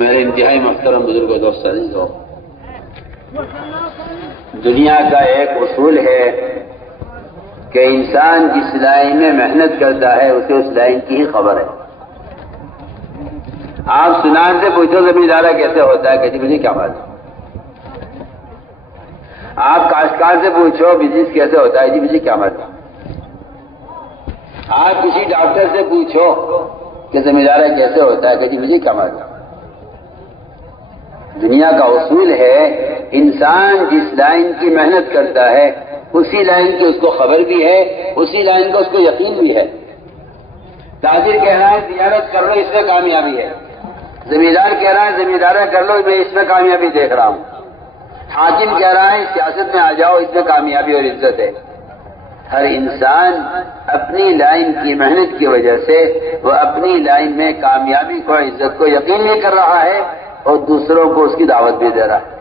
میرے انتہائی محترم بزرگ و دوست عزیزو، دنیا کا ایک اصول ہے کہ انسان جس لائن میں محنت کرتا ہے اسے اس لائن کی ہی خبر ہے۔ آپ سنان سے پوچھو زمیندارہ کیسے ہوتا ہے، کہتے مجھے کیا معلوم۔ آپ کاشتکار سے پوچھو بزنس کیسے ہوتا ہے، جی مجھے کیا معلوم۔ آپ کسی ڈاکٹر سے پوچھو کہ زمیندارہ کیسے ہوتا ہے، کہ جی مجھے کیا معلوم۔ دنیا کا اصول ہے انسان جس لائن کی محنت کرتا ہے اسی لائن کی اس کو خبر بھی ہے، اسی لائن کا اس کو یقین بھی ہے۔ تاجر کہہ رہا ہے تجارت کر لو اس میں کامیابی ہے، زمیندار کہہ رہا ہے زمیندارہ کر لو میں اس میں کامیابی دیکھ رہا ہوں، حاکم کہہ رہا ہے سیاست میں آ جاؤ اس میں کامیابی اور عزت ہے۔ ہر انسان اپنی لائن کی محنت کی وجہ سے وہ اپنی لائن میں کامیابی کو عزت کو یقین نہیں کر رہا ہے اور دوسروں کو اس کی دعوت بھی دے رہا ہے۔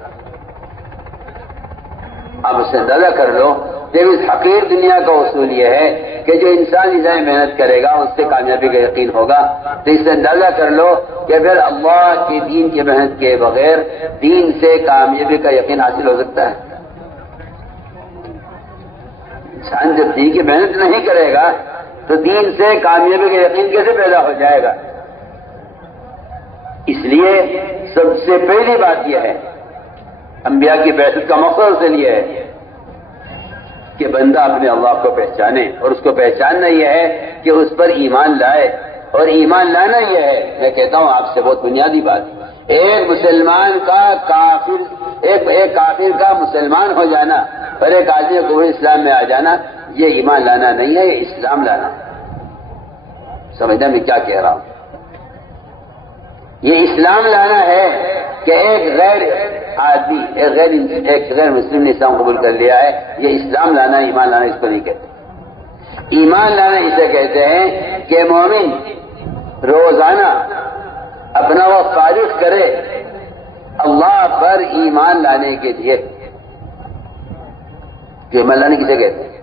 اب اسے اندازہ کر لو کہ اس حقیر دنیا کا اصول یہ ہے کہ جو انسان اسے محنت کرے گا اس سے کامیابی کا یقین ہوگا، تو اس سے اندازہ کر لو کہ پھر اللہ کے دین کی محنت کے بغیر دین سے کامیابی کا یقین حاصل ہو سکتا ہے؟ انسان جب دین کی محنت نہیں کرے گا تو دین سے کامیابی کا یقین کیسے پیدا ہو جائے گا؟ اس لیے سب سے پہلی بات یہ ہے، انبیاء کی بعثت کا مقصد یہ ہے کہ بندہ اپنے اللہ کو پہچانے، اور اس کو پہچاننا یہ ہے کہ اس پر ایمان لائے، اور ایمان لانا یہ ہے، میں کہتا ہوں آپ سے بہت بنیادی بات، ایک مسلمان کا کافر ایک کافر کا مسلمان ہو جانا اور ایک آدمی قبول اسلام میں آ جانا یہ ایمان لانا نہیں ہے، یہ اسلام لانا۔ سمجھنا میں کیا کہہ رہا ہوں؟ یہ اسلام لانا ہے کہ ایک غیر آدمی ایک غیر مسلم نے اسلام قبول کر لیا ہے، یہ اسلام لانا، ایمان لانا اس کو نہیں کہتے۔ ایمان لانا اسے کہتے ہیں کہ مومن روزانہ اپنا وقت فارغ کرے اللہ پر ایمان لانے کے لیے۔ ایمان لانے کسے کہتے ہیں؟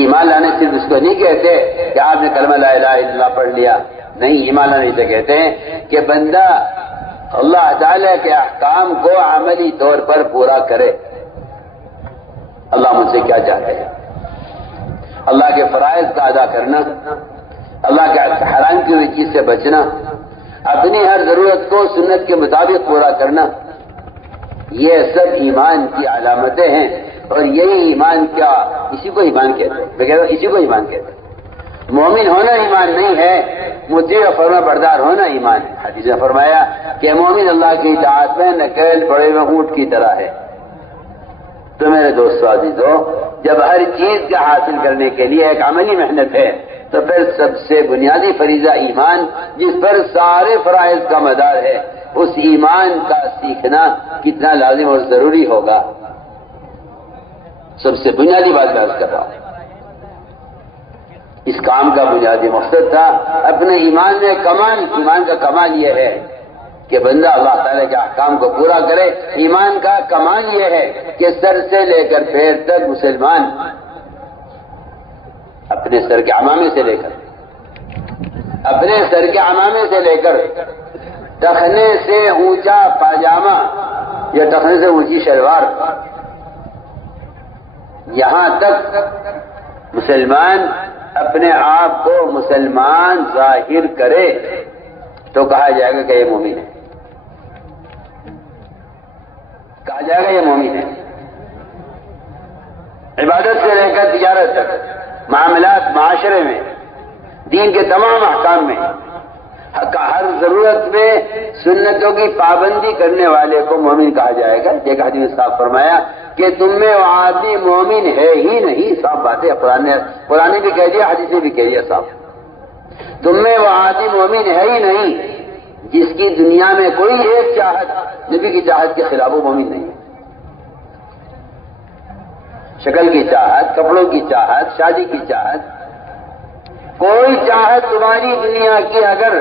ایمان لانے صرف اس کو نہیں کہتے کہ آپ نے کلمہ لا الہ الا اللہ پڑھ لیا، نہیں، ایمان لانے اسے کہتے ہیں کہ بندہ اللہ تعالی کے احکام کو عملی طور پر پورا کرے۔ اللہ مجھ سے کیا چاہتے ہیں؟ اللہ کے فرائض کا ادا کرنا، اللہ کے حرام کی ہوئی چیز سے بچنا، اپنی ہر ضرورت کو سنت کے مطابق پورا کرنا، یہ سب ایمان کی علامتیں ہیں، اور یہی ایمان کیا اسی کو ایمان کہتے ہیں۔ میں کہتا ہوں اسی کو ایمان کہتے ہیں۔ مومن ہونا ایمان نہیں ہے، مطیع و فرما بردار ہونا ایمان ہے۔ حدیث نے فرمایا کہ مومن اللہ کی اطاعت میں نکیل پڑے ہوئے اونٹ کی طرح ہے۔ تو میرے دوستو عزیزو، جب ہر چیز کا حاصل کرنے کے لیے ایک عملی محنت ہے تو پھر سب سے بنیادی فریضہ ایمان، جس پر سارے فرائض کا مدار ہے، اس ایمان کا سیکھنا کتنا لازم اور ضروری ہوگا۔ سب سے بنیادی بات میں عرض کر رہا ہوں، اس کام کا بنیادی مقصد تھا اپنے ایمان میں کمال۔ ایمان کا کمال یہ ہے کہ بندہ اللہ تعالیٰ کے احکام کو پورا کرے۔ ایمان کا کمال یہ ہے کہ سر سے لے کر پیر تک مسلمان اپنے سر کے عمامے سے لے کر ٹخنے سے اونچا پاجامہ یا ٹخنے سے اونچی شلوار، یہاں تک مسلمان اپنے آپ کو مسلمان ظاہر کرے تو کہا جائے گا کہ یہ مومن ہے، کہا جائے گا یہ مومن ہے۔ عبادت سے لے کر تجارت تک، معاملات، معاشرے میں، دین کے تمام احکام میں، ہر ضرورت میں سنتوں کی پابندی کرنے والے کو مومن کہا جائے گا۔ ایک حدیث میں صاف فرمایا کہ تم میں وہ آدمی مومن ہے ہی نہیں، صاف بات ہے، قرآن نے بھی کہہ دیا، حدیث نے بھی کہہ دیا صاف، تم میں وہ آدمی مومن ہے ہی نہیں جس کی دنیا میں کوئی ایک چاہت نبی کی چاہت کے خلاف وہ مومن نہیں ہے۔ شکل کی چاہت، کپڑوں کی چاہت، شادی کی چاہت، کوئی چاہت تمہاری دنیا کی اگر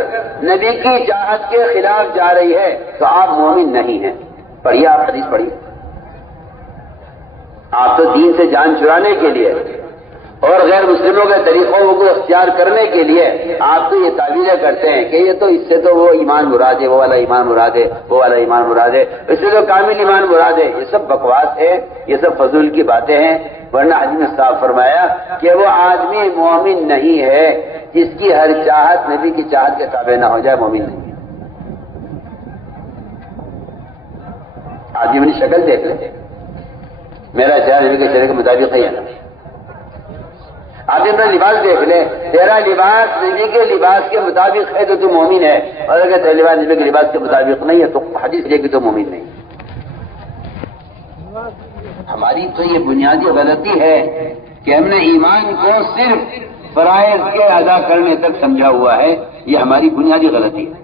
نبی کی چاہت کے خلاف جا رہی ہے تو آپ مومن نہیں ہیں۔ پڑھیے، آپ حدیث پڑھیے۔ آپ تو دین سے جان چرانے کے لیے اور غیر مسلموں کے طریقوں کو اختیار کرنے کے لیے آپ تو یہ تعویلیں کرتے ہیں کہ یہ تو اس سے تو وہ ایمان مراد ہے، وہ والا ایمان مراد ہے، وہ والا ایمان مراد ہے، اس سے تو کامل ایمان مراد ہے۔ یہ سب بکواس ہے، یہ سب فضول کی باتیں ہیں، ورنہ حدیث میں صاف فرمایا کہ وہ آدمی مومن نہیں ہے جس کی ہر چاہت نبی کی چاہت کے تابع نہ ہو جائے، مومن نہیں ہے۔ آدمی اپنی شکل دیکھ لے، میرا چہرہ نبی کے چہرے کے مطابق ہی ہے نا۔ آپ اپنا لباس دیکھ لے، تیرا لباس نبی کے لباس کے مطابق ہے تو مومن ہے، اور اگر تیرا لباس نبی کے لباس کے مطابق نہیں ہے تو حدیث لے کے تو مومن نہیں۔ ہماری تو یہ بنیادی غلطی ہے کہ ہم نے ایمان کو صرف فرائض کے ادا کرنے تک سمجھا ہوا ہے، یہ ہماری بنیادی غلطی ہے۔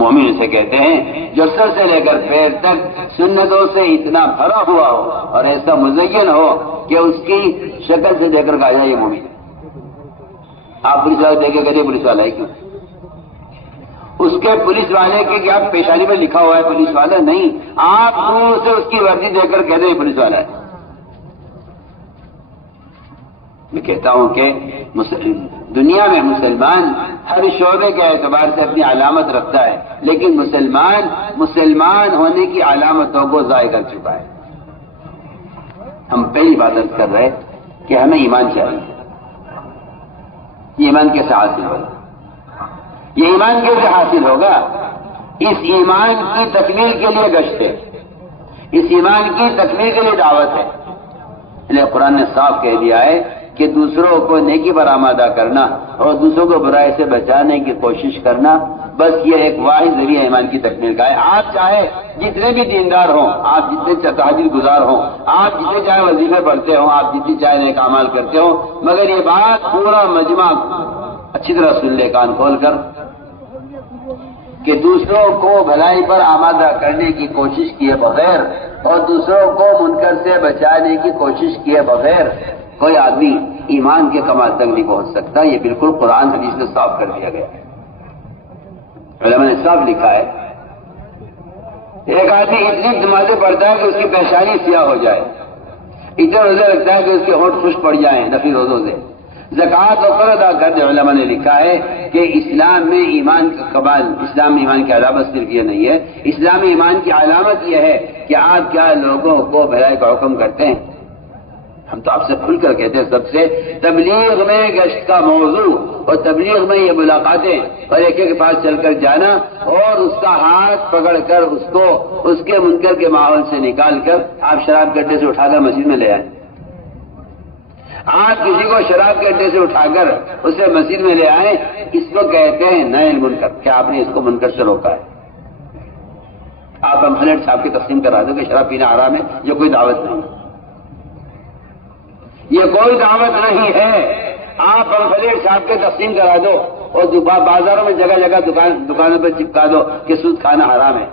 مومن اسے کہتے ہیں جو سر سے لے کر پیر تک سنتوں سے اتنا بھرا ہوا ہو اور ایسا مزین ہو کہ اس کی شکل سے دیکھ کر کہا جائے یہ مومن ہے۔ آپ پولیس والے دیکھے کہتے پولیس والا ہے کیوں؟ اس کے پولیس والے کے کیا پیشانی میں لکھا ہوا ہے پولیس والا؟ نہیں، آپ دور سے اس کی وردی دیکھ کر کہتے ہیں پولیس والا ہے۔ میں کہتا ہوں کہ دنیا میں مسلمان ہر شعبے کے اعتبار سے اپنی علامت رکھتا ہے، لیکن مسلمان ہونے کی علامتوں کو ضائع کر چکا ہے۔ ہم پہلی بات عرض کر رہے کہ ہمیں ایمان چاہیے۔ یہ ایمان کیسے حاصل ہوگا؟ یہ ایمان کیسے حاصل ہوگا؟ اس ایمان کی تکمیل کے لیے گشت ہے، اس ایمان کی تکمیل کے لیے دعوت ہے۔ انہیں قرآن نے صاف کہہ دیا ہے کہ دوسروں کو نیکی پر آمادہ کرنا اور دوسروں کو برائی سے بچانے کی کوشش کرنا، بس یہ ایک واحد ذریعہ ایمان کی تکمیل کا ہے۔ آپ چاہے جتنے بھی دیندار ہوں، آپ جتنے تہجد گزار ہوں، آپ جتنے چاہے وظیفے پڑھتے ہوں، آپ جتنی چاہے نیک اعمال کرتے ہوں، مگر یہ بات پورا مجمع اچھی طرح سن لے کان کھول کر کہ دوسروں کو بھلائی پر آمادہ کرنے کی کوشش کیے بغیر اور دوسروں کو منکر سے بچانے کی کوشش کیے بغیر کوئی آدمی ایمان کے کمال تک نہیں پہنچ سکتا۔ یہ بالکل قرآن حدیث میں صاف کر دیا گیا ہے۔ علماء نے صاف لکھا ہے، ایک آدمی اتنی نمازیں پڑھتا ہے کہ اس کی پیشانی سیاہ ہو جائے، اتنا روزہ رکھتا ہے کہ اس کے ہونٹ خشک پڑ جائیں نفلی روزوں سے، زکوٰۃ اور قرض ادا کرتے۔ علماء نے لکھا ہے کہ اسلام میں ایمان کا کمال، اسلام میں ایمان کی علامت صرف یہ نہیں ہے، اسلام میں ایمان کی علامت یہ ہے کہ آپ کیا لوگوں کو بھلائی کا حکم کرتے ہیں۔ ہم تو آپ سے کھل کر کہتے ہیں، سب سے تبلیغ میں گشت کا موضوع اور تبلیغ میں یہ ملاقاتیں اور ایک کے پاس چل کر جانا اور اس کا ہاتھ پکڑ کر اس کو اس کے منکر کے ماحول سے نکال کر آپ شراب کے اڈے سے اٹھا کر مسجد میں لے آئیں۔ آپ کسی کو شراب کے اڈے سے اٹھا کر اسے مسجد میں لے آئیں، اس کو کہتے ہیں نئے منکر۔ کیا آپ نے اس کو منکر سے روکا ہے؟ آپ پمفلیٹ صاحب کی تقسیم کرا دو کہ شراب پینا حرام ہے، یہ کوئی دعوت نہیں، یہ کوئی دعوت نہیں ہے۔ آپ پمفلیٹ صاحب کے تقسیم کرا دو اور بازاروں میں جگہ جگہ دکانوں پر چپکا دو کہ سود کھانا حرام ہے،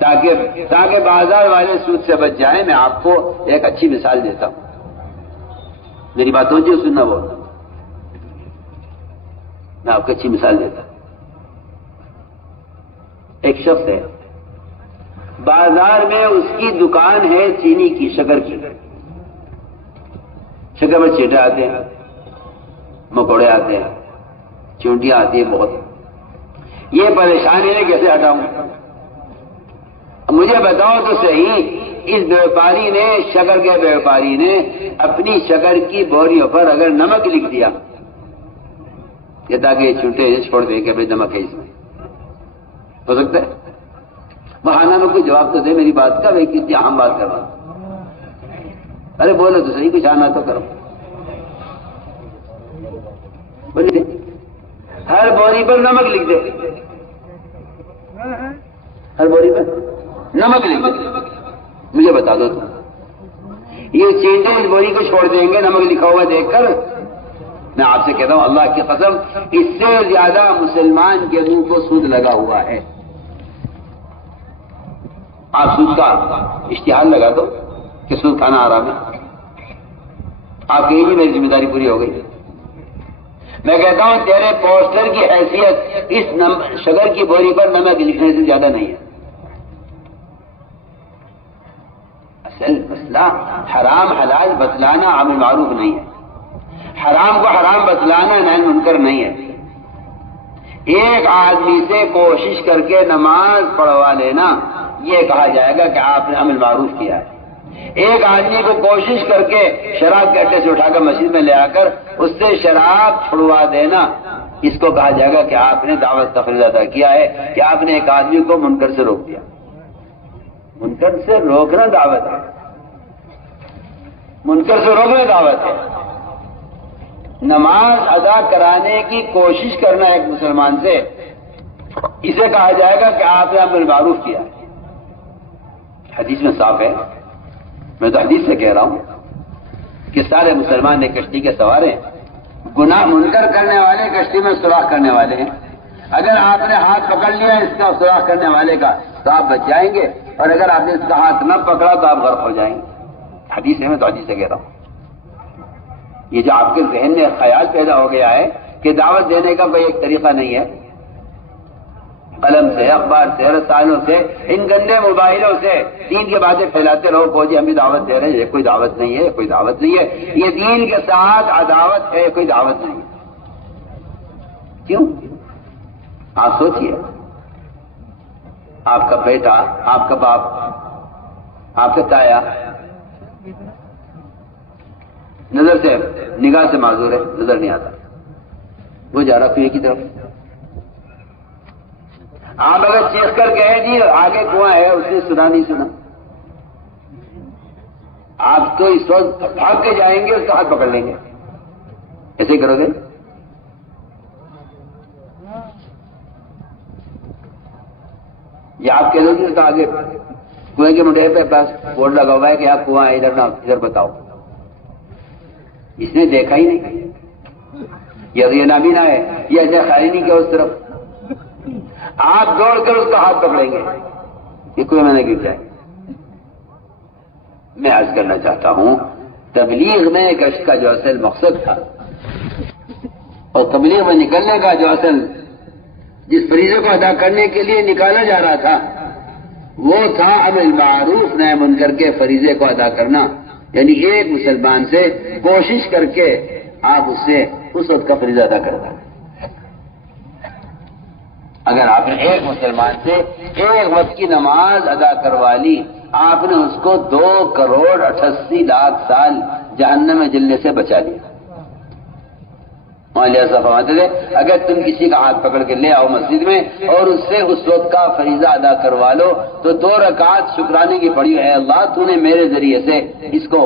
تاکہ بازار والے سود سے بچ جائیں۔ میں آپ کو ایک اچھی مثال دیتا ہوں، میری بات سوچیے، سننا بول، میں آپ کو اچھی مثال دیتا ہوں۔ ایک شخص ہے، بازار میں اس کی دکان ہے چینی کی، شکر کی، شکر میں چیٹے آتے ہیں، مکوڑے آتے ہیں، چونٹیاں آتی ہیں بہت۔ یہ پریشانی ہے کیسے ہٹاؤں؟ مجھے بتاؤ تو صحیح، اس بیوپاری نے، شکر کے بیوپاری نے اپنی شکر کی بوریوں پر اگر نمک لکھ دیا کہ تاکہ یہ چونٹے چھوڑ دیں کہ بھائی نمک ہے اس میں، ہو سکتا ہے؟ بہانہ میں کوئی جواب تو دے میری بات کا، بھائی کتنی اہم بات کر رہا ہوں۔ ارے بولو تو صحیح، کچھ آنا تو کرو۔ بولیے، ہر بوری پر نمک لکھ دے، ہر بوری پر نمک لکھ دے۔ مجھے بتا دو تم، یہ چینٹے اس بوری کو چھوڑ دیں گے نمک لکھا ہوا دیکھ کر؟ میں آپ سے کہتا ہوں اللہ کی قسم، اس سے زیادہ مسلمان کے منہ کو سود لگا ہوا ہے۔ آپ سود کا اشتہار لگا دو کہ سود کھانا حرام ہے، آپ کہیں گے میری ذمہ داری پوری ہو گئی۔ میں کہتا ہوں تیرے پوسٹر کی حیثیت اس شکر کی بوری پر نمک لکھنے سے زیادہ نہیں ہے۔ اصل مسئلہ حرام حلال بتلانا امر معروف نہیں ہے، حرام کو حرام بتلانا نہی منکر نہیں ہے۔ ایک آدمی سے کوشش کر کے نماز پڑھوا لینا یہ کہا جائے گا کہ آپ نے امر معروف کیا ہے۔ ایک آدمی کو کوشش کر کے شراب کے اڈے سے اٹھا کر مسجد میں لے آ کر اس سے شراب چھڑوا دینا، اس کو کہا جائے گا کہ آپ نے دعوت تفریض ادا کیا ہے، کہ آپ نے ایک آدمی کو منکر سے روک دیا۔ منکر سے روکنا دعوت ہے، منکر سے روکنا دعوت ہے۔ نماز ادا کرانے کی کوشش کرنا ایک مسلمان سے، اسے کہا جائے گا کہ آپ نے امر معروف کیا۔ حدیث میں صاف ہے، میں تو حدیث سے کہہ رہا ہوں کہ سارے مسلمان ایک کشتی کے سوار ہیں، گناہ منکر کرنے والے کشتی میں سوراخ کرنے والے ہیں۔ اگر آپ نے ہاتھ پکڑ لیا اس کا سوراخ کرنے والے کا تو آپ بچ جائیں گے، اور اگر آپ نے اس کا ہاتھ نہ پکڑا تو آپ غرق ہو جائیں گے۔ حدیث ہے، میں تو حدیث سے کہہ رہا ہوں۔ یہ جو آپ کے ذہن میں خیال پیدا ہو گیا ہے کہ دعوت دینے کا کوئی ایک طریقہ نہیں ہے، قلم سے، اخبار سے، رسالوں سے، ان گندے موبائلوں سے دین کی باتیں پھیلاتے رہو، فوجی ہم بھی دعوت دے رہے ہیں، یہ کوئی دعوت نہیں ہے، یہ کوئی دعوت نہیں ہے، یہ دین کے ساتھ عداوت ہے، کوئی دعوت نہیں ہے۔ کیوں؟ آپ سوچئے، آپ کا بیٹا، آپ کا باپ، آپ کا تایا نظر سے، نگاہ سے معذور ہے، نظر نہیں آتا، وہ جا رہا کنویں کی طرف۔ آپ اگر چیخ کر کہیں جی آگے کنواں ہے، اس نے سنا نہیں سنا، آپ تو اس وقت بھاگ کے جائیں گے، اس کا ہاتھ پکڑ لیں گے، ایسے کرو گے؟ یا آپ کہہ دو گے تو آگے کنویں کے منڈے پہ بس بورڈ لگا ہوا ہے کہ آپ کنواں ہے، ادھر نہ ادھر بتاؤ، اس نے دیکھا ہی نہیں، یہ نابینا ہے، یہ ایسے خیال نہیں کیا اس طرف، آپ دوڑ کر اس کا ہاتھ پکڑیں گے کہ کوئی میں نہ گر جائے۔ میں عرض کرنا چاہتا ہوں، تبلیغ میں گشت کا جو اصل مقصد تھا اور تبلیغ میں نکلنے کا جو اصل جس فریضے کو ادا کرنے کے لیے نکالا جا رہا تھا وہ تھا امر معروف نہی منکر کے فریضے کو ادا کرنا، یعنی ایک مسلمان سے کوشش کر کے آپ اس سے اس وقت کا فریضہ ادا کرنا۔ اگر آپ نے ایک مسلمان سے ایک وقت کی نماز ادا کروا لی، آپ نے اس کو 2,88,00,000 سال جہنم میں جلنے سے بچا لیا۔ مولانا صاحب فرماتے تھے اگر تم کسی کا ہاتھ پکڑ کے لے آؤ مسجد میں اور اس سے اس وقت کا فریضہ ادا کروا لو تو 2 رکعت شکرانے کی پڑی، اے اللہ تو نے میرے ذریعے سے اس کو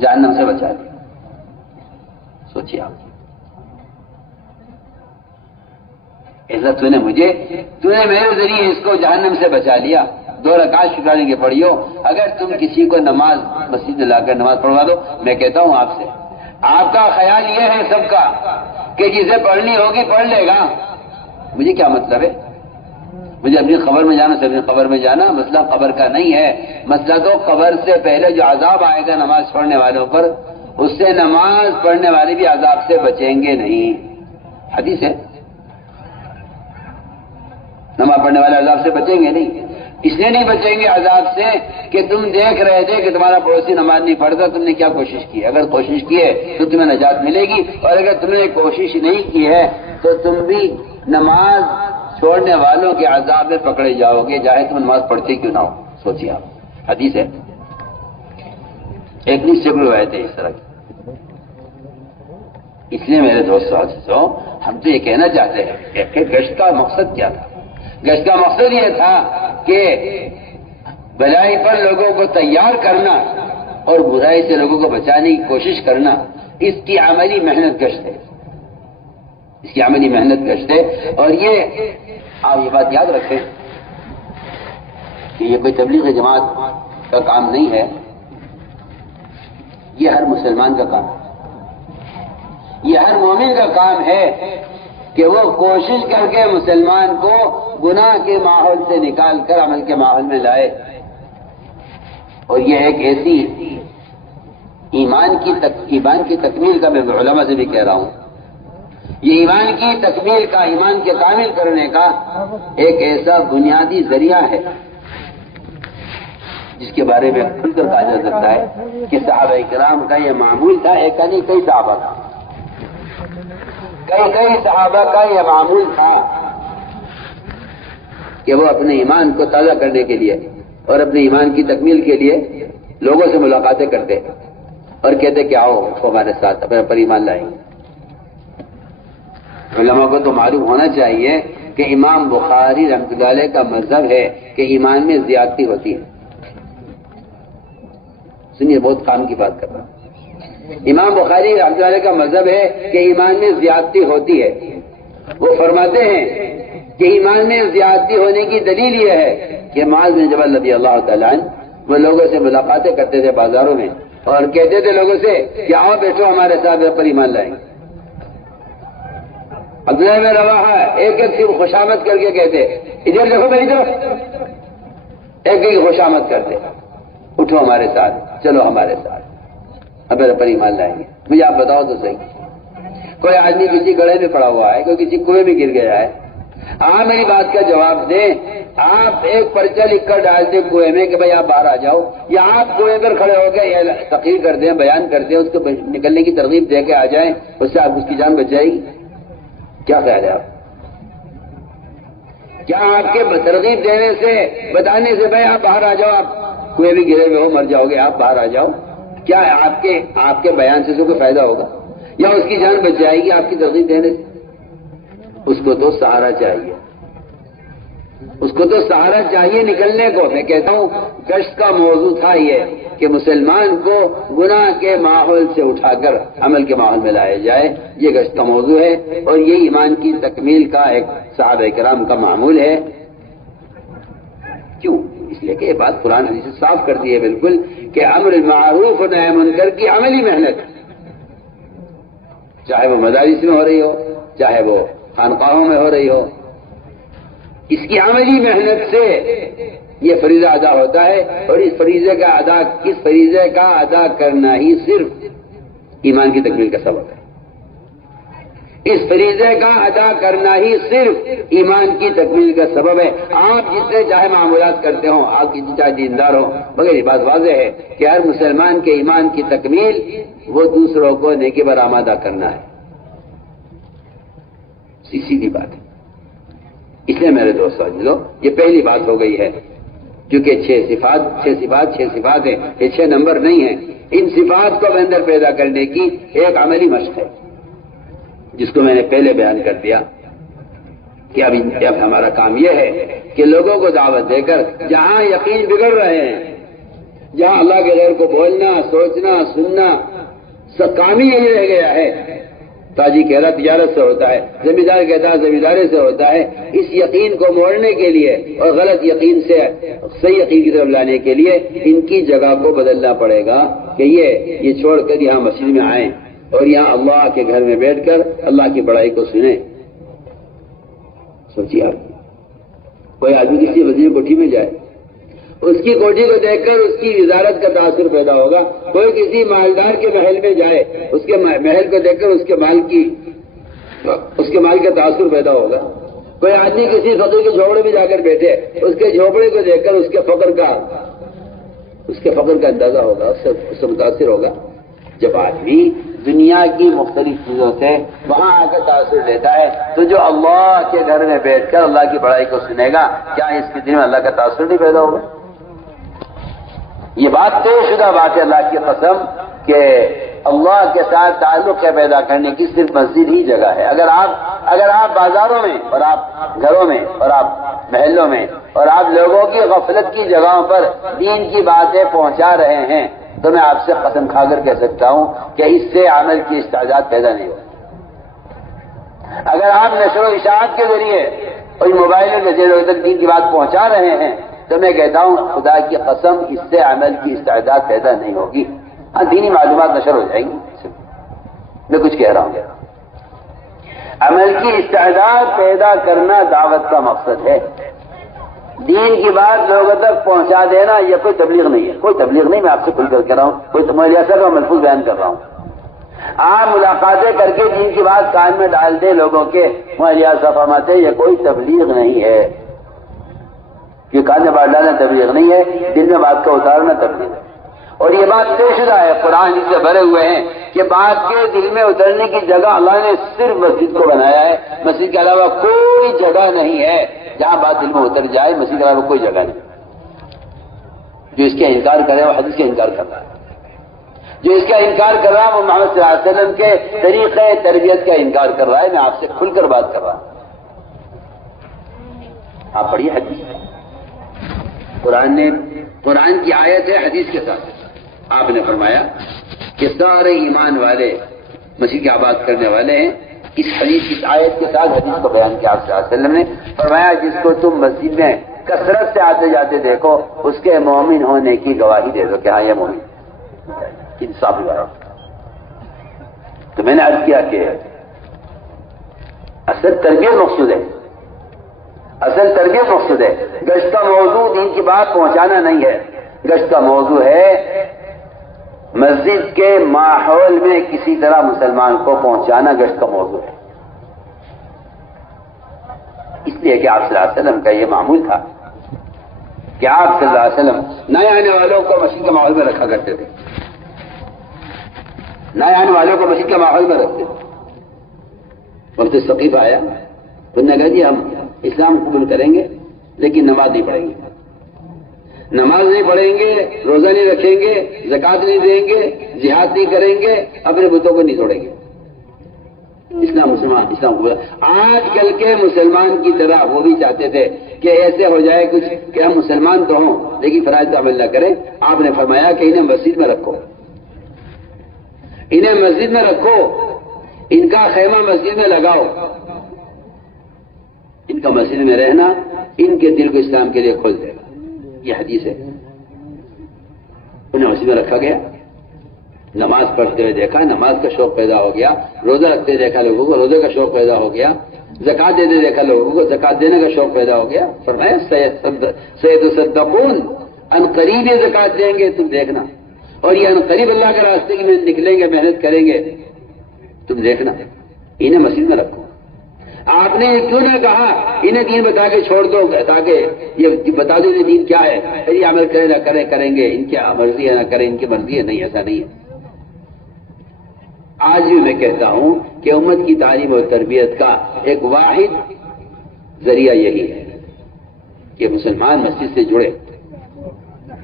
جہنم سے بچا لیا۔ سوچیے آپ، ایسا تو نے میرے ذریعے اس کو جہنم سے بچا لیا، 2 رکعت شکرانے کی پڑی ہو۔ اگر تم کسی کو نماز مسجد میں لا کر نماز پڑھوا دو، میں کہتا ہوں آپ سے، آپ کا خیال یہ ہے سب کا کہ جسے پڑھنی ہوگی پڑھ لے گا، مجھے کیا مطلب ہے، مجھے اپنی قبر میں جانا، اپنی قبر میں جانا مسئلہ قبر کا نہیں ہے، مسئلہ تو قبر سے پہلے جو عذاب آئے گا نماز پڑھنے والوں پر، اس سے نماز پڑھنے والے بھی عذاب سے بچیں گے نہیں۔ حدیث ہے، نماز پڑھنے والے عذاب سے بچیں گے نہیں، اس لیے نہیں بچیں گے عذاب سے کہ تم دیکھ رہے تھے کہ تمہارا پڑوسی نماز نہیں پڑھتا، تم نے کیا کوشش کی؟ اگر کوشش کی ہے تو تمہیں نجات ملے گی، اور اگر تم نے کوشش نہیں کی ہے تو تم بھی نماز چھوڑنے والوں کے عذاب میں پکڑے جاؤ گے، چاہے تم نماز پڑھتے کیوں نہ ہو۔ سوچیے آپ، حدیث ہے، ایک نہیں سینکڑوں روایتیں اس طرح کی۔ اس لیے میرے دوستوں، ہم تو یہ کہنا چاہتے ہیں کہ گشت کا مقصد کیا تھا؟ گشت کا مقصد یہ تھا کہ بھلائی پر لوگوں کو تیار کرنا اور برائی سے لوگوں کو بچانے کی کوشش کرنا، اس کی عملی محنت گشت ہے، اس کی عملی محنت گشت ہے۔ اور یہ آپ یہ بات یاد رکھیں کہ یہ کوئی تبلیغ جماعت کا کام نہیں ہے، یہ ہر مسلمان کا کام ہے، یہ ہر مومن کا کام ہے کہ وہ کوشش کر کے مسلمان کو گناہ کے ماحول سے نکال کر عمل کے ماحول میں لائے۔ اور یہ ایک ایسی ایمان کی تکمیل کا، میں علماء سے بھی کہہ رہا ہوں، یہ ایمان کی تکمیل کا، ایمان کے کامل کرنے کا ایک ایسا بنیادی ذریعہ ہے جس کے بارے میں کھل کر کہا جا سکتا ہے کہ صحابہ کرام کا یہ معمول تھا، ایک کا نہیں کئی صحابہ کا، کئی صحابہ کا یہ معمول تھا کہ وہ اپنے ایمان کو تازہ کرنے کے لیے اور اپنے ایمان کی تکمیل کے لیے لوگوں سے ملاقاتیں کرتے اور کہتے کہ آؤ ہمارے ساتھ اپنے پر ایمان لائیں گے۔ علماء کو تو معلوم ہونا چاہیے کہ امام بخاری رحمۃ اللہ علیہ کا مذہب ہے کہ ایمان میں زیادتی ہوتی ہے۔ سنیے، بہت کام کی بات کر رہا ہوں۔ امام بخاری رحمۃ اللہ علیہ کا مذہب ہے کہ ایمان میں زیادتی ہوتی ہے۔ وہ فرماتے ہیں کہ ایمان میں زیادتی ہونے کی دلیل یہ ہے کہ معاذ بن جبل رضی اللہ تعالیٰ عنہ وہ لوگوں سے ملاقاتیں کرتے تھے بازاروں میں اور کہتے تھے لوگوں سے کہ آؤ بیٹھو ہمارے ساتھ پر ایمان لائیں گے۔ عبداللہ بن رواحہ ایک ایک سے خوشامد کر کے کہتے ادھر دیکھو میری طرف، ایک ایک خوشامد کرتے، اٹھو ہمارے ساتھ، چلو ہمارے ساتھ ہمارے پر ایمان لائیں گے۔ مجھے آپ بتاؤ تو صحیح، کوئی آدمی کسی گڑھے میں پڑا ہوا ہے، کوئی کسی کنویں میں گر گیا ہے، آپ میری بات کا جواب دیں، آپ ایک پرچہ لکھ کر ڈال دیں کنویں میں کہ بھائی آپ باہر آ جاؤ، یا آپ کنویں پر کھڑے ہو کے تقریر کر دیں، بیان کر دیں، اس کو نکلنے کی ترغیب دے کے آ جائیں، اس سے آپ اس کی جان بچ جائے گی؟ کیا خیال ہے آپ؟ کیا آپ کے ترغیب دینے سے، بتانے سے بھائی آپ باہر آ جاؤ، آپ کنویں میں گرے ہوئے ہو، مر جاؤ گے، آپ باہر آ جاؤ، کیا آپ کے بیان سے کوئی فائدہ ہوگا یا اس کی جان بچ جائے گی آپ کی ترغیب دینے سے؟ اس کو تو سہارا چاہیے، اس کو تو سہارا چاہیے نکلنے کو۔ میں کہتا ہوں گشت کا موضوع تھا یہ کہ مسلمان کو گناہ کے ماحول سے اٹھا کر عمل کے ماحول میں لایا جائے، یہ گشت کا موضوع ہے اور یہ ایمان کی تکمیل کا ایک صحابہ کرام کا معمول ہے۔ کیوں؟ اس لیے کہ یہ بات قرآن حدیث سے صاف کرتی ہے بالکل کہ امر معروف و نہی منکر کی عملی محنت، چاہے وہ مدارس میں ہو رہی ہو، چاہے وہ خانقاہوں میں ہو رہی ہو، اس کی عملی محنت سے یہ فریضہ ادا ہوتا ہے، اور اس فریضے کا ادا کرنا ہی صرف ایمان کی تکمیل کا سبب ہے۔ اس فریضے کا ادا کرنا ہی صرف ایمان کی تکمیل کا سبب ہے۔ آپ جتنے چاہے معمولات کرتے ہوں، آپ جتنے چاہے دیندار ہوں، مگر یہ بات واضح ہے کہ ہر مسلمان کے ایمان کی تکمیل وہ دوسروں کو نیکی پر آمادہ کرنا ہے، سیدھی بات ہے۔ اس لیے میرے دوستو عزیزو، یہ پہلی بات ہو گئی ہے، کیونکہ چھ صفات ہیں، یہ 6 نمبر نہیں ہیں۔ ان صفات کو اندر پیدا کرنے کی ایک عملی مشق ہے جس کو میں نے پہلے بیان کر دیا کہ اب ہمارا کام یہ ہے کہ لوگوں کو دعوت دے کر جہاں یقین بگڑ رہے ہیں، جہاں اللہ کے غیر کو بولنا، سوچنا، سننا سب کام ہی یہی رہ گیا ہے، تاجر کہہ رہا تجارت سے ہوتا ہے، زمیندار کہتا ہے زمینداری سے ہوتا ہے، اس یقین کو موڑنے کے لیے اور غلط یقین سے صحیح یقین کی طرف لانے کے لیے ان کی جگہ کو بدلنا پڑے گا کہ یہ چھوڑ کر یہاں مسجد میں آئیں اور یہاں اللہ کے گھر میں بیٹھ کر اللہ کی بڑائی کو سنیں۔ سوچیے آپ، کوئی آدمی کسی وزیر کوٹھی میں جائے، اس کی کوٹھی کو دیکھ کر اس کی وزارت کا تاثر پیدا ہوگا، کوئی کسی مالدار کے محل میں جائے، اس کے محل کو دیکھ کر اس کے مال کا تاثر پیدا ہوگا، کوئی آدمی کسی فقیر کے جھوپڑے میں جا کر بیٹھے، اس کے جھوپڑے کو دیکھ کر اس کے فقر کا اندازہ ہوگا، اس سے متاثر ہوگا۔ جب آدمی دنیا کی مختلف چیزوں سے وہاں آ کر تاثر لیتا ہے تو جو اللہ کے گھر میں بیٹھ کر اللہ کی بڑائی کو سنے گا، کیا اس کے دل میں اللہ کا تاثر نہیں پیدا ہوگا؟ یہ بات طے شدہ بات ہے اللہ کی قسم کہ اللہ کے ساتھ تعلق پیدا کرنے کی صرف مسجد ہی جگہ ہے۔ اگر آپ بازاروں میں اور آپ گھروں میں اور آپ محلوں میں اور آپ لوگوں کی غفلت کی جگہوں پر دین کی باتیں پہنچا رہے ہیں تو میں آپ سے قسم کھا کر کہہ سکتا ہوں کہ اس سے عمل کی استعداد پیدا نہیں ہوگی۔ اگر آپ نشر و اشاعت کے ذریعے اور موبائل میں لوگوں تک دین کی بات پہنچا رہے ہیں تو میں کہتا ہوں خدا کی قسم اس سے عمل کی استعداد پیدا نہیں ہوگی۔ ہاں، دینی معلومات نشر ہو جائیں گی، میں کچھ کہہ رہا ہوں۔ عمل کی استعداد پیدا کرنا دعوت کا مقصد ہے۔ دین کی بات لوگوں تک پہنچا دینا یہ کوئی تبلیغ نہیں ہے، کوئی تبلیغ نہیں، میں آپ سے کھل کر کہہ رہا ہوں، کوئی تمہارا کا ملفوظ بیان کر رہا ہوں۔ آپ ملاقاتیں کر کے دین کی بات کان میں ڈال دیں لوگوں کے مہیا صفامات، یہ کوئی تبلیغ نہیں ہے۔ یہ کان میں بات ڈالنا تبلیغ نہیں ہے، دل میں بات کا اتارنا تبلیغ ہے۔ اور یہ بات طے شدہ ہے، قرآن اس سے بھرے ہوئے ہیں کہ بات کے دل میں اترنے کی جگہ اللہ نے صرف مسجد کو بنایا ہے، مسجد کے علاوہ کوئی جگہ نہیں ہے جہاں بات دل میں اتر جائے، مسجد کے علاوہ کوئی جگہ نہیں۔ جو اس کا انکار کرے وہ حدیث کا انکار کر رہا ہے، جو اس کا انکار کر رہا ہے وہ محمد صلی اللہ علیہ وسلم کے طریقے تربیت کا انکار کر رہا ہے۔ میں آپ سے کھل کر بات کر رہا ہوں، آپ پڑھیے حدیث، قرآن کی آیت ہے حدیث کے ساتھ۔ آپ نے فرمایا کہ سارے ایمان والے مسیح کی آباد کرنے والے ہیں، اس حدیث کی آیت کے ساتھ حدیث کو بیان کیا آپ صلی اللہ علیہ وسلم نے فرمایا جس کو تم مسجد میں کثرت سے آتے جاتے دیکھو اس کے مومن ہونے کی گواہی دے دو کہ ہاں یہ مومن انصافی والا۔ تو میں نے عرض کیا کہ اصل تربیت مقصود ہے، اصل تربیت مقصود ہے۔ گشت کا موضوع دین کی بات پہنچانا نہیں ہے، گشت کا موضوع ہے مسجد کے ماحول میں کسی طرح مسلمان کو پہنچانا، گشت کا موضوع ہے۔ اس لیے کہ آپ صلی اللہ علیہ وسلم کا یہ معمول تھا کہ آپ صلی اللہ علیہ وسلم نئے آنے والوں کو مسجد کے ماحول میں رکھا کرتے تھے، نئے آنے والوں کو مسجد کے ماحول میں رکھتے تھے۔ وقت ثقیف آیا، انہوں نے کہا جی ہم اسلام قبول کریں گے لیکن نماز نہیں پڑھیں گے، نماز نہیں پڑھیں گے، روزہ نہیں رکھیں گے، زکوٰۃ نہیں دیں گے، جہاد نہیں کریں گے، اپنے بتوں کو نہیں توڑیں گے۔ اسلام قبول۔ آج کل کے مسلمان کی طرح وہ بھی چاہتے تھے کہ ایسے ہو جائے کچھ کہ ہم مسلمان تو ہوں لیکن فرائض عمل نہ کریں۔ آپ نے فرمایا کہ انہیں مسجد میں رکھو، انہیں مسجد میں رکھو، ان کا خیمہ مسجد میں لگاؤ، ان کا مسجد میں رہنا ان کے دل کو اسلام کے لیے کھول دے گا۔ یہ حدیث ہے۔ انہیں مسجد میں رکھا گیا، نماز پڑھتے ہوئے دیکھا، نماز کا شوق پیدا ہو گیا، روزہ رکھتے دیکھا لوگوں کو، روزے کا شوق پیدا ہو گیا، زکوٰۃ دیتے دیکھا لوگوں کو، زکوٰۃ دینے کا شوق پیدا ہو گیا۔ فرمایا سیتصدقون، ان قریب یہ زکوٰۃ دیں گے تم دیکھنا، اور یہ ان قریب اللہ کے راستے میں نکلیں گے، محنت کریں گے، تم دیکھنا۔ انہیں مسجد میں رکھو۔ آپ نے کیوں نہ کہا انہیں دین بتا کے چھوڑ دو تاکہ یہ بتا دو کہ دین کیا ہے، یہ عمل کرے نہ کرے کریں گے، ان کی مرضی ہے نہ کریں ان کی مرضی ہے، نہیں، ایسا نہیں ہے۔ آج بھی میں کہتا ہوں کہ امت کی تعلیم اور تربیت کا ایک واحد ذریعہ یہی ہے کہ مسلمان مسجد سے جڑے۔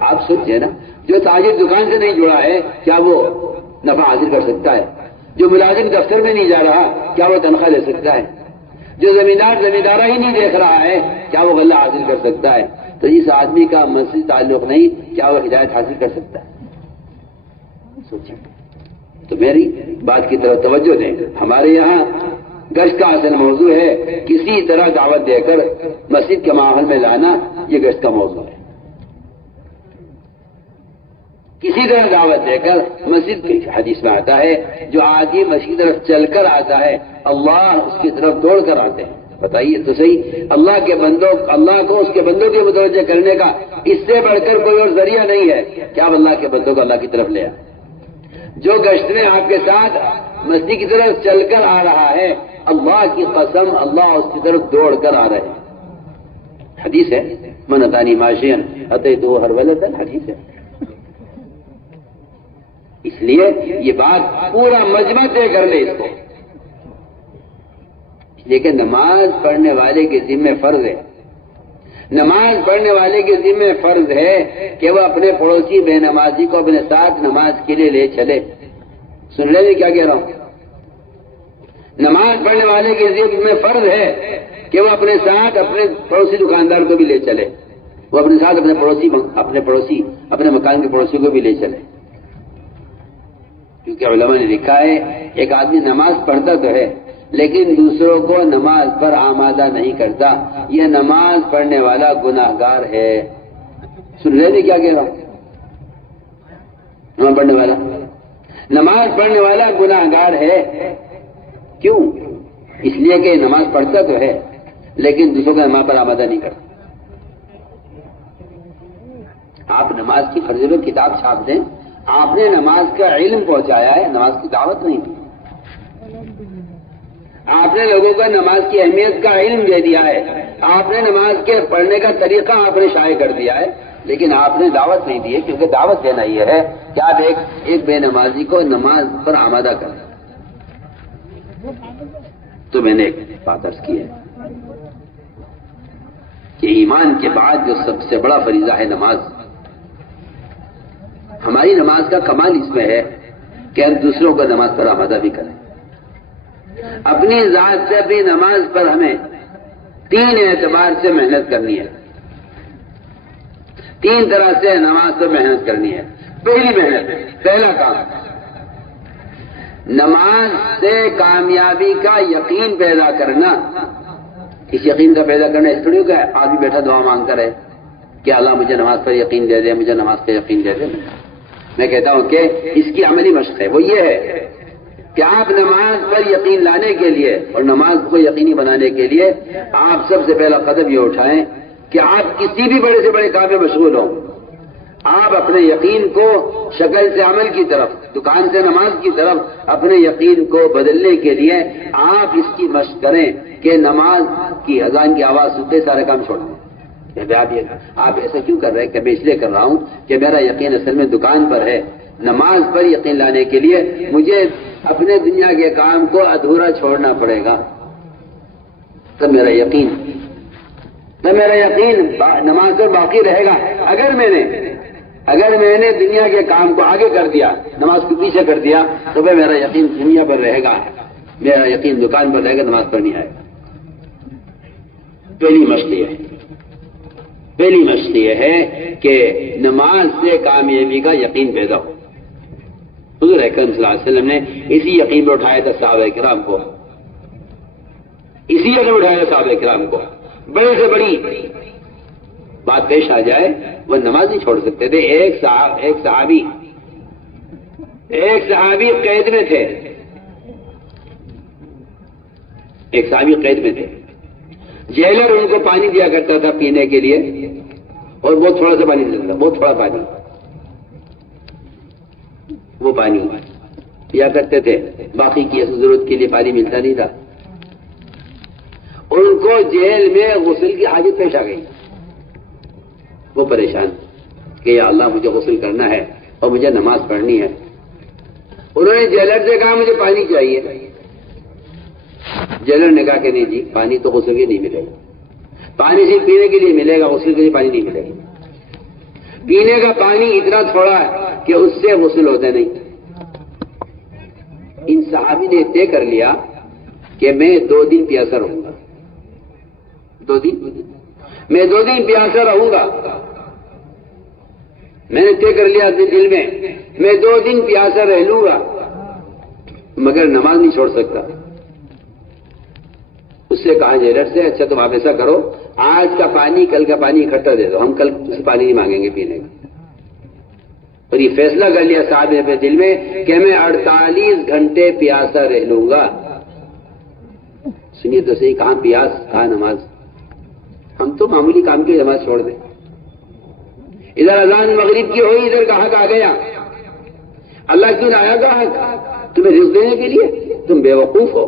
آپ سوچیں نا، جو تاجر دکان سے نہیں جڑا ہے کیا وہ نفع حاصل کر سکتا ہے؟ جو ملازم دفتر میں نہیں جا رہا کیا وہ تنخواہ لے سکتا ہے؟ جو زمیندارہ ہی نہیں دیکھ رہا ہے کیا وہ غلہ حاصل کر سکتا ہے؟ تو اس آدمی کا مسجد تعلق نہیں، کیا وہ ہدایت حاصل کر سکتا ہے؟ سوچیں۔ تو میری بات کی طرف توجہ دیں۔ ہمارے یہاں گشت کا اصل موضوع ہے کسی طرح دعوت دے کر مسجد کے ماحول میں لانا، یہ گشت کا موضوع ہے۔ کسی طرح دعوت دے کر مسجد کی حدیث میں آتا ہے جو آدمی مسجد کی طرف چل کر آتا ہے اللہ اس کی طرف دوڑ کر آتے ہیں۔ بتائیے تو صحیح، اللہ کو اس کے بندوں کے متوجہ کرنے کا اس سے بڑھ کر کوئی اور ذریعہ نہیں ہے کہ آپ اللہ کے بندوں کو اللہ کی طرف لے آئیں۔ جو گشت میں آپ کے ساتھ مسجد کی طرف چل کر آ رہا ہے، اللہ کی قسم اللہ اس کی طرف دوڑ کر آ رہے ہیں۔ حدیث ہے، من اتانی ماشین اتیتہ ہرولۃ، حدیث ہے۔ اس لیے یہ بات پورا مجمع طے کر لے اس کو، لیکن نماز پڑھنے والے کے ذمہ فرض ہے، نماز پڑھنے والے کے ذمہ فرض ہے کہ وہ اپنے پڑوسی بے نمازی کو اپنے ساتھ نماز کے لیے لے چلے۔ سن لیں کیا کہہ رہا ہوں؟ نماز پڑھنے والے کے ذمہ فرض ہے کہ وہ اپنے ساتھ اپنے پڑوسی دکاندار کو بھی لے چلے، وہ اپنے ساتھ اپنے پڑوسی اپنے مکان کے پڑوسی کو بھی لے چلے۔ کیونکہ علماء نے لکھا ہے ایک آدمی نماز پڑھتا تو ہے لیکن دوسروں کو نماز پر آمادہ نہیں کرتا، یہ نماز پڑھنے والا گناہگار ہے۔ سن رہے کیا کہہ رہا ہوں؟ نماز پڑھنے والا گناہگار ہے۔ کیوں؟ اس لیے کہ نماز پڑھتا تو ہے لیکن دوسروں کو نماز پر آمادہ نہیں کرتا۔ آپ نماز کی فرض میں کتاب چھاپ دیں، آپ نے نماز کا علم پہنچایا ہے، نماز کی دعوت نہیں دی۔ آپ نے لوگوں کو نماز کی اہمیت کا علم دے دیا ہے، آپ نے نماز کے پڑھنے کا طریقہ آپ نے شائع کر دیا ہے، لیکن آپ نے دعوت نہیں دی ہے، کیونکہ دعوت دینا یہ ہے کہ آپ ایک بے نمازی کو نماز پر آمادہ کریں۔ تو میں نے ایک بات عرض کی ہے کہ ایمان کے بعد جو سب سے بڑا فریضہ ہے نماز، ہماری نماز کا کمال اس میں ہے کہ ہم دوسروں کو نماز پر آمادہ بھی کریں۔ اپنی ذات سے اپنی نماز پر ہمیں 3 اعتبار سے محنت کرنی ہے، 3 طرح سے نماز پر محنت کرنی ہے۔ پہلی محنت، پہلا کام، نماز سے کامیابی کا یقین پیدا کرنا۔ اس یقین کا پیدا کرنا اس طرح کا آدمی بیٹھا دعا مانگتا رہے کہ اللہ مجھے نماز پر یقین دے دے، مجھے نماز پر یقین دے دے۔ میں کہتا ہوں کہ اس کی عملی مشق ہے، وہ یہ ہے کہ آپ نماز پر یقین لانے کے لیے اور نماز کو یقینی بنانے کے لیے آپ سب سے پہلا قدم یہ اٹھائیں کہ آپ کسی بھی بڑے سے بڑے کام میں مشغول ہوں، آپ اپنے یقین کو شکل سے عمل کی طرف، دکان سے نماز کی طرف اپنے یقین کو بدلنے کے لیے آپ اس کی مشق کریں کہ نماز کی اذان کی آواز سنتے سارے کام چھوڑ دیں۔ آپ ایسا کیوں کر رہے ہیں؟ کہ میں اس لیے کر رہا ہوں کہ میرا یقین اصل میں دکان پر ہے۔ نماز پر یقین لانے کے لیے مجھے اپنے دنیا کے کام کو ادھورا چھوڑنا پڑے گا، تب میرا یقین نماز پر باقی رہے گا۔ اگر میں نے دنیا کے کام کو آگے کر دیا، نماز کو پیچھے کر دیا، تو میرا یقین دنیا پر رہے گا، میرا یقین دکان پر رہے گا، نماز پر نہیں آئے گا۔ پہلی مشق یہ ہے کہ نماز سے کامیابی کا یقین پیدا ہو۔ حضور اکرم صلی اللہ علیہ وسلم نے اسی یقین پر اٹھایا تھا صحابہ کرام کو، بڑے سے بڑی بات پیش آ جائے وہ نماز نہیں چھوڑ سکتے تھے۔ ایک صحابی قید میں تھے، جیلر ان کو پانی دیا کرتا تھا پینے کے لیے، اور بہت تھوڑا سا پانی دیتا تھا، بہت تھوڑا پانی، وہ پانی پیا کرتے تھے، باقی کی ضرورت کے لیے پانی ملتا نہیں تھا۔ ان کو جیل میں غسل کی حاجت پیش آ گئی، وہ پریشان کہ یا اللہ مجھے غسل کرنا ہے اور مجھے نماز پڑھنی ہے۔ انہوں نے جیلر سے کہا مجھے پانی چاہیے۔ جیلر نے کہا کہ نہیں جی، پانی تو غسل کے نہیں ملے گا، پانی صرف پینے کے لیے ملے گا، غسل کے لیے پانی نہیں ملے گا۔ پینے کا پانی اتنا تھوڑا ہے کہ اس سے غسل ہوتا نہیں۔ ان صحابی نے طے کر لیا کہ میں 2 دن پیاسا رہوں گا، میں 2 دن پیاسا رہوں گا۔ میں نے طے کر لیا اپنے دل میں 2 دن پیاسا رہ لوں گا، مگر نماز نہیں چھوڑ سکتا۔ اس سے کہا جیلر سے، اچھا تم آپ ایسا کرو، آج کا پانی کل کا پانی اکٹھا دے دو، ہم کل سے پانی نہیں مانگیں گے پینے کا۔ اور یہ فیصلہ کر لیا صاحب نے اپنے دل میں کہ میں 48 گھنٹے پیاسا رہ لوں گا۔ سنیے تو صحیح، کہاں پیاس کہاں نماز؟ ہم تو معمولی کام کی نماز چھوڑ دیں۔ ادھر اذان مغرب کی ہوئی، ادھر گاہک آ گیا۔ اللہ کیوں نہ آیا گاہک؟ تمہیں رزق دینے کے لیے؟ تم بے وقوف ہو،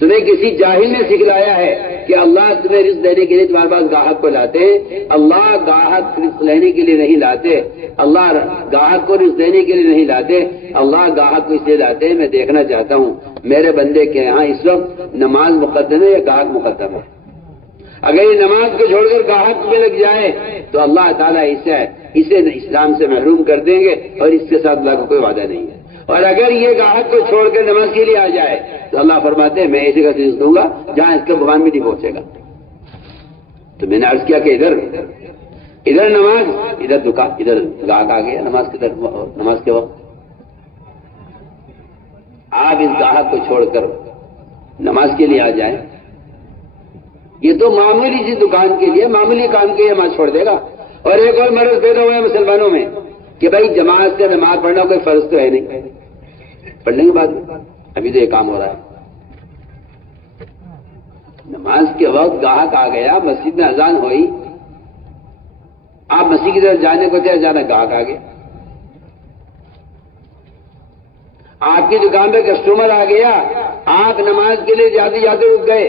تمہیں کسی جاہل نے سکھلایا ہے کہ اللہ تمہیں رزق دینے کے لیے تمہارے پاس گاہک کو لاتے ہیں۔ اللہ گاہک رزق لینے کے لیے نہیں لاتے، اللہ گاہک کو رزق دینے کے لیے نہیں لاتے، اللہ گاہک کو اس لیے لاتے ہیں۔ میں دیکھنا چاہتا ہوں میرے بندے کے یہاں اس وقت نماز مقدم ہے یا گاہک مقدم ہے؟ اگر یہ نماز کو چھوڑ کر گاہک میں لگ جائے تو اللہ تعالیٰ اسے اسلام سے محروم کر دیں گے، اور اس کے ساتھ اللہ کا کوئی وعدہ نہیں ہے۔ اور اگر یہ گاہک کو چھوڑ کر نماز کے لیے آ جائے تو اللہ فرماتے ہیں میں ایسے کا رزق دوں گا جہاں اس کا بھگوان بھی نہیں پہنچے گا۔ تو میں نے عرض کیا کہ ادھر نماز، ادھر دکان، ادھر گاہک آ گیا نماز کے وقت۔ آپ اس گاہک کو چھوڑ کر نماز کے لیے آ جائیں، یہ تو معمولی سی دکان کے لیے، معمولی کام کے لیے نماز چھوڑ دے گا۔ اور ایک اور مرض پیدا ہوا ہے مسلمانوں میں کہ بھائی جماعت سے نماز پڑھنا کوئی فرض تو ہے نہیں، پڑھ لیں گے بعد میں، ابھی تو یہ کام ہو رہا ہے۔ نماز کے وقت گاہک آ گیا، مسجد میں اذان ہوئی، آپ مسجد کی طرف جانے کو تھے، اچانک گاہک آ گیا۔ آپ کی دکان پہ کسٹمر آ گیا، آپ نماز کے لیے جاتے جاتے رک گئے،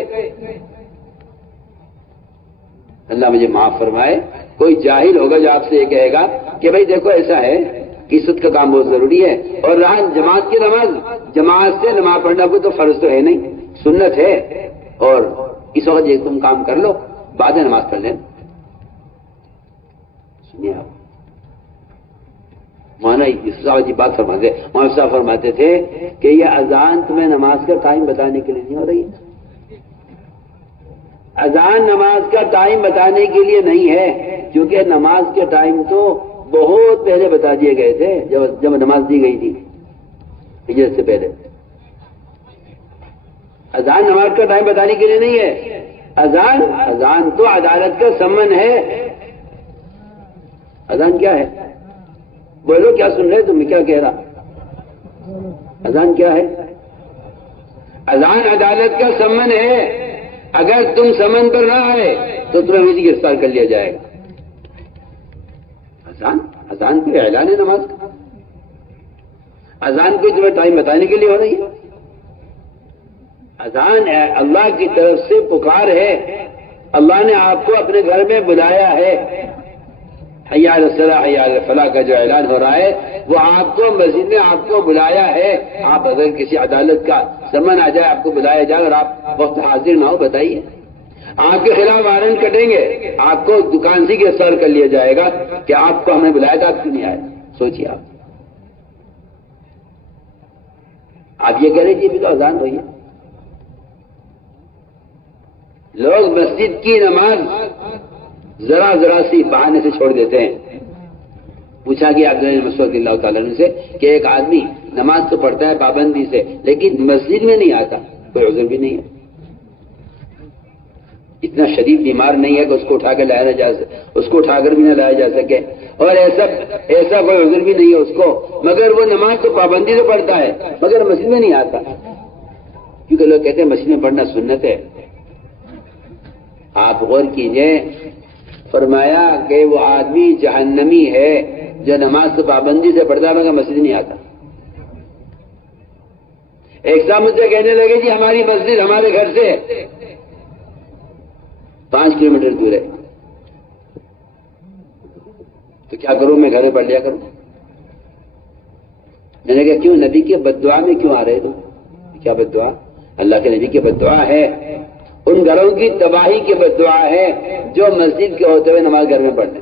اللہ مجھے معاف فرمائے، کوئی جاہل ہوگا جو آپ سے یہ کہے گا کہ بھائی دیکھو ایسا ہے، قصت کا کام بہت ضروری ہے، اور رہا جماعت کی نماز، جماعت سے نماز پڑھنا کوئی تو فرض تو ہے نہیں، سنت ہے، اور اس وقت یہ تم کام کر لو، بعد میں نماز پڑھ لینا۔ سنیے آپ مولانا صاحب جی بات فرماتے، مولانا صاحب فرماتے تھے کہ یہ اذان تمہیں نماز کا ٹائم بتانے کے لیے نہیں ہو رہی ہے، اذان نماز کا ٹائم بتانے کے لیے نہیں ہے، کیونکہ نماز کے ٹائم تو بہت پہلے بتا دیے گئے تھے جب نماز دی گئی تھی ہجرت سے پہلے۔ اذان نماز کا ٹائم بتانے کے لیے نہیں ہے، اذان تو عدالت کا سمن ہے۔ اذان کیا ہے؟ بولو کیا سن رہے تم، کیا کہہ رہا؟ اذان کیا ہے؟ اذان عدالت کا سمن ہے، اگر تم سمن پر نہ آئے تو تمہیں بھی گرفتار کر لیا جائے گا۔ اذان کوئی اعلان ہے نماز کا، اذان کوئی تمہیں ٹائم بتانے کے لیے ہو رہی ہے؟ اذان اللہ کی طرف سے پکار ہے، اللہ نے آپ کو اپنے گھر میں بلایا ہے، حی علی الصلاۃ حی علی الفلاح کا جو اعلان ہو رہا ہے وہ آپ کو مسجد میں آپ کو بلایا ہے۔ آپ اگر کسی عدالت کا سمن آ جائے، آپ کو بلایا جائے اور آپ وقت حاضر نہ ہو، بتائیے آپ کے خلاف وارنٹ کٹیں گے، آپ کو دکان سے گرفتار کر لیا جائے گا کہ آپ کو ہم نے بلایا تھا، آپ کیوں نہیں آئے؟ سوچیے آپ یہ کہہ رہے جی ابھی تو اذان ہوئی ہے۔ لوگ مسجد کی نماز ذرا سی بہانے سے چھوڑ دیتے ہیں۔ پوچھا گیا عبداللہ بن مسعود رضی اللہ تعالیٰ عنہ سے کہ ایک آدمی نماز تو پڑھتا ہے پابندی سے لیکن مسجد میں نہیں آتا، کوئی عذر بھی نہیں ہے؟ اتنا شدید بیمار نہیں ہے کہ اس کو اٹھا کے لایا نہ جا سکے، اس کو اٹھا کر بھی نہ لایا جا سکے، اور ایسا کوئی عذر بھی نہیں ہے اس کو، مگر وہ نماز تو پابندی سے پڑھتا ہے مگر مسجد میں نہیں آتا، کیونکہ لوگ کہتے ہیں مسجد میں پڑھنا سنت ہے۔ آپ غور کیجئے، فرمایا کہ وہ آدمی جہنمی ہے جو نماز تو پابندی سے پڑھتا ہے مگر مسجد نہیں آتا۔ ایک صاحب مجھ سے کہنے لگے جی ہماری مسجد ہمارے گھر سے 5 کلومیٹر دور ہے، تو کیا کروں، میں گھر میں پڑھ لیا کروں؟ میں نے کہا کیوں، نبی کے بددعا میں کیوں آ رہے تم؟ کیا بددعا؟ اللہ کے نبی کے بددعا ہے، ان گھروں کی تباہی کی بددعا ہے جو مسجد کے ہوتے ہوئے نماز گھر میں پڑھنے۔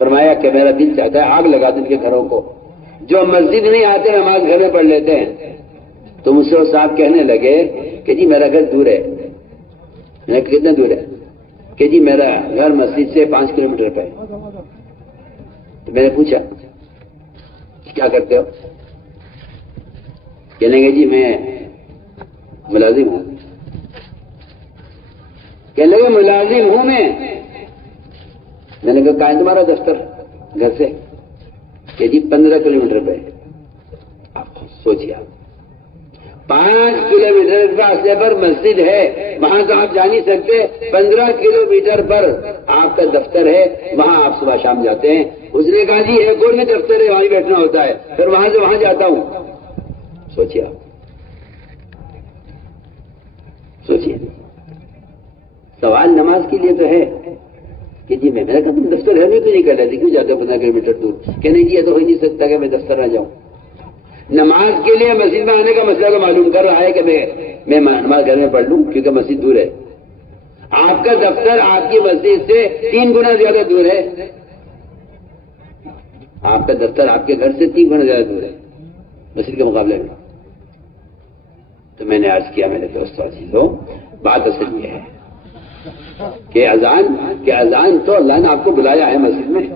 فرمایا کہ میرا دل چاہتا ہے آگ لگا دوں ان کے گھروں کو، جو مسجد نہیں آتے نماز گھر میں پڑھ لیتے ہیں۔ تو مجھ سے وہ صاحب کہنے لگے کہ جی میرا گھر دور ہے۔ میں نے کہا کتنا دور ہے؟ کہ جی میرا گھر مسجد سے 5 کلومیٹر پہ ہے۔ تو میں نے پوچھا کیا کرتے ہو؟ کہنے لگے جی میں ملازم ہوں۔ کہنے لگے ملازم ہوں میں نے کہا کہاں ہے تمہارا دفتر گھر سے؟ کہ جی 15 کلومیٹر پہ۔ آپ سوچیے، 5 کلومیٹر فاصلے پر مسجد ہے، وہاں تو آپ جا نہیں سکتے، 15 کلومیٹر پر آپ کا دفتر ہے، وہاں آپ صبح شام جاتے ہیں۔ اس نے کہا جی ایک اور میں دفتر ہے وہاں بیٹھنا ہوتا ہے، پھر وہاں سے وہاں جاتا ہوں۔ سوچیے آپ، سوچیے، سوال نماز کے لیے تو ہے کہ جی میں نے کہا تم دفتر ہے میں کیوں نہیں کر لیتے، کیوں جاتے ہو 15 کلومیٹر دور؟ کہ نہیں جی یہ تو ہو ہی نہیں سکتا کہ میں دفتر نہ جاؤں۔ نماز کے لیے مسجد میں آنے کا مسئلہ کو معلوم کر رہا ہے کہ میں نماز گھر میں پڑھ لوں کیونکہ مسجد دور ہے۔ آپ کا دفتر آپ کی مسجد سے 3 گنا زیادہ دور ہے، آپ کا دفتر آپ کے گھر سے 3 گنا زیادہ دور ہے مسجد کے مقابلے میں۔ تو میں نے عرض کیا میرے دوستوں عزیزوں، بات اصل یہ ہے کہ اذان تو اللہ نے آپ کو بلایا ہے مسجد میں،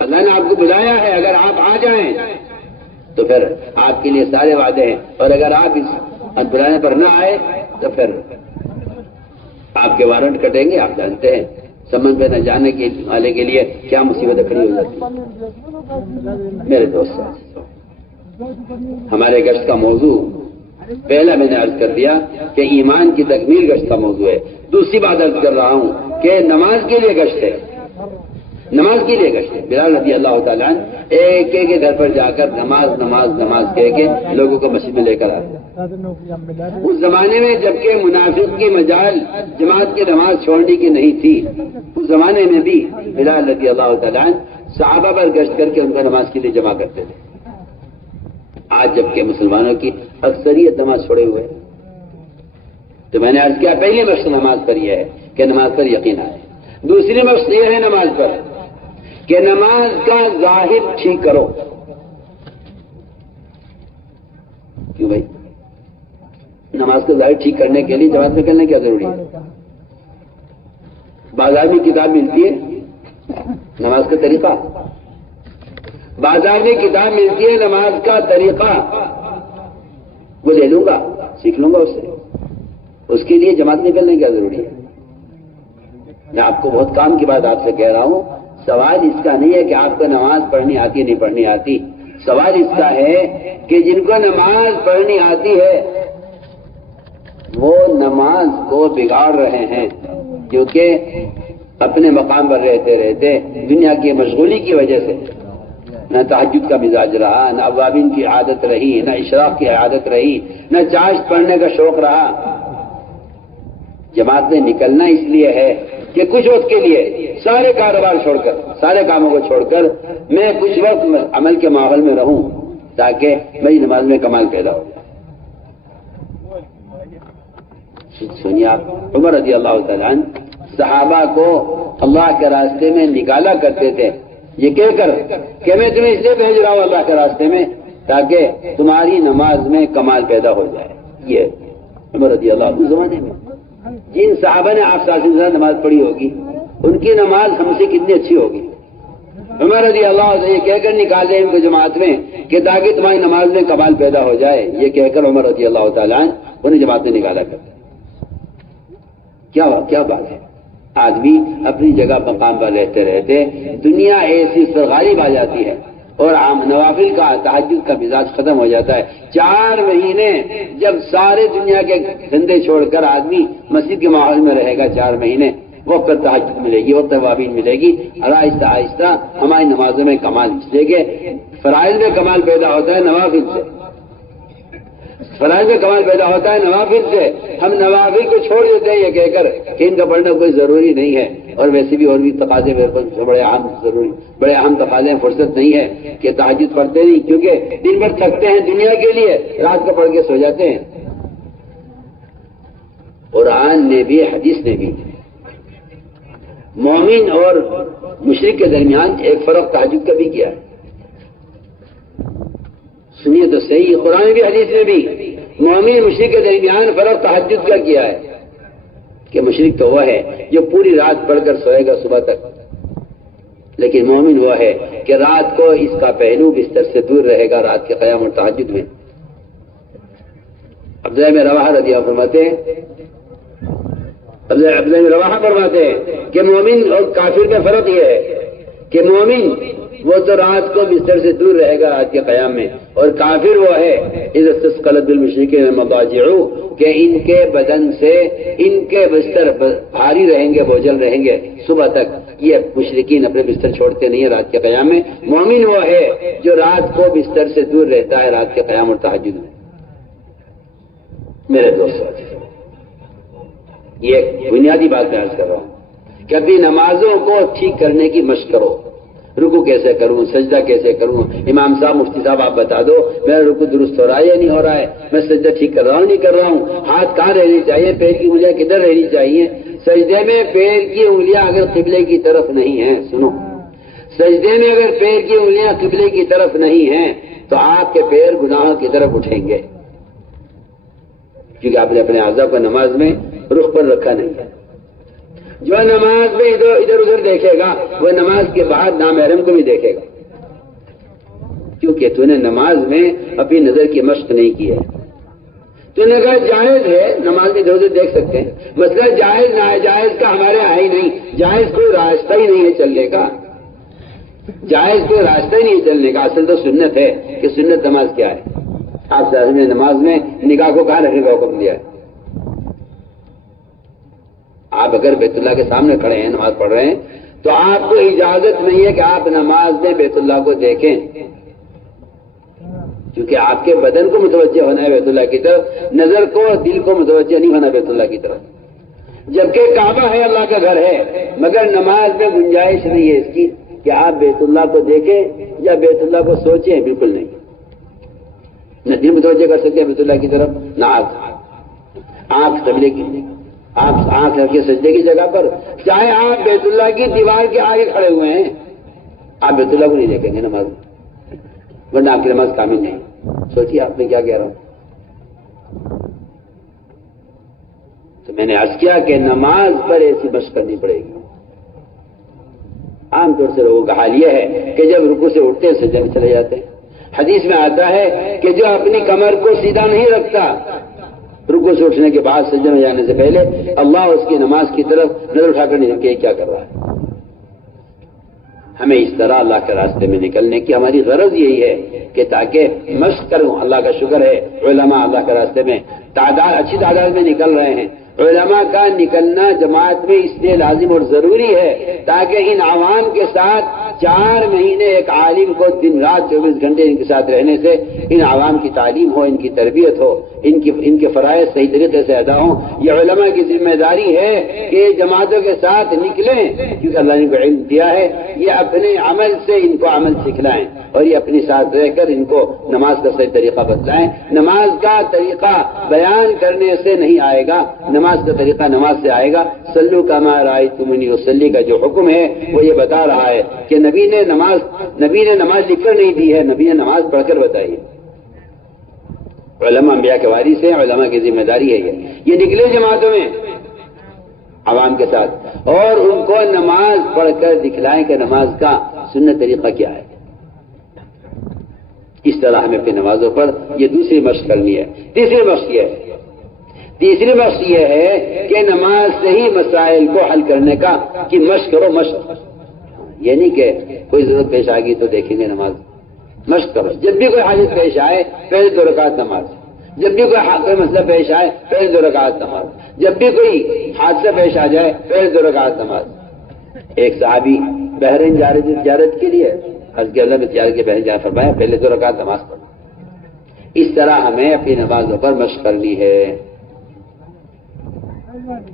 اللہ نے آپ کو بلایا ہے، اگر آپ آ جائیں تو پھر آپ کے لیے سارے وعدے ہیں، اور اگر آپ اس بلانے پر نہ آئے تو پھر آپ کے وارنٹ کٹیں گے۔ آپ جانتے ہیں سمن پہ نہ جانے کے والے کے لیے کیا مصیبتیں کھڑی ہو جاتی۔ میرے دوستوں ہمارے گشت کا موضوع پہلا میں نے عرض کر دیا کہ ایمان کی تکمیل گشت کا موضوع ہے۔ دوسری بات عرض کر رہا ہوں کہ نماز کے لیے گشت ہے، نماز کے لیے گشت ہے۔ بلال رضی اللہ تعالیٰ ایک ایک گھر پر جا کر نماز نماز نماز کہہ کے لوگوں کو مسجد میں لے کر آتے۔ اس زمانے میں جبکہ منافق کی مجال جماعت کی نماز چھوڑنے کی نہیں تھی، اس زمانے میں بھی بلال رضی اللہ تعالیٰ عنہ صحابہ پر گشت کر کے ان کو نماز کے لیے جمع کرتے تھے۔ آج جبکہ مسلمانوں کی اکثریت نماز چھوڑے ہوئے، تو میں نے عرض کیا پہلی مشق نماز پر یہ ہے کہ نماز پر یقین آئے، دوسری مشق یہ ہے نماز پر کہ نماز کا ظاہر ٹھیک کرو۔ کیوں بھائی؟ نماز کا ظاہر ٹھیک کرنے کے لیے جماعت میں کرنا کیا ضروری ہے؟ بازار میں کتاب ملتی ہے نماز کا طریقہ، بازار میں کتاب ملتی ہے نماز کا طریقہ، وہ لے لوں گا، سیکھ لوں گا اس سے، اس کے لیے جماعت میں کرنا کیا ضروری ہے؟ میں آپ کو بہت کام کی بات آپ سے کہہ رہا ہوں، سوال اس کا نہیں ہے کہ آپ کو نماز پڑھنی آتی نہیں پڑھنی آتی، سوال اس کا ہے کہ جن کو نماز پڑھنی آتی ہے وہ نماز کو بگاڑ رہے ہیں، کیونکہ اپنے مقام پر رہتے رہتے دنیا کی مشغولی کی وجہ سے نہ تہجد کا مزاج رہا، نہ اوابین کی عادت رہی، نہ اشراق کی عادت رہی، نہ چاشت پڑھنے کا شوق رہا۔ جماعت میں نکلنا اس لیے ہے کہ کچھ وقت کے لیے سارے کاروبار چھوڑ کر، سارے کاموں کو چھوڑ کر میں کچھ وقت عمل کے ماحول میں رہوں تاکہ میری نماز میں کمال پیدا ہو۔ سنیے آپ، عمر رضی اللہ تعالیٰ عنہ صحابہ کو اللہ کے راستے میں نکالا کرتے تھے یہ کہہ کر کہ میں تمہیں اس لیے بھیج رہا ہوں اللہ کے راستے میں تاکہ تمہاری نماز میں کمال پیدا ہو جائے۔ یہ عمر رضی اللہ عنہ زمانے میں جن صحابہ نے آپ صلی اللہ علیہ وسلم نماز پڑھی ہوگی ان کی نماز ہم سے کتنی اچھی ہوگی۔ عمر رضی اللہ عنہ یہ کہہ کر نکال دیں ان کو جماعت میں کہ تاکہ تمہاری نماز میں کمال پیدا ہو جائے، یہ کہہ کر عمر رضی اللہ تعالیٰ عنہ انہیں جماعت میں نکالا کرتے۔ کیا بات ہے؟ آدمی اپنی جگہ مقام پر رہتے رہتے دنیا ایسی پر غالب آ جاتی ہے اور عام نوافل کا تہجد کا مزاج ختم ہو جاتا ہے۔ 4 مہینے جب سارے دنیا کے دھندے چھوڑ کر آدمی مسجد کے ماحول میں رہے گا، 4 مہینے وقت تہجد ملے گی، وقت توابین ملے گی، اور آہستہ آہستہ ہماری نمازوں میں کمال لے کے فرائض میں کمال پیدا ہوتا ہے نوافل سے، فرائض میں کمال پیدا ہوتا ہے نوافل سے۔ ہم نوافل کو چھوڑ دیتے ہیں یہ کہہ کر کہ ان کا پڑھنا کوئی ضروری نہیں ہے، اور ویسے بھی اور بھی تقاضے میرے پاس بڑے اہم تقاضے ہیں، فرصت نہیں ہے کہ تہجد پڑھتے نہیں، کیونکہ دن بھر تھکتے ہیں دنیا کے لیے، رات کو پڑھ کے سو جاتے ہیں۔ قرآن نے بھی حدیث نے بھی مومن اور مشرک کے درمیان ایک فرق تہجد کا بھی کیا ہے۔ سنیے تو صحیح، قرآن بھی حدیث میں بھی مومن مشرک کے درمیان فرق تہجد کا کیا ہے کہ مشرک تو وہ ہے جو پوری رات پڑھ کر سوئے گا صبح تک، لیکن مومن وہ ہے کہ رات کو اس کا پہلو بستر سے دور رہے گا رات کے قیام اور تہجد میں۔ عبداللہ بن رواحہ رضی اللہ عنہ فرماتے ہیں، عبداللہ بن رواحہ فرماتے ہیں کہ مومن اور کافر میں فرق یہ ہے کہ مومن وہ تو رات کو بستر سے دور رہے گا رات کے قیام میں، اور کافر وہ ہے اذا استثقلت بالمشرکین المضاجع کہ ان کے بدن سے ان کے بستر بھاری رہیں گے، بوجھل رہیں گے صبح تک۔ یہ مشرکین اپنے بستر چھوڑتے نہیں ہیں رات کے قیام میں، مومن وہ ہے جو رات کو بستر سے دور رہتا ہے رات کے قیام اور تہجد میں۔ میرے دوستو، یہ ایک بنیادی بات میں عرض کر رہا ہوں کہ اپنی نمازوں کو ٹھیک کرنے کی مشق کرو۔ رکو کیسے کروں، سجدہ کیسے کروں، امام صاحب مفتی صاحب آپ بتا دو میرا رکو درست ہو رہا ہے یا نہیں ہو رہا ہے، میں سجدہ ٹھیک کر رہا ہوں نہیں کر رہا ہوں، ہاتھ کہاں رہنی چاہیے، پیر کی انگلیاں کدھر رہنی چاہیے۔ سجدے میں پیر کی انگلیاں اگر قبلے کی طرف نہیں ہیں، سنو، سجدے میں اگر پیر کی انگلیاں قبلے کی طرف نہیں ہیں تو آپ کے پیر گناہوں کی طرف اٹھیں گے، کیونکہ آپ نے اپنے اعضاء کو نماز میں رخ پر رکھا نہیں ہے۔ جو نماز میں ادھر ادھر دیکھے گا وہ نماز کے بعد نامحرم کو بھی دیکھے گا، کیونکہ تو نے نماز میں اپنی نظر کی مشق نہیں کی ہے۔ تو نے کہا جائز ہے نماز میں ادھر ادھر دیکھ سکتے ہیں، مسئلہ جائز ناجائز کا ہمارے ہے ہی نہیں، جائز کوئی راستہ ہی نہیں ہے چلنے کا، جائز کوئی راستہ ہی نہیں ہے چلنے کا۔ اصل تو سنت ہے کہ سنت نماز کیا ہے۔ آپ نے نماز میں نگاہ کو کہاں رکھنے کا حکم دیا ہے؟ آپ اگر بیت اللہ کے سامنے کھڑے ہیں نماز پڑھ رہے ہیں تو آپ کو اجازت نہیں ہے کہ آپ نماز میں بیت اللہ کو دیکھیں، کیونکہ آپ کے بدن کو متوجہ ہونا ہے بیت اللہ کی طرف، نظر کو اور دل کو متوجہ نہیں ہونا بیت اللہ کی طرف. جبکہ کعبہ ہے، اللہ کا گھر ہے، مگر نماز میں گنجائش نہیں ہے اس کی کہ آپ بیت اللہ کو دیکھیں یا بیت اللہ کو سوچیں، بالکل نہیں. نہ دل متوجہ کر سکتے ہیں بیت اللہ کی طرف، نہ آنکھ قبلے کی، آپ آنکھ رکھ کے سجدے کی جگہ پر، چاہے آپ بیت اللہ کی دیوار کے آگے کھڑے ہوئے ہیں، آپ بیت اللہ کو نہیں دیکھیں گے نماز، ورنہ آپ کی نماز کامل نہیں. سوچیے آپ میں کیا کہہ رہا ہوں. تو میں نے عرض کیا کہ نماز پر ایسی مشق کرنی پڑے گی. عام طور سے لوگوں کا حال یہ ہے کہ جب رکوع سے اٹھتے ہیں سجدے میں چلے جاتے ہیں. حدیث میں آتا ہے کہ جو اپنی کمر کو سیدھا نہیں رکھتا رکوع سے اٹھنے کے بعد سجدے میں جانے سے پہلے، اللہ اس کی نماز کی طرف نظر اٹھا کر نہیں دیکھے کیا کر رہا ہے. ہمیں اس طرح اللہ کے راستے میں نکلنے کی ہماری غرض یہی ہے کہ تاکہ مشق کروں. اللہ کا شکر ہے علماء اللہ کے راستے میں اچھی تعداد میں نکل رہے ہیں. علماء کا نکلنا جماعت میں اس لیے لازم اور ضروری ہے تاکہ ان عوام کے ساتھ 4 مہینے ایک عالم کو دن رات 24 گھنٹے ان کے ساتھ رہنے سے ان عوام کی تعلیم ہو، ان کی تربیت ہو، ان کے فرائض صحیح طریقے سے ادا ہوں. یہ علماء کی ذمہ داری ہے کہ جماعتوں کے ساتھ نکلیں، کیونکہ اللہ نے ان کو علم دیا ہے. یہ اپنے عمل سے ان کو عمل سکھلائیں اور یہ اپنی ساتھ رہ کر ان کو نماز کا صحیح طریقہ بتلائیں. نماز کا طریقہ بیان کرنے سے نہیں آئے گا، نماز کا طریقہ نماز سے آئے گا. صلو کما رأیتمونی اصلی کا جو حکم ہے وہ یہ بتا رہا ہے کہ نبی نے نماز لکھ کر نہیں دی ہے، نبی نے نماز پڑھ کر بتائی ہے. علماء انبیاء کے وارث ہیں، علماء کی ذمہ داری ہے یہ نکلے جماعتوں میں عوام کے ساتھ اور ان کو نماز پڑھ کر دکھلائیں کہ نماز کا سنت طریقہ کیا ہے. اس طرح ہمیں اپنی نمازوں پر یہ دوسری مشق کرنی ہے. تیسری مشق یہ ہے کہ نماز سے ہی مسائل کو حل کرنے کا کہ مشق کرو. مشق یہ نہیں کہ کوئی ضرورت پیش آ گئی تو دیکھیں گے نماز. مشق کرو. جب بھی کوئی حاجت پیش آئے پہلے 2 رکعت نماز. جب بھی کوئی مسئلہ پیش آئے پہلے 2 رکعت نماز. جب بھی کوئی حادثہ پیش آ جائے پہلے 2 رکعت نماز. ایک صحابی بحرین زیارت کے لیے حضرت اللہ میں تجارت کے بحرین جانا فرمایا، پہلے 2 رکعت نماز پڑھو. اس طرح ہمیں اپنی نمازوں پر مشق کرنی ہے.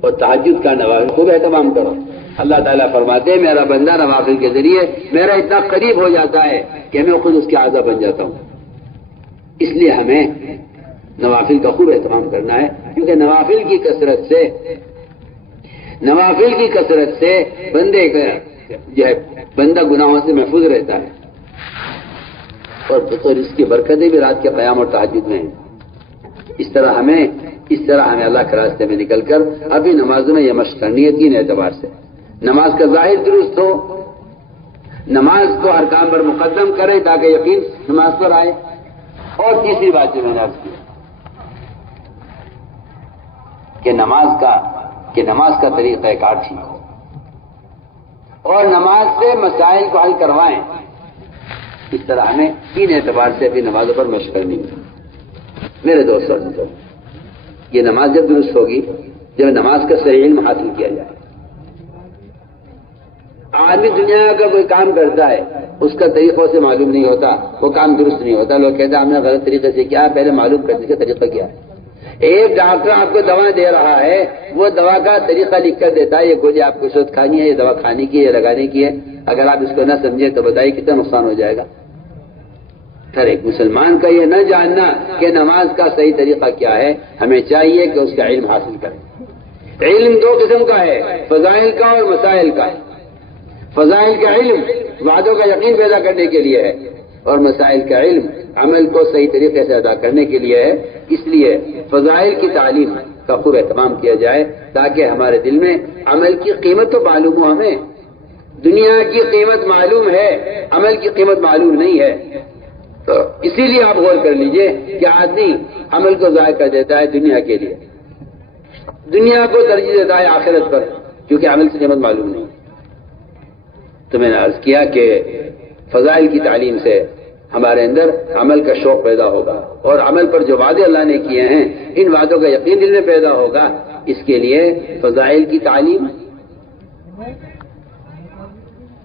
اور تہجد کا نوافل خوب اہتمام کرو. اللہ تعالیٰ فرماتے ہیں میرا بندہ نوافل کے ذریعے میرا اتنا قریب ہو جاتا ہے کہ میں خود اس کے اعضا بن جاتا ہوں. اس لیے ہمیں نوافل کا خوب اہتمام کرنا ہے، کیونکہ نوافل کی کثرت سے بندے کا جو ہے بندہ گناہوں سے محفوظ رہتا ہے اور اس کی برکتیں بھی رات کے قیام اور تہجد میں ہیں. اس طرح ہمیں اللہ کے راستے میں نکل کر ابھی نمازوں میں یہ مشق کرنی ہے 3 اعتبار سے. نماز کا ظاہر درست ہو، نماز کو ہر کام پر مقدم کرے تاکہ یقین نماز پر آئے. اور تیسری بات جو میں نے عرض کی کہ نماز کا طریقہ کار ٹھیک ہو اور نماز سے مسائل کو حل کروائیں. اس طرح ہمیں 3 اعتبار سے اپنی نمازوں پر مشق کرنی ہے. میرے دوستوں، یہ نماز جب درست ہوگی جب نماز کا صحیح علم حاصل کیا جائے. آدمی دنیا کا کوئی کام کرتا ہے اس کا طریقوں سے معلوم نہیں ہوتا، وہ کام درست نہیں ہوتا. لوگ کہتے ہیں ہم نے غلط طریقے سے کیا، پہلے معلوم کرنے کا طریقہ کیا ہے. ایک ڈاکٹر آپ کو دوا دے رہا ہے، وہ دوا کا طریقہ لکھ کر دیتا ہے، یہ گولی آپ کو شوت کھانی ہے، یہ دوا کھانے کی ہے، لگانے کی ہے. اگر آپ اس کو نہ سمجھے تو بتائیے کتنا نقصان ہو جائے گا. ہر ایک مسلمان کا یہ نہ جاننا کہ نماز کا صحیح طریقہ کیا ہے، ہمیں چاہیے کہ اس کا علم حاصل کریں. علم 2 قسم کا ہے، فضائل کا اور مسائل کا. فضائل کا علم وعدوں کا یقین پیدا کرنے کے لیے ہے اور مسائل کا علم عمل کو صحیح طریقے سے ادا کرنے کے لیے ہے. اس لیے فضائل کی تعلیم کا خوب اہتمام کیا جائے تاکہ ہمارے دل میں عمل کی قیمت تو معلوم ہو. ہمیں دنیا کی قیمت معلوم ہے، عمل کی قیمت معلوم نہیں ہے. تو اسی لیے آپ غور کر لیجئے کہ آدمی عمل کو ضائع کر دیتا ہے دنیا کے لیے، دنیا کو ترجیح دیتا ہے آخرت پر، کیونکہ عمل کی قیمت معلوم نہیں. تو میں نے عرض کیا کہ فضائل کی تعلیم سے ہمارے اندر عمل کا شوق پیدا ہوگا اور عمل پر جو وعدے اللہ نے کیے ہیں ان وعدوں کا یقین دل میں پیدا ہوگا. اس کے لیے فضائل کی تعلیم،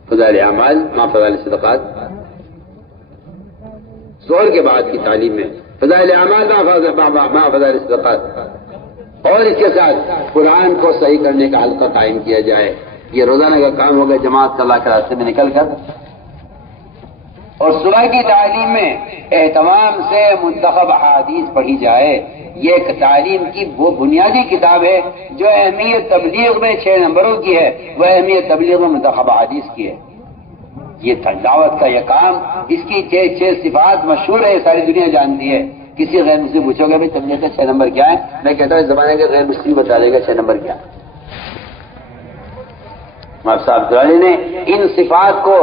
فضائل اعمال مع فضائل صدقات، ظہر کے بعد کی تعلیم میں فضائل اعمال مع فضائل صدقات، اور اس کے ساتھ قرآن کو صحیح کرنے کا حلقہ قائم کیا جائے. یہ روزانہ کا کام ہوگا جماعت کا اللہ کے راستے میں نکل کر. اور صبح کی تعلیم میں اہتمام سے منتخب احادیث پڑھی جائے. یہ ایک تعلیم کی وہ بنیادی کتاب ہے جو اہمیت تبلیغ میں 6 نمبروں کی ہے، وہ اہمیت تبلیغ میں منتخب احادیث کی ہے. یہ دعوت کا یہ کام، اس کی 6 صفات مشہور ہے، ساری دنیا جانتی ہے. کسی غیر مسلم پوچھو گے بھائی تبلیغ کا 6 نمبر کیا ہے، میں کہتا ہوں اس زمانے کے غیر مسلم بتا دے گا 6 نمبر کیا ہے. صاحب درالی نے ان صفات کو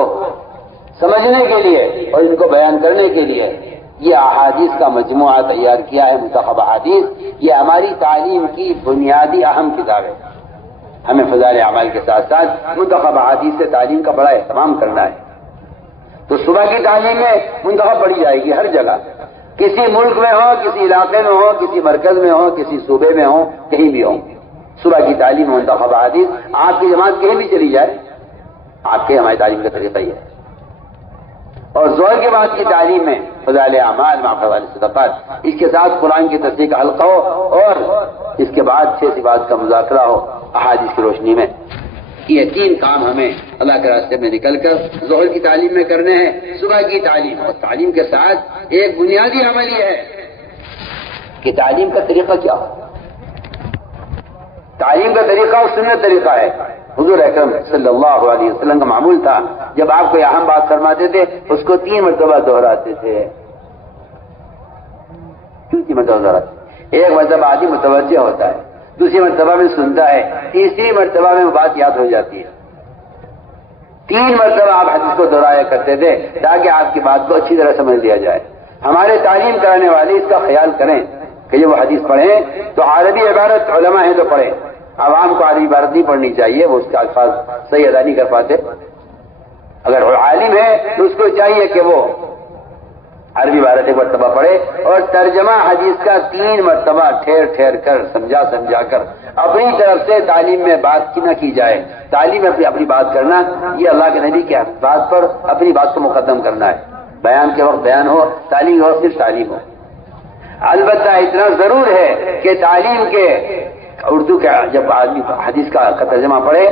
سمجھنے کے لیے اور ان کو بیان کرنے کے لیے یہ احادیث کا مجموعہ تیار کیا ہے، منتخب احادیث. یہ ہماری تعلیم کی بنیادی اہم کتاب ہے. ہمیں فضائل اعمال کے ساتھ ساتھ منتخب احادیث سے تعلیم کا بڑا اہتمام کرنا ہے. تو صبح کی تعلیم میں منتخب پڑھی جائے گی ہر جگہ، کسی ملک میں ہو، کسی علاقے میں ہو، کسی مرکز میں ہو، کسی صوبے میں ہو، کہیں بھی ہو. صبح کی تعلیم منتخب احادیث. آپ کی جماعت کہیں بھی چلی جائے، آپ کے ہماری تعلیم کا طریقہ ہی ہے. اور ظہر کے بعد کی تعلیم میں فضائل اعمال مع فضائل صدقات، اس کے ساتھ قرآن کی تصدیق کا حلقہ ہو، اور اس کے بعد 6 صفات کا مذاکرہ ہو احادیث کی روشنی میں. یہ 3 کام ہمیں اللہ کے راستے میں نکل کر ظہر کی تعلیم میں کرنے ہیں. صبح کی تعلیم اور تعلیم کے ساتھ ایک بنیادی عمل یہ ہے کہ تعلیم کا طریقہ کیا ہو. تعلیم کا طریقہ اور سنت طریقہ ہے. حضور اکرم صلی اللہ علیہ وسلم کا معمول تھا جب آپ کوئی اہم بات فرماتے تھے اس کو 3 مرتبہ دہراتے تھے. کیوں 3 مرتبہ دہراتے؟ ایک مرتبہ آدمی متوجہ ہوتا ہے، دوسری مرتبہ میں سنتا ہے، تیسری مرتبہ میں بات یاد ہو جاتی ہے. 3 مرتبہ آپ حدیث کو دہرایا کرتے تھے تاکہ آپ کی بات کو اچھی طرح سمجھ لیا جائے. ہمارے تعلیم کرانے والے اس کا خیال کریں کہ جب وہ حدیث پڑھیں تو عربی عبارت علماء ہیں تو پڑھیں. عوام کو عربی عبارت نہیں پڑھنی چاہیے، وہ اس کے الفاظ صحیح ادا نہیں کر پاتے. اگر وہ عالم ہے تو اس کو چاہیے کہ وہ عربی عبارت 1 مرتبہ پڑھے اور ترجمہ حدیث کا 3 مرتبہ ٹھہر کر سمجھا کر اپنی طرف سے تعلیم میں بات کی نہ کی جائے. تعلیم میں اپنی بات کرنا، یہ اللہ کے نبی کے بات پر اپنی بات کو مقدم کرنا ہے. بیان کے وقت بیان ہو، تعلیم کے وقت صرف تعلیم ہو. البتہ اتنا ضرور ہے کہ تعلیم کے اردو کا جب آدمی حدیث کا ترجمہ پڑھے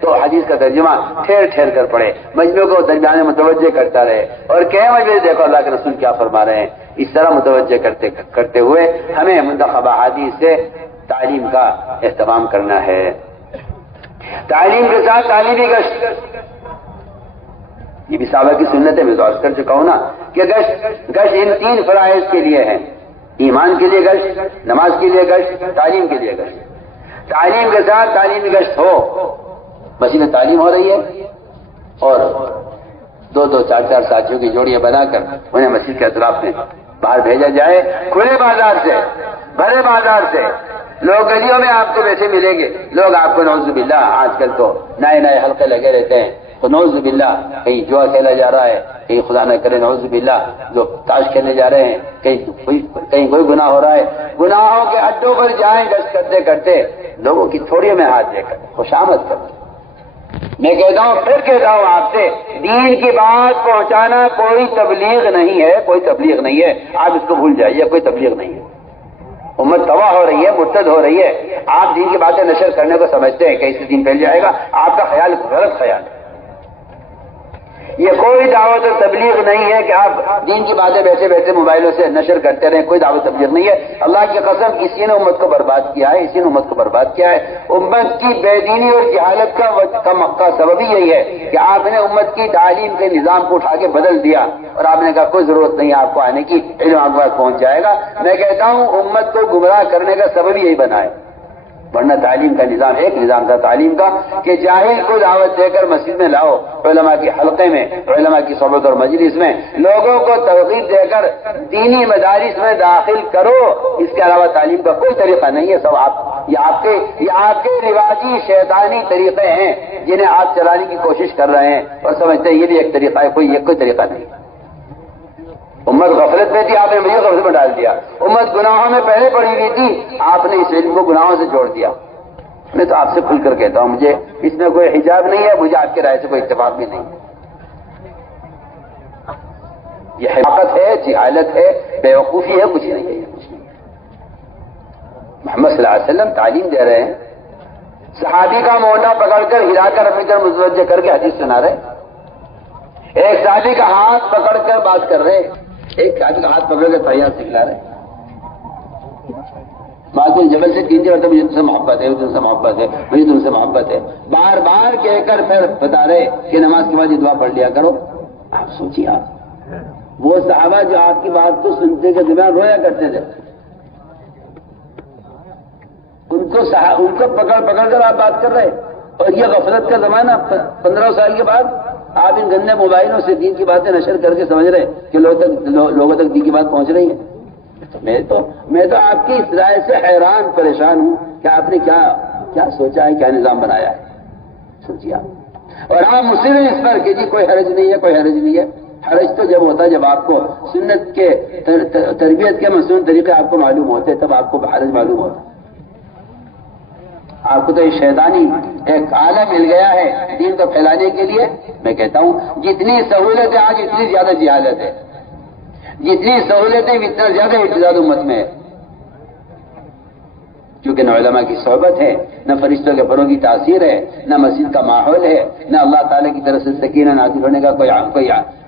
تو حدیث کا ترجمہ ٹھہر کر پڑھے، مجموعے کو درمیان میں متوجہ کرتا رہے اور کہے مجموعے دیکھو اللہ کے رسول کیا فرما رہے ہیں. اس طرح متوجہ کرتے ہوئے ہمیں منتخب احادیث سے تعلیم کا اہتمام کرنا ہے. تعلیم کے ساتھ تعلیمی گشت، یہ بھی صحابہ کی سنت ہے. میں تو عرض کر چکا ہوں نا کہ گشت ان 3 فرائض کے لیے ہے: ایمان کے لیے گشت، نماز کے لیے گشت، تعلیم کے لیے گشت. تعلیم کے ساتھ تعلیمی گشت ہو. مسجد میں تعلیم ہو رہی ہے اور 2 4 ساتھیوں کی جوڑیاں بنا کر انہیں مسجد کے اطراف میں باہر بھیجا جائے. کھلے بازار سے، بڑے بازار سے، لوگ گلیوں میں آپ کو ویسے ملیں گے. لوگ آپ کو نعوذ باللہ، آج کل تو نئے حلقے لگے رہتے ہیں، تو نعوذ باللہ کہیں جوا کھیلا جا رہا ہے، کہیں خدا نہ کرے نعوذ باللہ جو تاش کھیلنے جا رہے ہیں، کہیں کوئی گناہ ہو رہا ہے. گناہوں کے اڈوں پر جائیں گشت کرتے لوگوں کی تھوڑیوں میں ہاتھ دے کر خوشامد کرتے. میں کہتا ہوں، پھر کہتا ہوں آپ سے، دین کی بات پہنچانا کوئی تبلیغ نہیں ہے، کوئی تبلیغ نہیں ہے. آپ اس کو بھول جائیے، کوئی تبلیغ نہیں ہے. امت تباہ ہو رہی ہے، مرتد ہو رہی ہے. آپ دین کی باتیں نشر کرنے کو سمجھتے ہیں کہ اس سے دین پھیل جائے گا. آپ کا خیال غلط خیال ہے. یہ کوئی دعوت اور تبلیغ نہیں ہے کہ آپ دین کی باتیں بیٹھے موبائلوں سے نشر کرتے رہیں. کوئی دعوت تبلیغ نہیں ہے. اللہ کی قسم، اسی نے امت کو برباد کیا ہے. امت کی بے دینی اور جہالت کا سبب ہی یہی ہے کہ آپ نے امت کی تعلیم کے نظام کو اٹھا کے بدل دیا اور آپ نے کہا کوئی ضرورت نہیں آپ کو آنے کی، علم آپ کے پاس پہنچ جائے گا. میں کہتا ہوں امت کو گمراہ کرنے کا سبب یہی بنا ہے. ورنہ تعلیم کا نظام ایک نظام تھا تعلیم کا کہ جاہل کو دعوت دے کر مسجد میں لاؤ، علماء کے حلقے میں، علماء کی صحبت اور مجلس میں لوگوں کو ترغیب دے کر دینی مدارس میں داخل کرو. اس کے علاوہ تعلیم کا کوئی طریقہ نہیں ہے. سب یہ آپ کے رواجی شیطانی طریقے ہیں جنہیں آپ چلانے کی کوشش کر رہے ہیں اور سمجھتے ہیں یہ بھی ایک طریقہ ہے. کوئی طریقہ نہیں. امت غفلت میں تھی، آپ نے مجھے غفلت میں ڈال دیا. امت گناہوں میں پہلے پڑی ہوئی تھی، آپ نے اس علم کو گناہوں سے جوڑ دیا. میں تو آپ سے کھل کر کہتا ہوں، مجھے اس میں کوئی حجاب نہیں ہے، مجھے آپ کی رائے سے کوئی اتفاق بھی نہیں. یہ حماقت ہے، جہالت ہے، بیوقوفی ہے، کچھ نہیں ہے، کچھ نہیں ہے۔ محمد صلی اللہ علیہ وسلم تعلیم دے رہے ہیں، صحابی کا مونڈا پکڑ کر ہلا کر اپنی طرف متوجہ کر کے حدیث سنا رہے، ایک صحابی کا ہاتھ پکڑ کر بات کر رہے، ایک صحابی کا ہاتھ پکڑ کر تحیات سکھلا رہے، معاذ بن جبل سے 3 مرتبہ مجھے تم سے محبت ہے، مجھے تم سے محبت ہے، مجھے تم سے محبت ہے، بار بار کہہ کر پھر بتا رہے کہ نماز کے بعد یہ دعا پڑھ لیا کرو۔ آپ سوچیے، آپ وہ صحابہ جو آپ کی بات کو سنتے کے دماغ رویا کرتے تھے، ان کو پکڑ کر آپ بات کر رہے، اور یہ غفلت کا زمانہ 15 سال کے بعد آپ ان گندے موبائلوں سے دین کی باتیں نشر کر کے سمجھ رہے کہ لوگوں تک دین کی بات پہنچ رہی ہے۔ میں تو آپ کی اس رائے سے حیران پریشان ہوں کہ آپ نے کیا سوچا ہے، کیا نظام بنایا ہے، سوچیے آپ۔ اور آپ مصر ہیں اس پر کہ جی کوئی حرج نہیں ہے، کوئی حرج نہیں ہے۔ حرج تو جب ہوتا ہے جب آپ کو سنت کے تربیت کے مصنون طریقے آپ کو معلوم ہوتے، تب آپ کو حرج معلوم ہوتا۔ آپ کو تو یہ شیطانی ایک آلہ مل گیا ہے دین کو پھیلانے کے لیے۔ میں کہتا ہوں جتنی سہولت ہے آج اتنی زیادہ جہالت ہے، جتنی سہولتیں اتنا زیادہ ارتداد امت میں ہے، کیونکہ نہ علماء کی صحبت ہے، نہ فرشتوں کے پروں کی تاثیر ہے، نہ مسجد کا ماحول ہے، نہ اللہ تعالیٰ کی طرف سے سکینہ نازل ہونے کا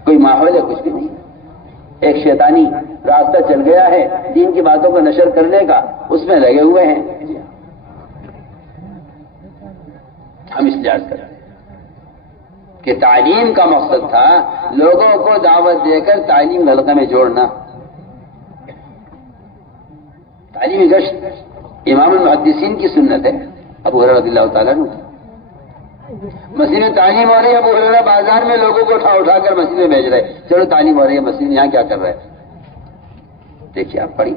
کوئی ماحول ہے، کچھ بھی نہیں۔ ایک شیطانی راستہ چل گیا ہے دین کی باتوں کو نشر کرنے کا، اس میں لگے ہوئے ہیں۔ ہم اس لحاظ کریں کہ تعلیم کا مقصد تھا لوگوں کو دعوت دے کر تعلیم حلقہ میں جوڑنا۔ تعلیمی گشت امام المحدثین کی سنت ہے، ابو ہریرہ رضی اللہ تعالیٰ عنہ۔ مسجد میں تعلیم ہو رہی ہے، ابو ہریرہ بازار میں لوگوں کو اٹھا کر مسجد میں بھیج رہے، چلو تعلیم ہو رہی ہے مسجد میں، یہاں کیا کر رہے ہیں؟ دیکھیے آپ پڑھی،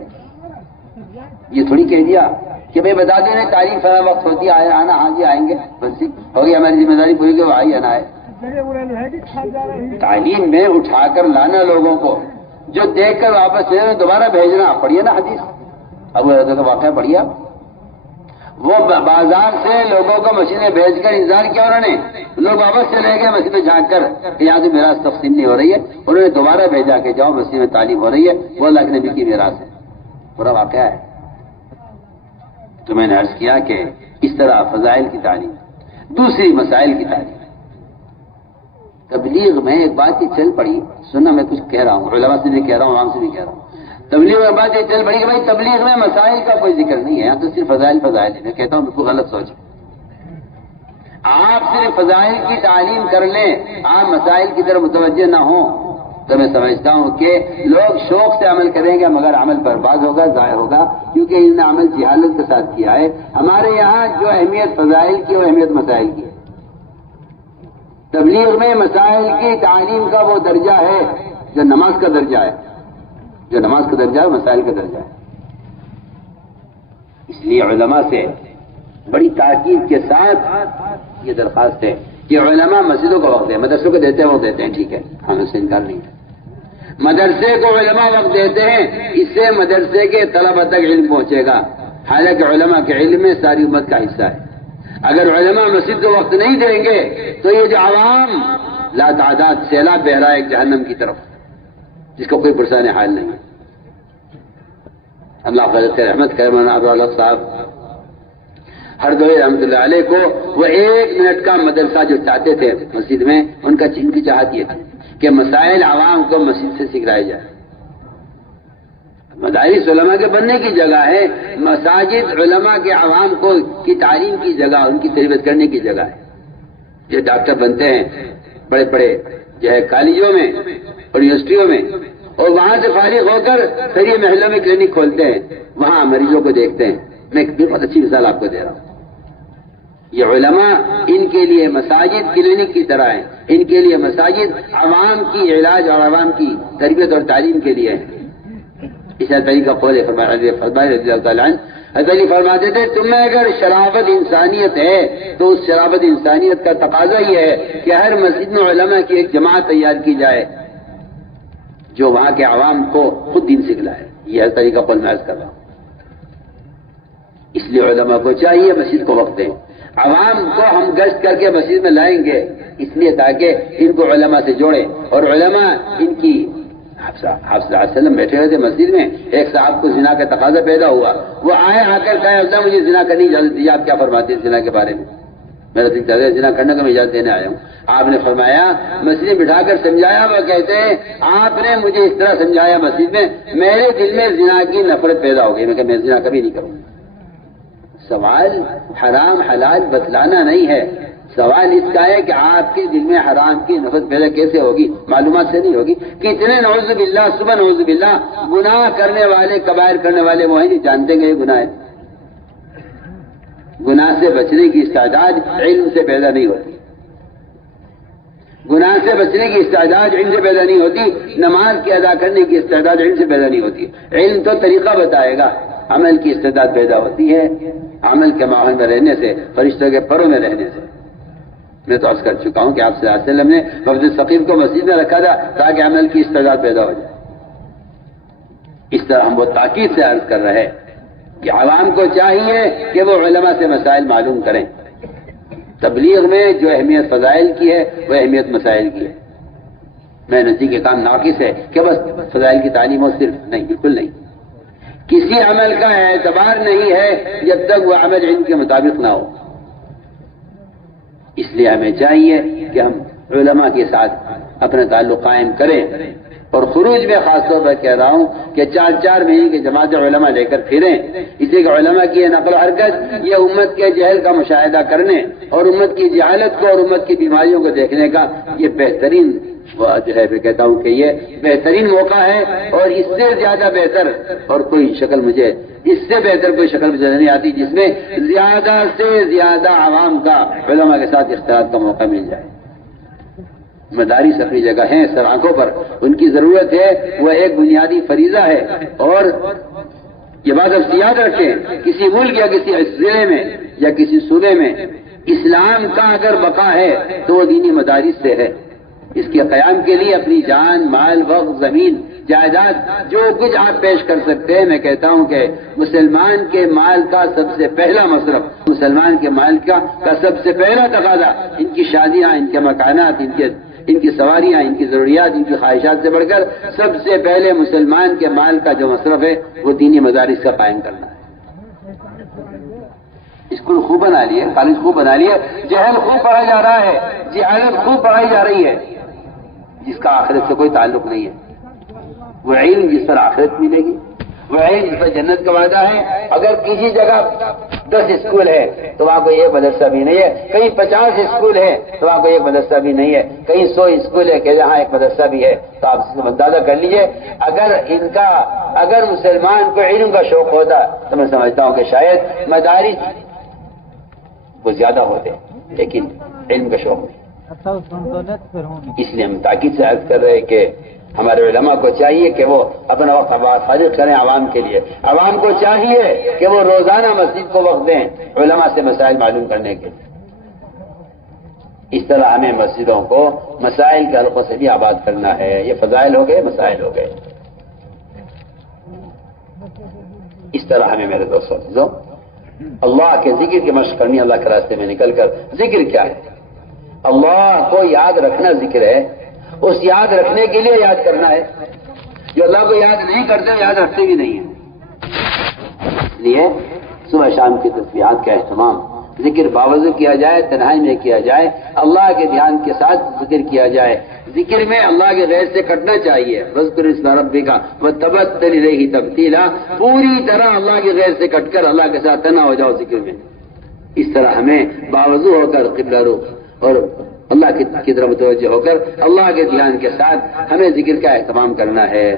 یہ تھوڑی کہہ دیا کہ بھائی بتا دیں تعلیم فلاں وقت ہوتی ہے، آنا، ہاں جی آئیں گے، بس ہو گئی ہماری ذمہ داری پوری کہ وہ آئی ہے نہ آئے۔ تعلیم میں اٹھا کر لانا لوگوں کو، جو دیکھ کر واپس دوبارہ بھیجنا۔ پڑھیے نا حدیث ابو ہریرہ کا واقعہ پڑھیے۔ وہ بازار سے لوگوں کو مسجد میں بھیج کر انتظار کیا انہوں نے، لوگ واپس چلے گئے مسجد میں جھانک کر کہ یہاں سے میراث تقسیم نہیں ہو رہی ہے، انہوں نے دوبارہ بھیجا کہ جاؤ مسجد میں تعلیم ہو رہی ہے، وہ اللہ کے نبی کی میراث ہے۔ پورا واقعہ ہے۔ تو میں نے عرض کیا کہ اس طرح فضائل کی تعلیم، دوسری مسائل کی تعلیم۔ تبلیغ میں ایک بات یہ چل پڑی، سننا میں کچھ کہہ رہا ہوں، علماء سے بھی کہہ رہا ہوں، عوام سے بھی کہہ رہا ہوں، تبلیغ میں بات یہ چل پڑی کہ بھائی تبلیغ میں مسائل کا کوئی ذکر نہیں ہے، یہاں تو صرف فضائل ہے۔ میں کہتا ہوں بالکل غلط سوچ، آپ صرف فضائل کی تعلیم کر لیں، آپ مسائل کی طرف متوجہ نہ ہوں، تو میں سمجھتا ہوں کہ لوگ شوق سے عمل کریں گے مگر عمل برباد ہوگا، ضائع ہوگا، کیونکہ انہوں نے عمل جہالت کے ساتھ کیا ہے۔ ہمارے یہاں جو اہمیت فضائل کی وہ اہمیت مسائل کی ہے۔ تبلیغ میں مسائل کی تعلیم کا وہ درجہ ہے جو نماز کا درجہ ہے، جو نماز کا درجہ ہے مسائل کا درجہ ہے۔ اس لیے علماء سے بڑی تاکید کے ساتھ یہ درخواست ہے کہ علماء مسجدوں کو وقت دیں، مدرسوں کو دیتے ہیں وقت دیتے ہیں، ٹھیک ہے، ہم اس سے انکار نہیں ہے۔ مدرسے کو علماء وقت دیتے ہیں، اس سے مدرسے کے طلبہ تک علم پہنچے گا، حالانکہ علماء کے علم میں ساری امت کا حصہ ہے۔ اگر علماء مسجد کو وقت نہیں دیں گے تو یہ جو عوام لا تعداد سیلاب بہ رہا ہے ایک جہنم کی طرف، جس کو کوئی پرسان حال نہیں۔ اللہ فضل رحمت کرے مولانا ابو الحق صاحب ہردوئی رحمۃ اللہ علیہ کو وہ 1 منٹ کا مدرسہ جو چاہتے تھے مسجد میں، ان کی چاہت یہ تھی کہ مسائل عوام کو مسجد سے سکھلائے جائے۔ مدارس علماء کے بننے کی جگہ ہے، مساجد علماء کے عوام کو کی تعلیم کی جگہ، ان کی تربیت کرنے کی جگہ ہے۔ یہ ڈاکٹر بنتے ہیں بڑے بڑے جو ہے کالجوں میں اور یونیورسٹیوں میں، اور وہاں سے فارغ ہو کر پھر یہ محلوں میں کلینک کھولتے ہیں، وہاں مریضوں کو دیکھتے ہیں۔ میں ایک بہت اچھی مثال آپ کو دے رہا ہوں۔ یہ علماء، ان کے لیے مساجد کلینک کی طرح ہیں، ان کے لیے مساجد عوام کی علاج اور عوام کی تربیت اور تعلیم کے لیے ہیں۔ اس علی کا قول ہے، فرمایا رضی اللہ تعالیٰ عنہ، حضرت علی فرماتے تھے تم میں اگر شرافت انسانیت ہے تو اس شرافت انسانیت کا تقاضا یہ ہے کہ ہر مسجد میں علماء کی ایک جماعت تیار کی جائے جو وہاں کے عوام کو خود دین سکھلائے۔ یہ حضرت علی کا قول میں عرض کر رہا ہوں۔ اس لیے علماء کو چاہیے مسجد کو وقت دیں، عوام کو ہم گشت کر کے مسجد میں لائیں گے اس لیے تاکہ ان کو علماء سے جوڑیں، اور علماء ان کی آپ صلی اللہ علیہ وسلم بیٹھے ہوئے تھے مسجد میں، ایک صاحب کو زنا کا تقاضا پیدا ہوا، وہ آئے آ کر کہا اللہ مجھے زنا کرنے کی اجازت دی، آپ کیا فرماتے ہیں زنا کے بارے میں؟ میرا دل چاہتا ہے زنا کرنے کا میں اجازت دینے آیا ہوں۔ آپ نے فرمایا، مسجد میں بٹھا کر سمجھایا، وہ کہتے ہیں آپ نے مجھے اس طرح سمجھایا مسجد میں، میرے دل میں زنا کی نفرت پیدا ہو گئی، میں کہ میں زنا کبھی نہیں کروں۔ سوال حرام حلال بتلانا نہیں ہے، سوال اس کا ہے کہ آپ کے دل میں حرام کی نفرت پیدا کیسے ہوگی؟ معلومات سے نہیں ہوگی۔ کتنے نعوذ باللہ صبح نعوذ باللہ گناہ کرنے والے، کبائر کرنے والے وہ ہیں نہیں جانتے گئے گناہ ہے۔ گناہ سے بچنے کی استعداد علم سے پیدا نہیں ہوتی، گناہ سے بچنے کی استعداد علم سے پیدا نہیں ہوتی، نماز کی ادا کرنے کی استعداد علم سے پیدا نہیں ہوتی۔ علم تو طریقہ بتائے گا، عمل کی استعداد پیدا ہوتی ہے عمل کے ماحول میں رہنے سے، فرشتوں کے پروں میں رہنے سے۔ میں تو عرض کر چکا ہوں کہ آپ صلی اللہ علیہ وسلم نے وفد ثقیف کو مسجد میں رکھا تھا تاکہ عمل کی استعداد پیدا ہو جائے۔ اس طرح ہم وہ تاکید سے عرض کر رہے ہیں کہ عوام کو چاہیے کہ وہ علماء سے مسائل معلوم کریں۔ تبلیغ میں جو اہمیت فضائل کی ہے وہ اہمیت مسائل کی ہے۔ میں نزدیک کے کام ناقص ہے کہ بس فضائل کی تعلیم ہو، صرف نہیں، بالکل نہیں۔ کسی عمل کا اعتبار نہیں ہے جب تک وہ عمل علم کے مطابق نہ ہو۔ اس لیے ہمیں چاہیے کہ ہم علماء کے ساتھ اپنا تعلق قائم کریں، اور خروج میں خاص طور پر کہہ رہا ہوں کہ 4 مہینے کی جماعت علماء لے کر پھریں، اس لیے کہ علماء کی یہ نقل و حرکت یہ امت کے جہل کا مشاہدہ کرنے اور امت کی جہالت کو اور امت کی بیماریوں کو دیکھنے کا یہ بہترین جو ہے، میں کہتا ہوں کہ یہ بہترین موقع ہے، اور اس سے زیادہ بہتر اور کوئی شکل مجھے، اس سے بہتر کوئی شکل مجھے نہیں آتی جس میں زیادہ سے زیادہ عوام کا علماء کے ساتھ اختلاط کا موقع مل جائے۔ مدارس اپنی جگہ ہیں سڑکوں پر، ان کی ضرورت ہے، وہ ایک بنیادی فریضہ ہے۔ اور یہ بات اب یاد رکھیں، کسی ملک یا کسی ضلع میں یا کسی صوبے میں اسلام کا اگر بقا ہے تو وہ دینی مدارس سے ہے۔ اس کے قیام کے لیے اپنی جان، مال، وقت، زمین، جائیداد، جو کچھ آپ پیش کر سکتے ہیں، میں کہتا ہوں کہ مسلمان کے مال کا سب سے پہلا مصرف، مسلمان کے مال کا سب سے پہلا تقاضا، ان کی شادیاں، ان کے مکانات، ان کی سواریاں، ان کی ضروریات، ان کی خواہشات سے بڑھ کر سب سے پہلے مسلمان کے مال کا جو مصرف ہے وہ دینی مدارس کا قائم کرنا ہے۔ اسکول خوب بنا لیے، کالج خوب بنا لیے، جہل خوب پڑھا جا رہا ہے، جہالت خوب پڑھائی جا رہی ہے، جس کا آخرت سے کوئی تعلق نہیں ہے۔ وہ علم جس پر آخرت ملے گی، وہ علم جس پر جنت کا وعدہ ہے، اگر کسی جگہ 10 اسکول ہے تو وہاں کوئی ایک مدرسہ بھی نہیں ہے، کہیں 50 اسکول ہے تو وہاں کوئی ایک مدرسہ بھی نہیں ہے، کہیں 100 اسکول ہے کہ جہاں ایک مدرسہ بھی ہے، تو آپ سے اندازہ کر لیجئے اگر مسلمان کو علم کا شوق ہوتا تو میں سمجھتا ہوں کہ شاید مدارس وہ زیادہ ہوتے، لیکن علم کا شوق نہیں۔ اس لیے ہم تاکید سے عرض کر رہے ہیں کہ ہمارے علماء کو چاہیے کہ وہ اپنا وقت فارغ کریں عوام کے لیے، عوام کو چاہیے کہ وہ روزانہ مسجد کو وقت دیں علماء سے مسائل معلوم کرنے کے لیے۔ اس طرح ہمیں مسجدوں کو مسائل کے حلقوں سے بھی آباد کرنا ہے۔ یہ فضائل ہو گئے، مسائل ہو گئے۔ اس طرح ہمیں میرے دوستوں اللہ کے ذکر کی مشق کرنی، اللہ کے راستے میں نکل کر۔ ذکر کیا ہے؟ اللہ کو یاد رکھنا ذکر ہے، اس یاد رکھنے کے لیے یاد کرنا ہے۔ جو اللہ کو یاد نہیں کرتے یاد رکھتے بھی نہیں ہیں۔ اس لیے صبح شام کی تسبیحات کا اہتمام، ذکر باوضو کیا جائے، تنہائی میں کیا جائے، اللہ کے دھیان کے ساتھ ذکر کیا جائے۔ ذکر میں اللہ کے غیر سے کٹنا چاہیے، وذکر اسم ربک وتبتل الیہ تبتیلا، پوری طرح اللہ کے غیر سے کٹ کر اللہ کے ساتھ تنہا ہو جاؤ ذکر میں۔ اس طرح ہمیں باوضو ہو کر قبلہ رخ اور اللہ کی طرف متوجہ ہو کر اللہ کے دھیان کے ساتھ ہمیں ذکر کا اہتمام کرنا ہے۔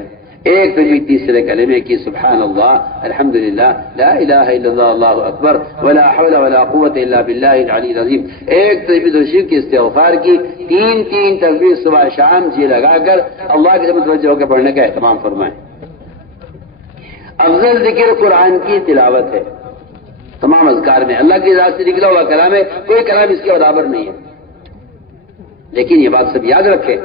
ایک تجوید تیسرے کلمے کی سبحان اللہ، الحمدللہ، لا الہ الا اللہ، اللہ اکبر، ولا حول ولا قوت الا باللہ العلی العظیم۔ ایک تجوید و شرک کی استغفار کی، 3 تکبیر صبح شام جی لگا کر اللہ کی طرف متوجہ ہو کر پڑھنے کا اہتمام فرمائیں۔ افضل ذکر قرآن کی تلاوت ہے۔ تمام اذکار میں اللہ کی ذات سے نکلا ہوا کلام ہے، کوئی کلام اس کے برابر نہیں ہے۔ لیکن یہ بات سب یاد رکھیں،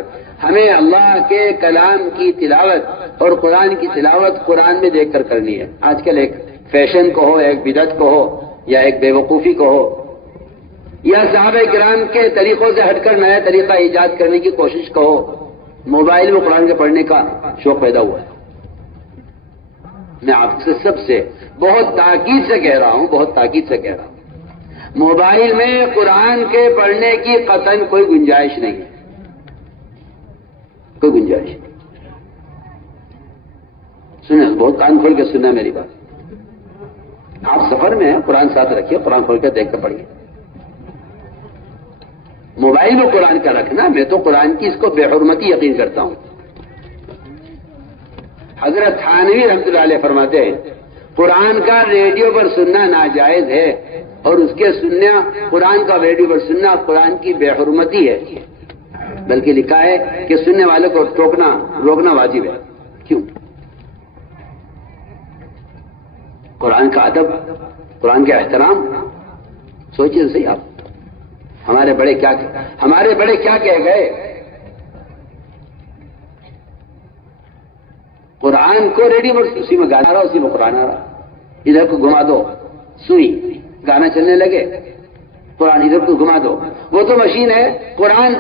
ہمیں اللہ کے کلام کی تلاوت اور قرآن کی تلاوت قرآن میں دیکھ کر کرنی ہے۔ آج کل ایک فیشن کو ہو، ایک بدعت کو ہو، یا ایک بے وقوفی کو ہو، یا صحابہ کرام کے طریقوں سے ہٹ کر نیا طریقہ ایجاد کرنے کی کوشش کو ہو، موبائل میں قرآن کے پڑھنے کا شوق پیدا ہوا ہے. میں آپ سے سب سے بہت تاکید سے کہہ رہا ہوں, بہت تاکید سے کہہ رہا ہوں, موبائل میں قرآن کے پڑھنے کی قطعاً کوئی گنجائش نہیں ہے, کوئی گنجائش نہیں. سنیں, بہت کان کھول کے سننا میری بات. آپ سفر میں ہیں, قرآن ساتھ رکھیے, قرآن کھول کے دیکھ کر پڑھیے. موبائل میں قرآن کا رکھنا, میں تو قرآن کی اس کو بے حرمتی یقین کرتا ہوں. حضرت تھانوی رحمۃ اللہ علیہ فرماتے ہیں قرآن کا ریڈیو پر سننا ناجائز ہے, اور اس کے سننا, قرآن کا ریڈیو پر سننا قرآن کی بے حرمتی ہے. بلکہ لکھا ہے کہ سننے والوں کو روکنا واجب ہے. کیوں؟ قرآن کا ادب, قرآن کا احترام. سوچیے صحیح آپ, ہمارے بڑے کیا کہہ گئے. قرآن کو ریڈیو پر اسی میں گانا آ رہا, اسی میں قرآن آ رہا. ادھر کو گھما دو سوئی, گانا چلنے لگے, قرآن ادھر کو گھما دو, وہ تو مشین ہے. قرآن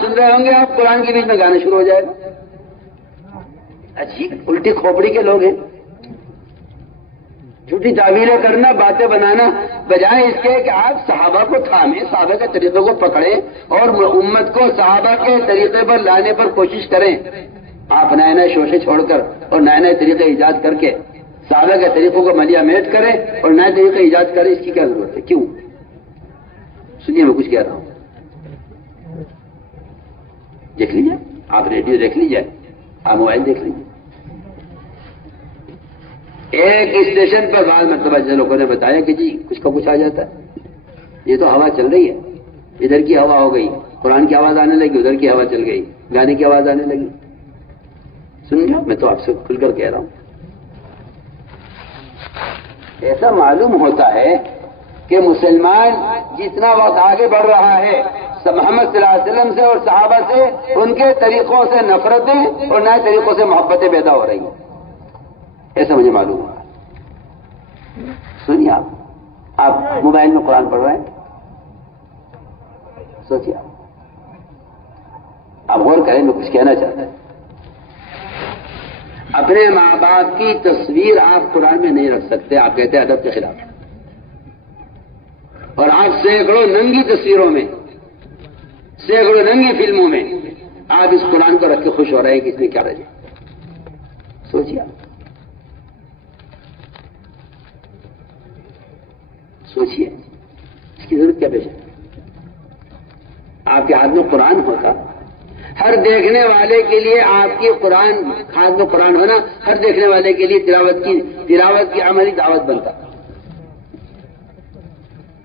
سن رہے ہوں گے آپ, قرآن کے بیچ میں گانا شروع ہو جائے گا. عجیب الٹی کھوپڑی کے لوگ ہیں. جھوٹی تعبیریں کرنا, باتیں بنانا, بجائے اس کے کہ آپ صحابہ کو تھامیں, صحابہ کے طریقے کو پکڑیں اور امت کو صحابہ کے طریقے پر لانے پر کوشش کریں. آپ نئے نئے شوشے چھوڑ کر اور نئے نئے طریقے ایجاد کر کے صحابہ کے طریقوں کو ملیا میٹ کریں اور نئے طریقے ایجاد کریں, اس کی کیا ضرورت ہے؟ کیوں؟ سنیے, میں کچھ کہہ رہا ہوں, دیکھ لیجیے, آپ ریڈیو دیکھ لیجیے, آپ موبائل دیکھ لیجیے. ایک اسٹیشن پر بعض مرتبہ لوگوں نے بتایا کہ جی کچھ کا کچھ آ جاتا ہے, یہ تو ہوا چل رہی ہے, ادھر کی ہوا ہو گئی, قرآن کی آواز آنے لگی, ادھر کی ہوا چل گئی, گانے کی آواز آنے لگی. سن, میں تو آپ سے کھل کر کہہ رہا ہوں. ایسا معلوم ہوتا ہے کہ مسلمان جتنا وقت آگے بڑھ رہا ہے محمد صلی اللہ علیہ وسلم سے اور صحابہ سے, ان کے طریقوں سے نفرتیں اور نئے طریقوں سے محبتیں پیدا ہو رہی ہیں. ایسا مجھے معلوم ہوا. سنیے, آپ موبائل میں قرآن پڑھ رہے ہیں, سوچیے, آپ غور کریں, میں کچھ کہنا چاہتا ہوں. اپنے ماں باپ کی تصویر آپ قرآن میں نہیں رکھ سکتے, آپ کہتے ہیں ادب کے خلاف. اور آپ سینکڑوں ننگی تصویروں میں, سینکڑوں ننگی فلموں میں آپ اس قرآن کو رکھ کے خوش ہو رہے ہیں کہ اس میں کیا رہ جائے. سوچیے, سوچیے, اس کی ضرورت کیا پیش ہے؟ آپ کے ہاتھ میں قرآن ہوتا, ہر دیکھنے والے کے لیے آپ کی قرآن, ہاتھ میں قرآن ہونا ہر دیکھنے والے کے لیے تلاوت کی عملی دعوت بنتا.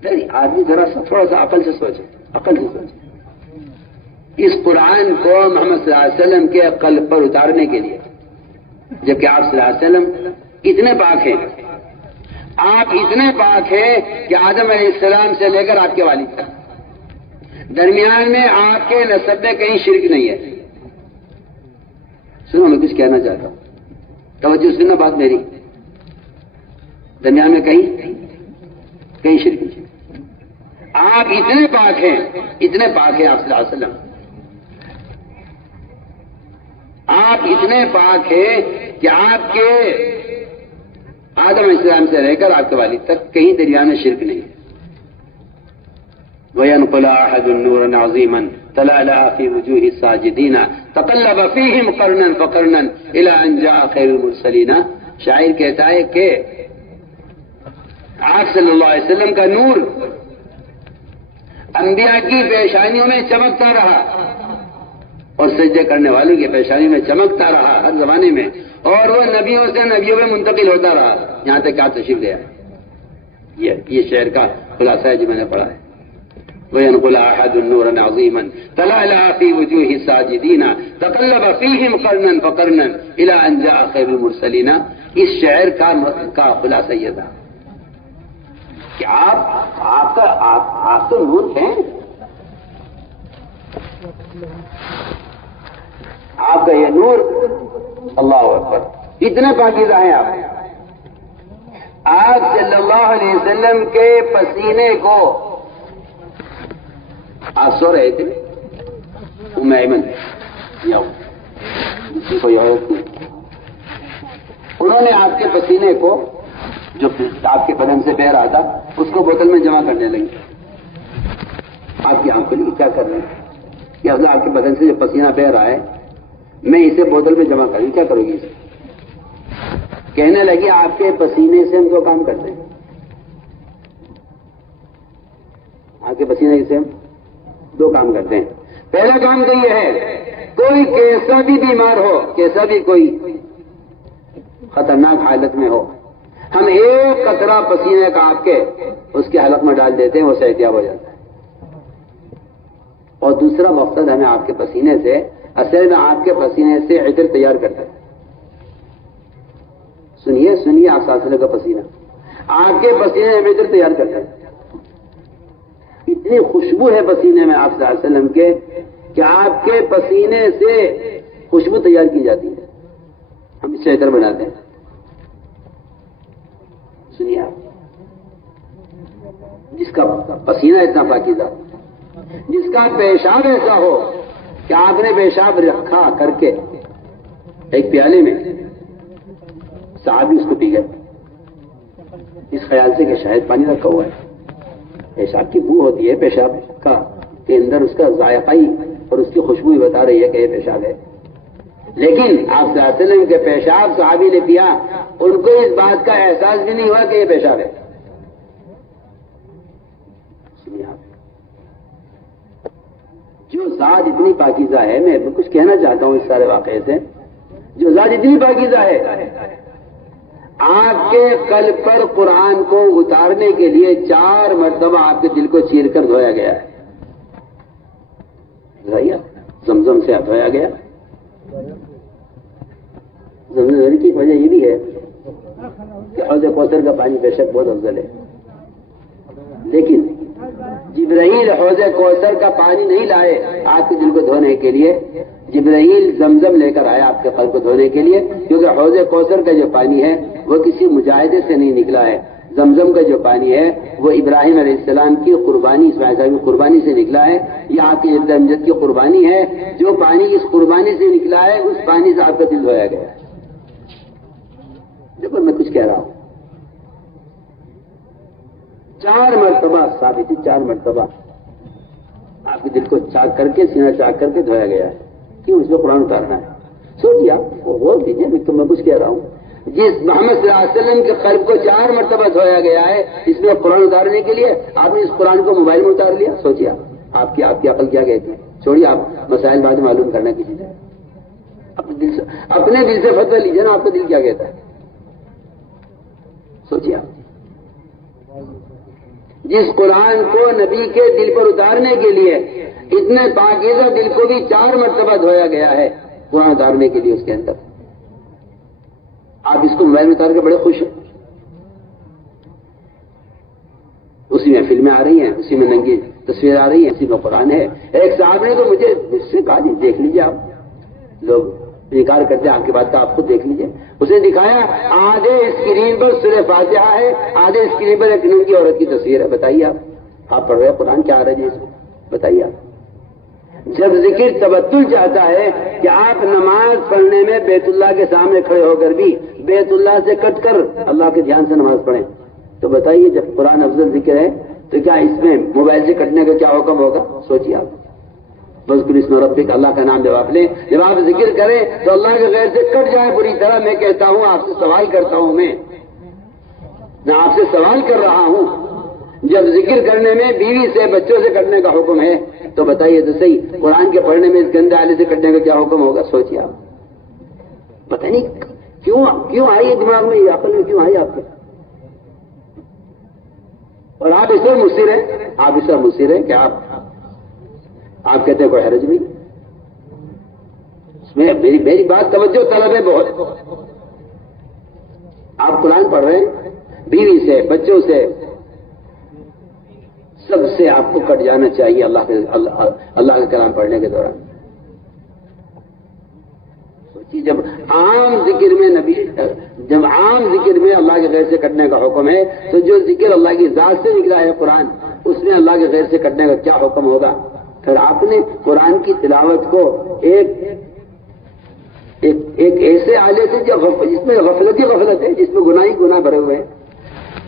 نہیں, آدمی ذرا سا تھوڑا سا عقل سے سوچے, عقل سے سوچے. اس قرآن کو محمد صلی اللہ علیہ وسلم کے قلب پر اتارنے کے لیے, جبکہ آپ صلی اللہ علیہ وسلم اتنے پاک ہیں, آپ اتنے پاک ہیں کہ آدم علیہ السلام سے لے کر آپ کے والد تک درمیان میں آپ کے نسب میں کہیں شرک نہیں ہے. سنو, میں کچھ کہنا چاہتا ہوں, توجہ سننا بات میری. درمیان میں کہیں شرک نہیں. آپ اتنے پاک ہیں, اتنے پاک ہیں آپ صلی اللہ علیہ وسلم, آپ اتنے پاک ہیں کہ آپ کے آدم علیہ السلام سے رہ کر آپ کے والد تک کہیں درمیان میں شرک نہیں ہے. وَيَنْقُلَ أَحَدٌ نُورًا عَظِيمًا تَلَأْلَأَ فِي وُجُوهِ السَّاجِدِينَ تَقَلَّبَ فِيهِمْ قَرْنًا فَقَرْنًا إِلَىٰ أَنْ جَاءَ خَيْرُ الْمُرْسَلِينَ. شاعر کہتا ہے کہ آپ صلی اللہ علیہ وسلم کا نور انبیاء کی پیشانیوں میں چمکتا رہا اور سجدے کرنے والوں کی پیشانیوں میں چمکتا رہا ہر زمانے میں, اور وہ نبیوں سے نبیوں میں منتقل ہوتا رہا یہاں تک آپ تشریف لے آئے. یہ شعر کا خلاصہ ہے جو میں نے پڑھا ہے. وَيَنْقُلَ أَحَدٌ نُورًا عَظِيمًا تَلَأْلَأَ فِي وُجُوهِ السَّاجِدِينَ تَقَلَّبَ فِيهِمْ قَرْنًا فَقَرْنًا إِلَىٰ أَنْ جَاءَ خَيْرُ الْمُرْسَلِينَ. اس شعر کا خلاصہ یہ تھا کہ آپ تو نور ہیں, آپ کا یہ نور, اللہ اکبر, اتنے پاکیزہ ہیں آپ. آپ صلی اللہ علیہ وسلم کے پسینے کو, آپ سو رہے تھے, میں ایمن اس کی کوئی حیثیت نہیں. انہوں نے آپ کے پسینے کو جو آپ کے بدن سے بہ رہا تھا اس کو بوتل میں جمع کرنے لگے. آپ کی آنکھوں کیا کر رہے ہیں کہ آپ کے بدن سے جو پسینہ بہ رہا ہے میں اسے بوتل میں جمع کروں, کیا کرو گی اسے؟ کہنے لگی آپ کے پسینے سے ہم دو کام کرتے ہیں. آپ کے پسینے سے ہم دو کام کرتے ہیں. پہلا کام تو یہ ہے کوئی کیسا بھی بیمار ہو, کیسا بھی کوئی خطرناک حالت میں ہو, ہم ایک قطرہ پسینے کا آپ کے اس کے حلق میں ڈال دیتے ہیں, وہ صحتیاب ہو جاتا ہے. اور دوسرا مقصد ہمیں آپ کے پسینے سے, اصل میں آپ کے پسینے سے عطر تیار کرتا ہے. سنیے آپ سلسلے کا پسینہ آپ کے پسینے میں عطر تیار کرتا ہے. اتنی خوشبو ہے پسینے میں آپ صلی اللہ علیہ وسلم کے کہ آپ کے پسینے سے خوشبو تیار کی جاتی ہے, ہم اس سے عطر بناتے ہیں. سنیے آپ, جس کا پسینہ اتنا پاکیزہ, جس کا پیشاب ایسا ہو کہ آپ نے پیشاب رکھا کر کے ایک پیالے میں, صحابی اس کو پی گئے اس خیال سے کہ شاید پانی رکھا ہوا ہے. پیشاب کی بو ہوتی ہے پیشاب کا کے اندر, اس کا ذائقہ ہی اور اس کی خوشبو ہی بتا رہی ہے کہ یہ پیشاب ہے. لیکن آپ صلی اللہ علیہ وسلم کے پیشاب صحابی نے پیا, ان کو اس بات کا احساس بھی نہیں ہوا کہ یہ پیشاب ہے. جو ذات اتنی پاکیزہ ہے, میں کچھ کہنا چاہتا ہوں اس سارے واقعے سے, جو ذات اتنی پاکیزہ ہے, آپ کے قلب پر قرآن کو اتارنے کے لیے 4 مرتبہ آپ کے دل کو چیر کر دھویا گیا ہے. زمزم سے دھویا گیا. زمزم کی وجہ یہ بھی ہے کہ حوض کوثر کا پانی بے شک بہت افضل ہے, لیکن جبرائیل حوض کوثر کا پانی نہیں لائے آپ کے دل کو دھونے کے لیے. جبرائیل زمزم لے کر آیا آپ کے قلب کو دھونے کے لیے, کیونکہ حوض کوثر کا جو پانی ہے وہ کسی مجاہدے سے نہیں نکلا ہے. زمزم کا جو پانی ہے وہ ابراہیم علیہ السلام کی قربانی, اسماعیل صاحب کی قربانی سے نکلا ہے. یہ آپ کی امجد کی قربانی ہے. جو پانی اس قربانی سے نکلا ہے اس پانی سے آپ کا دل دھویا گیا ہے. دیکھو میں کچھ کہہ رہا ہوں, 4 مرتبہ ثابت, 4 مرتبہ آپ کے دل کو چاک کر کے, سینہ چاک کر کے دھویا گیا ہے. کیوں؟ اس میں قرآن اتارنا ہے. سوچیے آپ, غور کیجیے, میں کچھ کہہ رہا ہوں. جس محمد صلی اللہ علیہ وسلم کے قلب کو 4 مرتبہ دھویا گیا ہے, اس میں قرآن اتارنے کے لیے آپ نے اس قرآن کو موبائل میں اتار لیا. سوچیے آپ کی عقل کیا کہتی ہے. چھوڑیے آپ مسائل بعد معلوم کرنا کسی سے, اپنے دل سے فتویٰ لیجیے نا, آپ کا دل کیا کہتا ہے. سوچیے آپ, جس قرآن کو نبی کے دل پر اتارنے کے لیے اتنے پاکیزہ دل کو بھی 4 مرتبہ دھویا گیا ہے قرآن اتارنے کے لیے, اس کے اندر آپ اس کو موبائل میں اتار کے بڑے خوش ہیں. اسی میں فلمیں آ رہی ہیں, اسی میں ننگی تصویر آ رہی ہیں, اسی میں قرآن ہے. ایک صاحب نے تو مجھے اس سے کہا جی دیکھ لیجیے, آپ لوگ انکار کرتے ہیں, آپ کی بات کا آپ خود دیکھ لیجیے. اس نے دکھایا آدھے اسکرین پر سورہ فاتحہ ہے, آدھے اسکرین پر ایک ننگی عورت کی تصویر ہے. بتائیے آپ پڑھ رہے قرآن, کیا آ رہا ہے جی اس میں؟ بتائیے آپ. جب ذکر تبتل چاہتا ہے کہ آپ نماز پڑھنے میں بیت اللہ کے سامنے کھڑے ہو کر بھی بیت اللہ سے کٹ کر اللہ کے دھیان سے نماز پڑھیں, تو بتائیے جب قرآن افضل ذکر ہے تو کیا اس میں موبائل سے کٹنے کا کیا حکم ہوگا؟ سوچیے آپ. بس اسم ربک, اللہ کا نام جب آپ لیں, جب آپ ذکر کریں تو اللہ کے غیر سے کٹ جائے پوری طرح. میں کہتا ہوں, آپ سے سوال کرتا ہوں, میں آپ سے سوال کر رہا ہوں, جب ذکر کرنے میں بیوی سے بچوں سے کٹنے کا حکم ہے تو بتائیے تو صحیح قرآن کے پڑھنے میں اس گندے آلے سے کٹنے کا کیا حکم ہوگا؟ سوچیے آپ. پتہ نہیں کیوں آئی دماغ میں, یہ عقل میں کیوں آئی آپ کے, اور آپ اس پر مصر ہیں کہ آپ کہتے ہیں کوئی حرج نہیں. اس میں میری بات توجہ طلب ہے بہت. آپ قرآن پڑھ رہے ہیں, بیوی سے بچوں سے سب سے آپ کو کٹ جانا چاہیے اللہ کا کلام پڑھنے کے دوران. جب عام ذکر میں اللہ کے غیر سے کٹنے کا حکم ہے تو جو ذکر اللہ کی ذات سے نکلا ہے قرآن, اس میں اللہ کے غیر سے کٹنے کا کیا حکم ہوگا؟ پھر آپ نے قرآن کی تلاوت کو ایک ایک ایسے آلے تھے جس میں غفلت ہی غفلت ہے، جس میں گناہ ہی گناہ بھرے ہوئے ہیں،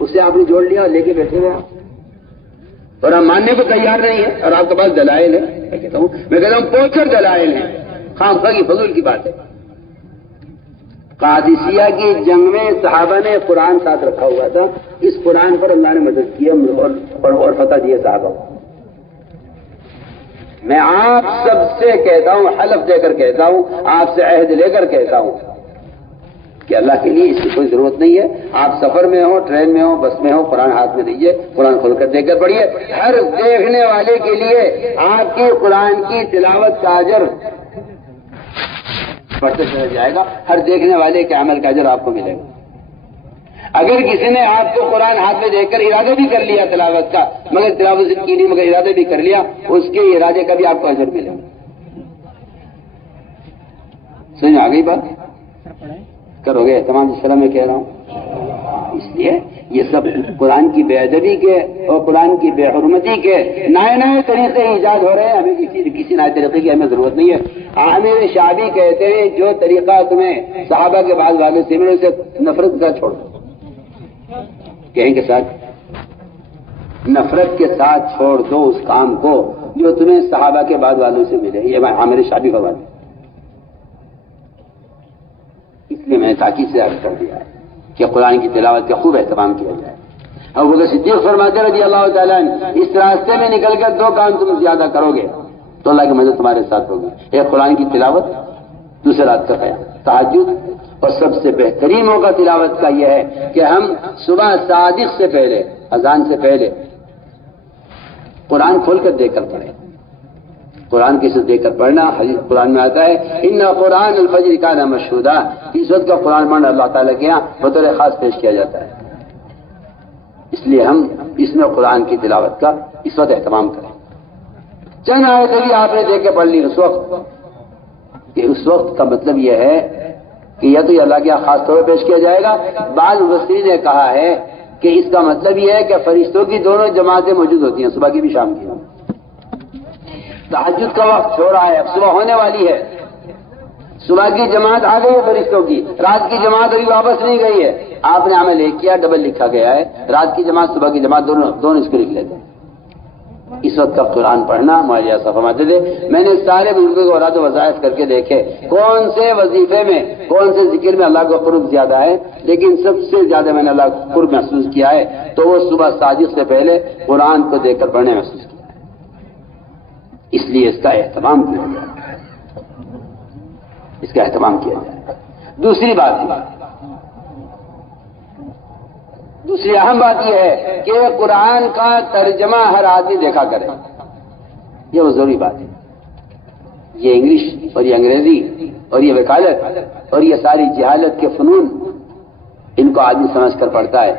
اسے آپ نے جوڑ لیا اور لے کے بیٹھے ہوئے آپ، اور ہم ماننے کو تیار نہیں ہے، اور آپ کے پاس دلائل ہے۔ میں کہتا ہوں پوچھر دلائل ہیں، خام خواہ کی فضول کی بات ہے۔ قادسیہ کی جنگ میں صحابہ نے قرآن ساتھ رکھا ہوا تھا، اس قرآن پر اللہ نے مدد کی اور فتح دیا صحابہ کو۔ میں آپ سب سے کہتا ہوں، حلف دے کر کہتا ہوں، آپ سے عہد لے کر کہتا ہوں کہ اللہ کے لیے اس کی کوئی ضرورت نہیں ہے۔ آپ سفر میں ہو، ٹرین میں ہو، بس میں ہو، قرآن ہاتھ میں لیجیے، قرآن کھول کر دیکھ کر پڑھیے۔ ہر دیکھنے والے کے لیے آپ کی قرآن کی تلاوت کا اجر بڑھتے چلا جائے گا، ہر دیکھنے والے کے عمل کا اجر آپ کو ملے گا۔ اگر کسی نے آپ کو قرآن ہاتھ میں دیکھ کر ارادہ بھی کر لیا تلاوت کا، مگر تلاوت کی نہیں مگر ارادہ بھی کر لیا، اس کے ارادے کا بھی آپ کو اجر ملے گا۔ سمجھ آ گئی بات؟ کرو گے تمام جس طرح میں کہہ رہا ہوں۔ اس لیے یہ سب قرآن کی بے ادبی کے اور قرآن کی بے حرمتی کے نئے نئے طریقے ایجاد ہو رہے ہیں، ہمیں کسی نئے طریقے کی ہمیں ضرورت نہیں ہے۔ عامر شعبی کہتے ہیں جو طریقہ تمہیں صحابہ کے بعد والے سے ملے، اسے نفرت کا چھوڑ دو، کہیں کے ساتھ نفرت کے ساتھ چھوڑ دو اس کام کو جو تمہیں صحابہ کے بعد والوں سے ملے۔ یہ عامر شعبی کا بات ہے، اس لیے میں نے تاکید سے عرض کر دیا ہے کہ قرآن کی تلاوت کا خوب اہتمام کیا جائے۔ ابو بکر صدیق فرماتے رضی اللہ تعالیٰ عنہ، اس راستے میں نکل کر دو کام تم زیادہ کرو گے تو اللہ کی مدد تمہارے ساتھ ہوگی، ایک قرآن کی تلاوت، دوسرے رات کا قیام تہجد، اور سب سے بہترین موقع تلاوت کا یہ ہے کہ ہم صبح صادق سے پہلے، اذان سے پہلے قرآن کھول کر دیکھ کر پڑھیں۔ قرآن کے ساتھ دیکھ کر پڑھنا، حدیث قرآن میں آتا ہے ان قرآن الفجر کان مشہودا، اس وقت کا قرآن پڑھنا اللہ تعالیٰ کے یہاں بطور خاص پیش کیا جاتا ہے۔ اس لیے ہم اس میں قرآن کی تلاوت کا اس وقت اہتمام کریں۔ چند آیتیں بھی آپ نے دیکھ کے پڑھ لی اس وقت، کہ اس وقت کا مطلب یہ ہے کہ یا تو یہ اللہ کے یہاں خاص طور پر پیش کیا جائے گا۔ بعض مفسرین نے کہا ہے کہ اس کا مطلب یہ ہے کہ فرشتوں کی دونوں جماعتیں موجود ہوتی ہیں، صبح کی بھی شام کی۔ تہجد کا وقت چھوڑا ہے، اب صبح ہونے والی ہے، صبح کی جماعت آ گئی ہے فرشتوں کی، رات کی جماعت ابھی واپس نہیں گئی ہے۔ آپ نے عمل ایک کیا، ڈبل لکھا گیا ہے، رات کی جماعت صبح کی جماعت دونوں اس کو لکھ لیتے ہیں۔ اس وقت کا قرآن پڑھنا ہمارے ایسا فرماتے تھے، میں نے سارے بزرگوں کو اوراد و وظائف کر کے دیکھے کون سے وظیفے میں، کون سے ذکر میں اللہ کا قرب زیادہ ہے، لیکن سب سے زیادہ میں نے اللہ کا قرب محسوس کیا ہے تو وہ صبح صادق سے پہلے قرآن کو دیکھ کر پڑھنے محسوس کیا، اس لیے اس کا اہتمام کیا جائے، اس کا اہتمام کیا جائے۔ دوسری اہم بات یہ ہے کہ قرآن کا ترجمہ ہر آدمی دیکھا کرے، یہ وہ ضروری بات ہے۔ یہ انگلش اور یہ انگریزی اور یہ وکالت اور یہ ساری جہالت کے فنون، ان کو آدمی سمجھ کر پڑھتا ہے۔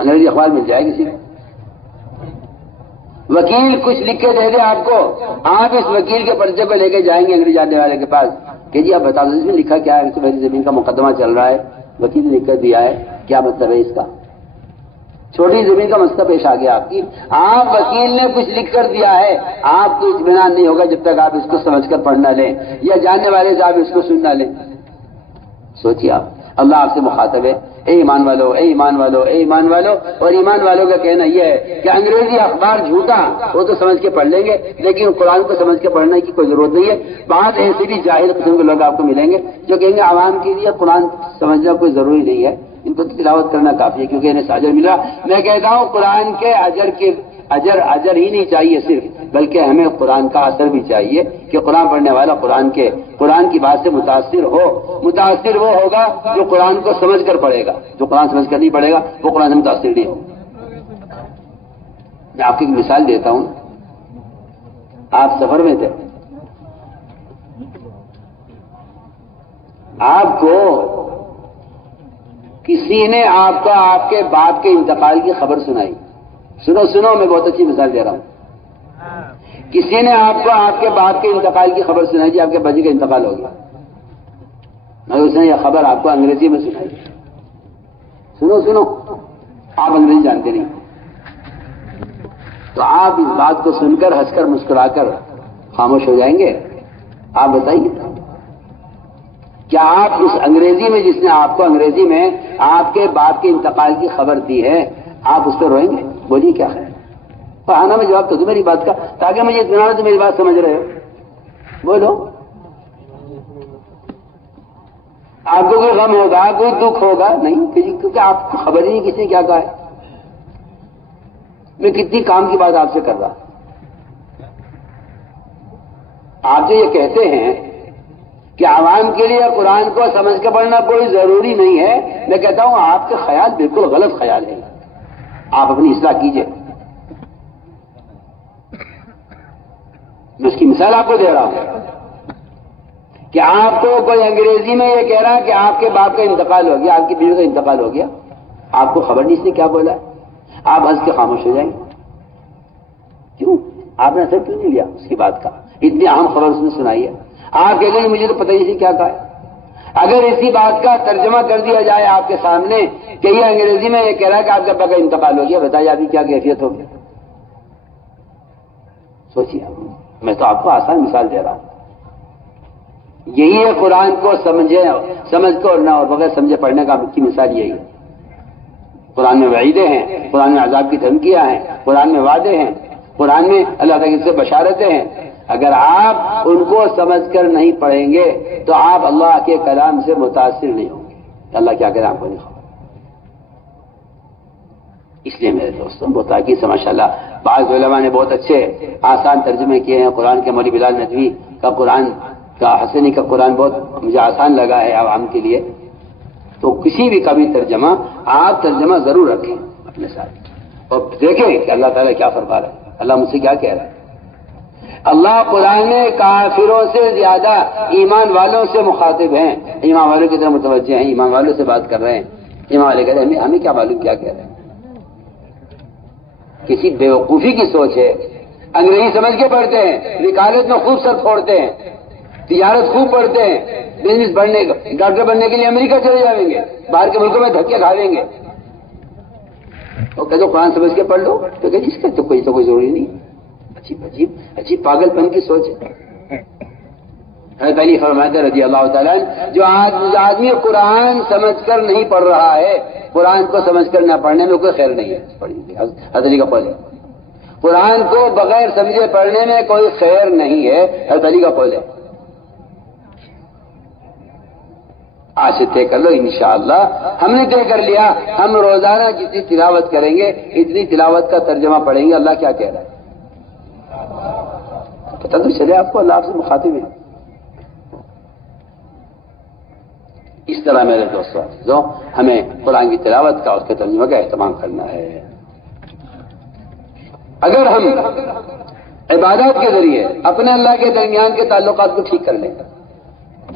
انگریزی اخبار مل جائے کسی کو، وکیل کچھ لکھ کے دے دے آپ کو، آپ اس وکیل کے پرچے کو لے کے جائیں گے انگریز جاننے والے کے پاس کہ جی آپ بتا دو اس میں لکھا کیا ہے، میری زمین کا مقدمہ چل رہا ہے، وکیل نے لکھ کر دیا ہے، کیا مطلب ہے اس کا؟ چھوٹی زمین کا مسئلہ پیش آ گیا آپ کی، آپ وکیل نے کچھ لکھ کر دیا ہے، آپ کو اطمینان نہیں ہوگا جب تک آپ اس کو سمجھ کر پڑھ نہ لیں یا جاننے والے سے آپ اس کو سن نہ لیں۔ سوچیے آپ، اللہ آپ سے مخاطب ہے، اے ایمان والو، اے ایمان والو، اے ایمان والو، اور ایمان والوں کا کہنا یہ ہے کہ انگریزی اخبار جھوٹا وہ تو سمجھ کے پڑھ لیں گے، لیکن قرآن کو سمجھ کے پڑھنے کی کوئی ضرورت نہیں ہے۔ بعض ایسے بھی جاہل قسم کے لوگ آپ کو ملیں گے جو کہیں گے عوام کے لیے قرآن سمجھنا کوئی ضروری نہیں ہے، ان کو تلاوت کرنا کافی ہے کیونکہ انہیں اجر ملا۔ میں کہتا ہوں قرآن کے اجر ہی نہیں چاہیے صرف، بلکہ ہمیں قرآن کا اثر بھی چاہیے کہ قرآن پڑھنے والا قرآن کی بات سے متاثر ہو۔ متاثر وہ ہوگا جو قرآن کو سمجھ کر پڑھے گا، جو قرآن سمجھ کر نہیں پڑھے گا وہ قرآن سے متاثر نہیں ہوگا۔ میں آپ کی ایک مثال دیتا ہوں، آپ سفر میں تھے، آپ کو کسی نے آپ کو آپ کے باپ کے انتقال کی خبر سنائی، سنو میں بہت اچھی مثال دے رہا ہوں۔ کسی نے آپ کو آپ کے باپ کے انتقال کی خبر سنائی، جی آپ کے بچے کا انتقال ہو گیا، مگر اس نے یہ خبر آپ کو انگریزی میں سنائی۔ سنو آپ انگریزی جانتے نہیں، تو آپ اس بات کو سن کر ہنس کر مسکرا کر خاموش ہو جائیں گے؟ آپ بتائیے، کیا آپ اس انگریزی میں، جس نے آپ کو انگریزی میں آپ کے باپ کے انتقال کی خبر دی ہے، آپ اس پہ روئیں گے؟ بولیے کیا ہے؟ آنا میں جواب تو دوں میری بات کا، تاکہ مجھے اطمینان تو میری بات سمجھ رہے ہو. بولو. آپ کو کوئی غم ہوگا، کوئی دکھ ہوگا؟ نہیں، کیونکہ آپ کو خبر ہی نہیں کسی نے کیا کہا ہے. میں کتنی کام کی بات آپ سے کر رہا. آپ جو یہ کہتے ہیں کہ عوام کے لیے قرآن کو سمجھ کے پڑھنا کوئی ضروری نہیں ہے، میں کہتا ہوں آپ کا خیال بالکل غلط خیال ہے. آپ اپنی اصلاح کیجئے. میں اس کی مثال آپ کو دے رہا ہوں کہ آپ کو کوئی انگریزی میں یہ کہہ رہا ہے کہ آپ کے باپ کا انتقال ہو گیا، آپ کی بیوی کا انتقال ہو گیا، آپ کو خبر نہیں اس نے کیا بولا ہے، آپ ہنس کے خاموش ہو جائیں گے. کیوں؟ آپ نے اثر کیوں نہیں لیا اس کی بات کا؟ اتنی اہم خبر اس نے سنائی ہے، آپ کہہ گئے مجھے تو پتہ ہی نہیں کیا کہا ہے. اگر اسی بات کا ترجمہ کر دیا جائے آپ کے سامنے کہ یہ انگریزی میں یہ کہہ رہا ہے کہ آپ کے ابا کا انتقال ہو گیا، بتائیے آپ کی کیا کیفیت ہوگی؟ سوچیے. میں تو آپ کو آسان مثال دے رہا ہوں. یہی ہے قرآن کو سمجھ کو نہ اور بغیر سمجھے پڑھنے کی مثال یہی ہے. قرآن میں وعیدیں ہیں، قرآن میں عذاب کی دھمکیاں ہیں، قرآن میں وعدے ہیں، قرآن میں اللہ تعالیٰ سے بشارتیں ہیں. اگر آپ ان کو سمجھ کر نہیں پڑھیں گے تو آپ اللہ کے کلام سے متاثر نہیں ہوں گے. اللہ کیا کلام کو نہیں خبر. اس لیے میرے دوستوں بتاکی سے ماشاء اللہ بعض علماء نے بہت اچھے آسان ترجمے کیے ہیں قرآن کے. مولوی بلال ندوی کا قرآن کا، حسنی کا قرآن بہت مجھے آسان لگا ہے عوام کے لیے. تو کسی بھی کا بھی ترجمہ آپ ترجمہ ضرور رکھیں اپنے ساتھ اور دیکھیں کہ اللہ تعالیٰ کیا فرما رہا ہے، اللہ مجھ سے کیا کہہ رہا ہے. اللہ قرآن میں کافروں سے زیادہ ایمان والوں سے مخاطب ہیں، ایمان والوں کی طرف متوجہ ہیں، ایمان والوں سے بات کر رہے ہیں. ایمان والے کہتے ہیں ہمیں کیا معلوم کیا کہہ رہے ہیں. کسی بیوقوفی کی سوچ ہے. انگریزی سمجھ کے پڑھتے ہیں، وکالت میں خوب سر پھوڑتے ہیں، تجارت خوب پڑھتے ہیں، بزنس بڑھنے ڈاکٹر بننے کے لیے امریکہ چلے جائیں گے، باہر کے ملکوں میں دھکے کھا لیں گے. اور کہتے قرآن سمجھ کے پڑھ لو تو کہ اس کا تو کوئی ضروری نہیں. عجیب پاگل پن کی سوچ ہے. حضرت علی فرماتے رضی اللہ تعالیٰ جو آدمی قرآن سمجھ کر نہیں پڑھ رہا ہے، قرآن کو سمجھ کر نہ پڑھنے میں کوئی خیر نہیں ہے. حضرت علی کا قول ہے قرآن کو بغیر سمجھے پڑھنے میں کوئی خیر نہیں ہے. حضرت علی کا قول ہے. آج سے طے کر لو انشاءاللہ. ہم نے طے کر لیا ہم روزانہ جتنی تلاوت کریں گے اتنی تلاوت کا ترجمہ پڑھیں گے. اللہ کیا کہہ رہا ہے پتہ تو چلے آپ کو، اللہ آپ سے مخاطب ہے. اس طرح میرے دوستوں ہمیں قرآن کی تلاوت کا، اس کے ترجمہ کا اہتمام کرنا ہے. اگر ہم عبادات کے ذریعے اپنے اللہ کے درمیان کے تعلقات کو ٹھیک کر لیں،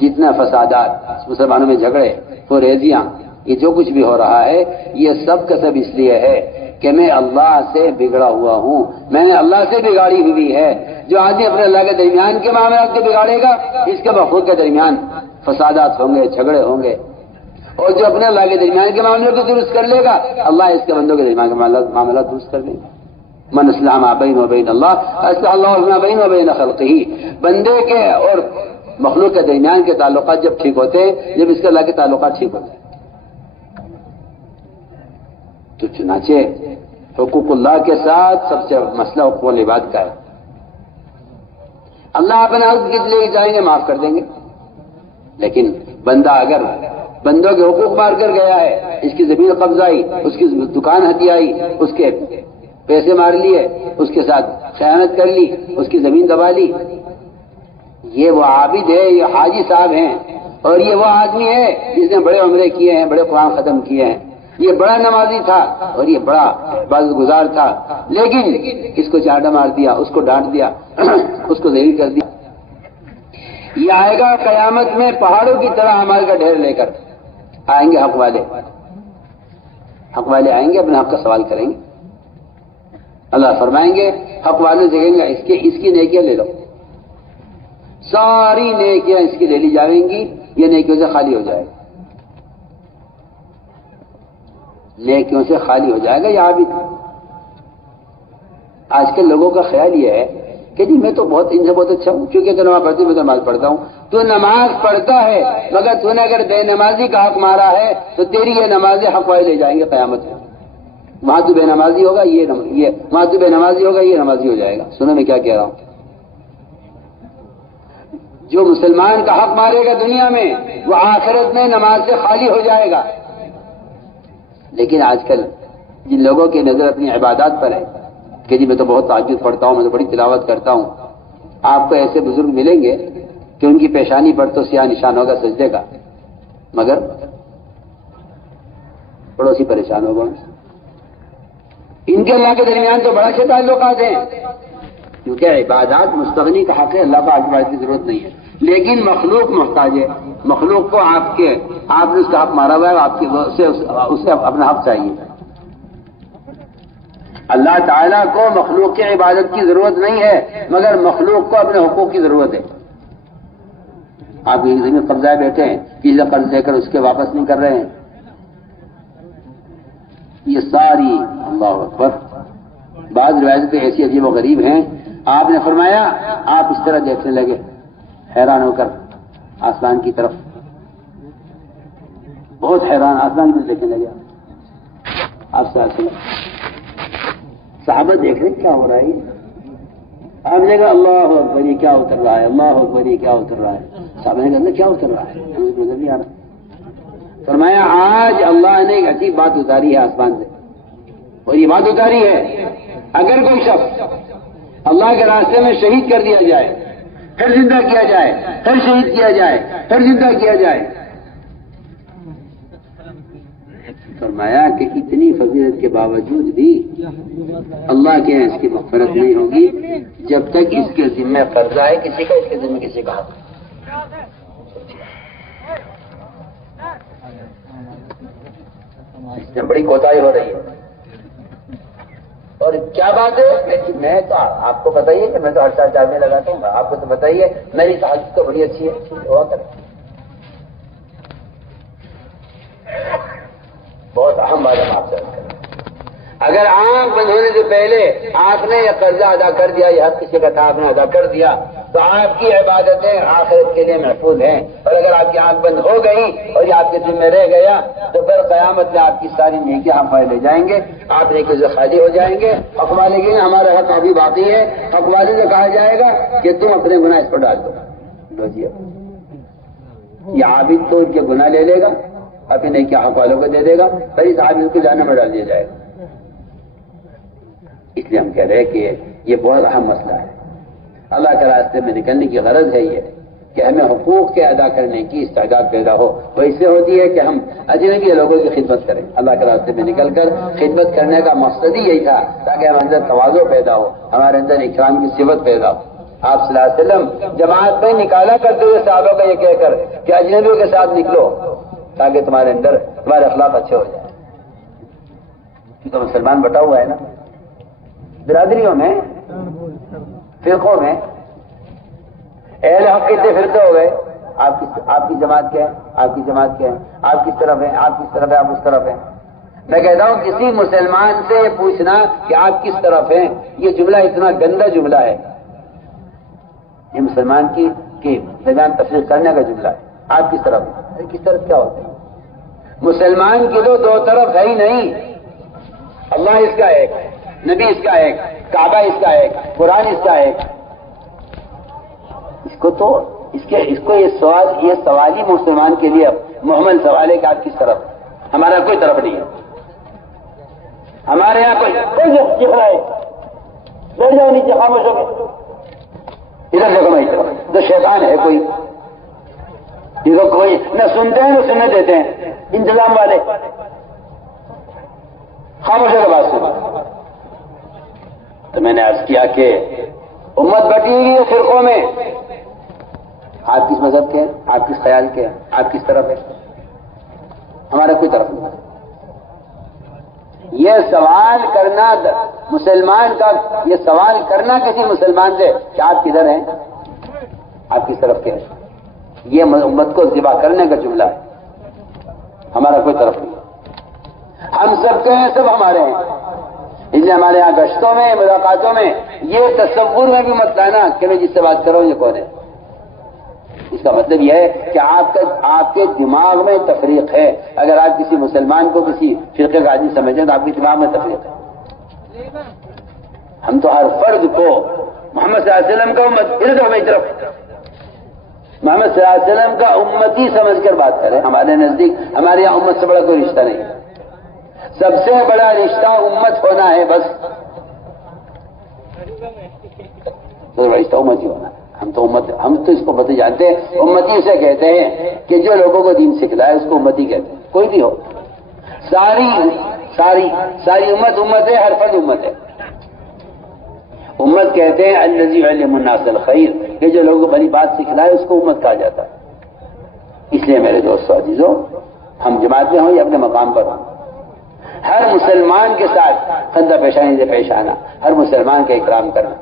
جتنا فسادات مسلمانوں میں جھگڑے فریضیاں یہ جو کچھ بھی ہو رہا ہے یہ سب کا سب اس لیے ہے کہ میں اللہ سے بگڑا ہوا ہوں، میں نے اللہ سے بگاڑی ہوئی ہے. جو آدمی اپنے اللہ کے درمیان کے معاملات کو بگاڑے گا اس کے مخلوق کے درمیان فسادات ہوں گے، جھگڑے ہوں گے. اور جو اپنے اللہ کے درمیان کے معاملے کو درست کر لے گا اللہ اس کے بندوں کے درمیان کے معاملات درست کر لیں گے. من اصلح ما بین و بین اللہ اصلح اللہ ما بین و بین خلقہ. بندے کے اور مخلوق کے درمیان کے تعلقات جب ٹھیک ہوتے ہیں، جب اس کے اللہ کے تعلقات ٹھیک ہوتے ہیں تو چنانچہ حقوق اللہ کے ساتھ سب سے مسئلہ حقوق العباد کا ہے. اللہ اپنے حق کے لیے جائیں گے معاف کر دیں گے، لیکن بندہ اگر بندوں کے حقوق مار کر گیا ہے، اس کی زمین قبضائی، اس کی دکان ہتھیائی، اس کے پیسے مار لیے، اس کے ساتھ خیانت کر لی، اس کی زمین دبا لی، یہ وہ عابد ہے، یہ حاجی صاحب ہیں، اور یہ وہ آدمی ہے جس نے بڑے عمرے کیے ہیں، بڑے قرآن ختم کیے ہیں، یہ بڑا نمازی تھا اور یہ بڑا عبادت گزار تھا، لیکن اس کو چاٹا مار دیا، اس کو ڈانٹ دیا، اس کو ذلیل کر دیا. یہ آئے گا قیامت میں پہاڑوں کی طرح اعمال کا ڈھیر لے کر آئیں گے. حق والے آئیں گے، اپنے حق کا سوال کریں گے. اللہ فرمائیں گے حق والوں سے کہیں گے اس کی نیکیاں لے لو. ساری نیکیاں اس کی لے لی جائیں گی، یہ نیکیوں سے خالی ہو جائے گا. نیکیوں سے خالی ہو جائے گا یہ عابد. آج کل لوگوں کا خیال یہ ہے کہ جی میں تو ان سے بہت اچھا ہوں، کیونکہ تو نماز پڑھتی ہوں، میں تو نماز پڑھتا ہوں۔ تو نماز پڑھتا ہے مگر تو نے اگر بے نمازی کا حق مارا ہے تو تیری یہ نمازیں حق والے لے جائیں گے قیامت میں۔ وہاں تو بے نمازی ہوگا یہ وہاں تو بے نمازی ہوگا یہ نمازی ہو جائے گا۔ سنو میں کیا کہہ رہا ہوں، جو مسلمان کا حق مارے گا دنیا میں وہ آخرت میں نماز سے خالی ہو جائے گا۔ لیکن آج کل جن لوگوں کی نظر اپنی عبادات پر ہے کہ جی میں تو بہت تہجد پڑھتا ہوں، میں تو بڑی تلاوت کرتا ہوں، آپ کو ایسے بزرگ ملیں گے کہ ان کی پیشانی پر تو سیاہ نشان ہوگا سجدے کا، مگر پڑوسی پریشان ہوگا۔ ان کے اللہ کے درمیان تو بڑا اچھے تعلقات ہیں، کیونکہ عبادات مستغنی کا حق ہے، اللہ کا عبادت کی ضرورت نہیں ہے، لیکن مخلوق محتاج ہے، مخلوق کو آپ نے اس کا حق مارا ہوا ہے، آپ کی اسے اپنا حق چاہیے۔ اللہ تعالیٰ کو مخلوق کی عبادت کی ضرورت نہیں ہے، مگر مخلوق کو اپنے حقوق کی ضرورت ہے۔ آپ ایک زمین قبضہ بیٹھے ہیں، کسی سے قرض لے کر اس کے واپس نہیں کر رہے ہیں، یہ ساری اللہ اکبر بعض روایتیں ایسی عجیب و غریب ہیں۔ آپ نے فرمایا آپ اس طرح دیکھنے لگے حیران ہو کر آسمان کی طرف، بہت حیران آسمان میں دیکھنے لگے آپ صحابہ دیکھ رہے کیا ہو رہا ہے، آپ نے کہا اللہ اکبر یہ کیا اتر رہا ہے، اللہ اکبر یہ کیا اتر رہا ہے۔ صحابہ نے کہا کیا اتر رہا ہے، نظر نہیں آ رہا۔ فرمایا آج اللہ نے ایک عجیب بات اتاری ہے آسمان سے، اور یہ بات اتاری ہے اگر کوئی شخص اللہ کے راستے میں شہید کر دیا جائے، پھر زندہ کیا جائے، پھر شہید کیا جائے، پھر زندہ کیا جائے، فرمایا کہ اتنی فضیلت کے باوجود بھی اللہ کے اس کی مغفرت نہیں ہوگی جب تک اس کے ذمہ قرضہ ہے کسی کا، اس کے ذمہ کسی کا حق۔ اس میں بڑی کوتاہی ہو رہی ہے، اور کیا بات ہے، میں تو آپ کو بتائیے کہ میں تو ہر سال جامع لگاتا ہوں، آپ کو تو بتائیے میری تہجد تو بڑی اچھی ہے، دعا کریں۔ بہت اہم بات ہم آپ سے کریں، اگر آنکھ بند ہونے سے پہلے آپ نے یہ قرضہ ادا کر دیا، یہ حق کسی کا تھا آپ نے ادا کر دیا، تو آپ کی عبادتیں آخرت کے لیے محفوظ ہیں، اور اگر آپ کی آنکھ بند ہو گئی اور یہ آپ کے ذمہ رہ گیا تو پھر قیامت میں آپ کی ساری نیکیاں ہم لے جائیں گے، آپ نیکی سے خالی ہو جائیں گے۔ حق والے کی ہمارا حق ابھی باقی ہے، حق والے سے کہا جائے گا کہ تم اپنے گناہ اس پر ڈال دو، یہ عابد تو ان کے گناہ لے لے گا، اپنے نیکیاں حق والوں کو دے دے گا، پھر اس عابد کو جہنم میں ڈال دیا جائے گا۔ اس لیے ہم کہہ رہے ہیں کہ یہ بہت اہم مسئلہ ہے، اللہ کے راستے میں نکلنے کی غرض ہے یہ کہ ہمیں حقوق کے ادا کرنے کی استعداد پیدا ہو۔ وہ اس سے ہوتی ہے کہ ہم اجنبی لوگوں کی خدمت کریں، اللہ کے راستے میں نکل کر خدمت کرنے کا مقصد ہی یہی تھا تاکہ ہمارے اندر تواضع پیدا ہو، ہمارے اندر اکرام کی صفت پیدا ہو۔ آپ صلی اللہ علیہ وسلم جماعت میں نکالا کرتے ہوئے صحابہ کا یہ کہہ کر کہ اجنبیوں کے ساتھ نکلو تاکہ تمہارے اندر تمہارے اخلاق اچھے ہو جائیں، کیونکہ مسلمان بٹا ہوا ہے نا، برادریوں میں، فرقوں میں، اہل حق کتنے فرقے ہو گئے، آپ کی جماعت کیا ہے، آپ کی جماعت کیا ہے، آپ کس طرف ہیں، آپ کس طرف ہیں، آپ اس طرف ہیں۔ میں کہتا ہوں کسی مسلمان سے پوچھنا کہ آپ کس طرف ہیں، یہ جملہ اتنا گندا جملہ ہے، یہ مسلمان کی درمیان تفریق کرنے کا جملہ ہے۔ آپ کس طرف ہیں، کس طرف کیا ہوتا ہے؟ مسلمان کی تو دو طرف ہے ہی نہیں، اللہ اس کا ایک، نبی اس کا ایک، کعبہ اس کا ایک، قرآن اس کا ایک۔ اس کو یہ سوال ہی مسلمان کے لیے محمل سوال ہے کہ آپ کس طرف؟ ہمارا کوئی طرف نہیں ہے، ہمارے یہاں کوئی چکھ رہا ہے، بیٹھ جاؤ نیچے خاموش ہو گئے، ادھر دیکھو میں طرف تو شیطان ہے کوئی، جسے کوئی نہ سنتے ہیں نہ سننے دیتے ہیں، انتظام والے خاموش ہو کے بات سنو۔ تو میں نے عرض کیا کہ امت بٹی ہوئی ہے فرقوں میں، آپ کس مذہب کے ہیں، آپ کس خیال کے ہیں، آپ کس طرف ہے؟ ہمارا کوئی طرف نہیں۔ یہ سوال کرنا مسلمان کا، یہ سوال کرنا کسی مسلمان سے کہ آپ کدھر ہیں، آپ کس طرف کے ہیں، یہ امت کو ذبح کرنے کا جملہ ہے، ہمارا کوئی طرف نہیں۔ ہم سب کے ہیں، سب ہمارے ہیں، اس لیے ہمارے یہاں گشتوں میں ملاقاتوں میں یہ تصور میں بھی مت لانا کہ میں جس سے بات کر رہا ہوں یہ کون ہے. اس کا مطلب یہ ہے کہ آپ کے دماغ میں تفریق ہے. اگر آپ کسی مسلمان کو کسی فرقے کا آدمی سمجھیں تو آپ کے دماغ میں تفریق ہے. ہم تو ہر فرد کو محمد صلی اللہ علیہ وسلم کا امت محمد صلی اللہ علیہ وسلم کا امتی سمجھ کر بات کریں. ہمارے نزدیک ہمارے یہاں امت سے بڑا کوئی رشتہ نہیں. سب سے بڑا رشتہ امت ہونا ہے. بس رشتہ امت ہی ہونا ہے. ہم تو اس کو امتی جانتے ہیں. امتی اسے کہتے ہیں کہ جو لوگوں کو دین سکھلائے اس کو امتی کہتے ہیں. کوئی بھی ہو, ساری امت ہے. ہر فرد امت ہے. امت کہتے ہیں الذی علم الناس الخیر, کہ جو لوگوں کو بڑی بات سکھلائے اس کو امت کہا جاتا ہے. اس لیے میرے دوستو عزیزو, ہم جماعت میں ہوں یا اپنے مقام پر ہوں, ہر مسلمان کے ساتھ خندہ پیشانی سے پیش آنا, ہر مسلمان کا اکرام کرنا.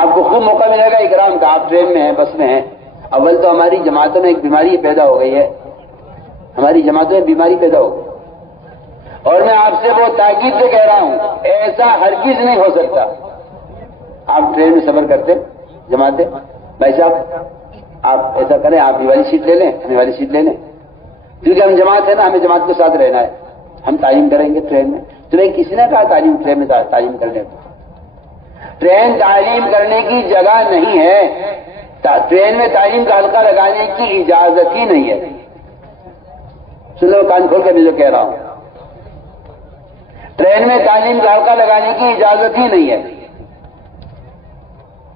آپ کو خوب موقع ملے گا اکرام کا. آپ ٹرین میں ہیں, بس میں ہیں. اول تو ہماری جماعتوں میں ایک بیماری پیدا ہو گئی ہے. ہماری جماعتوں میں بیماری پیدا ہو گئی, اور میں آپ سے وہ تاکید سے کہہ رہا ہوں ایسا ہرگز نہیں ہو سکتا. آپ ٹرین میں سفر کرتے جماعتیں, بھائی صاحب آپ ایسا کریں, آپ یہ والی سیٹ لے لیں, ہم یہ والی سیٹ لے لیں, کیونکہ ہم جماعت ہے نا, ہمیں جماعت کے ساتھ رہنا ہے. ہم تعلیم کریں گے ٹرین میں. تمہیں کسی نے کہا ٹرین میں تعلیم کرنے کو؟ ٹرین تعلیم کرنے کی جگہ نہیں ہے. ٹرین میں تعلیم کا حلقہ لگانے کی اجازت ہی نہیں ہے. سنو کان کھول کر میں جو کہہ رہا ہوں, ٹرین میں تعلیم کا حلقہ لگانے کی اجازت ہی نہیں ہے.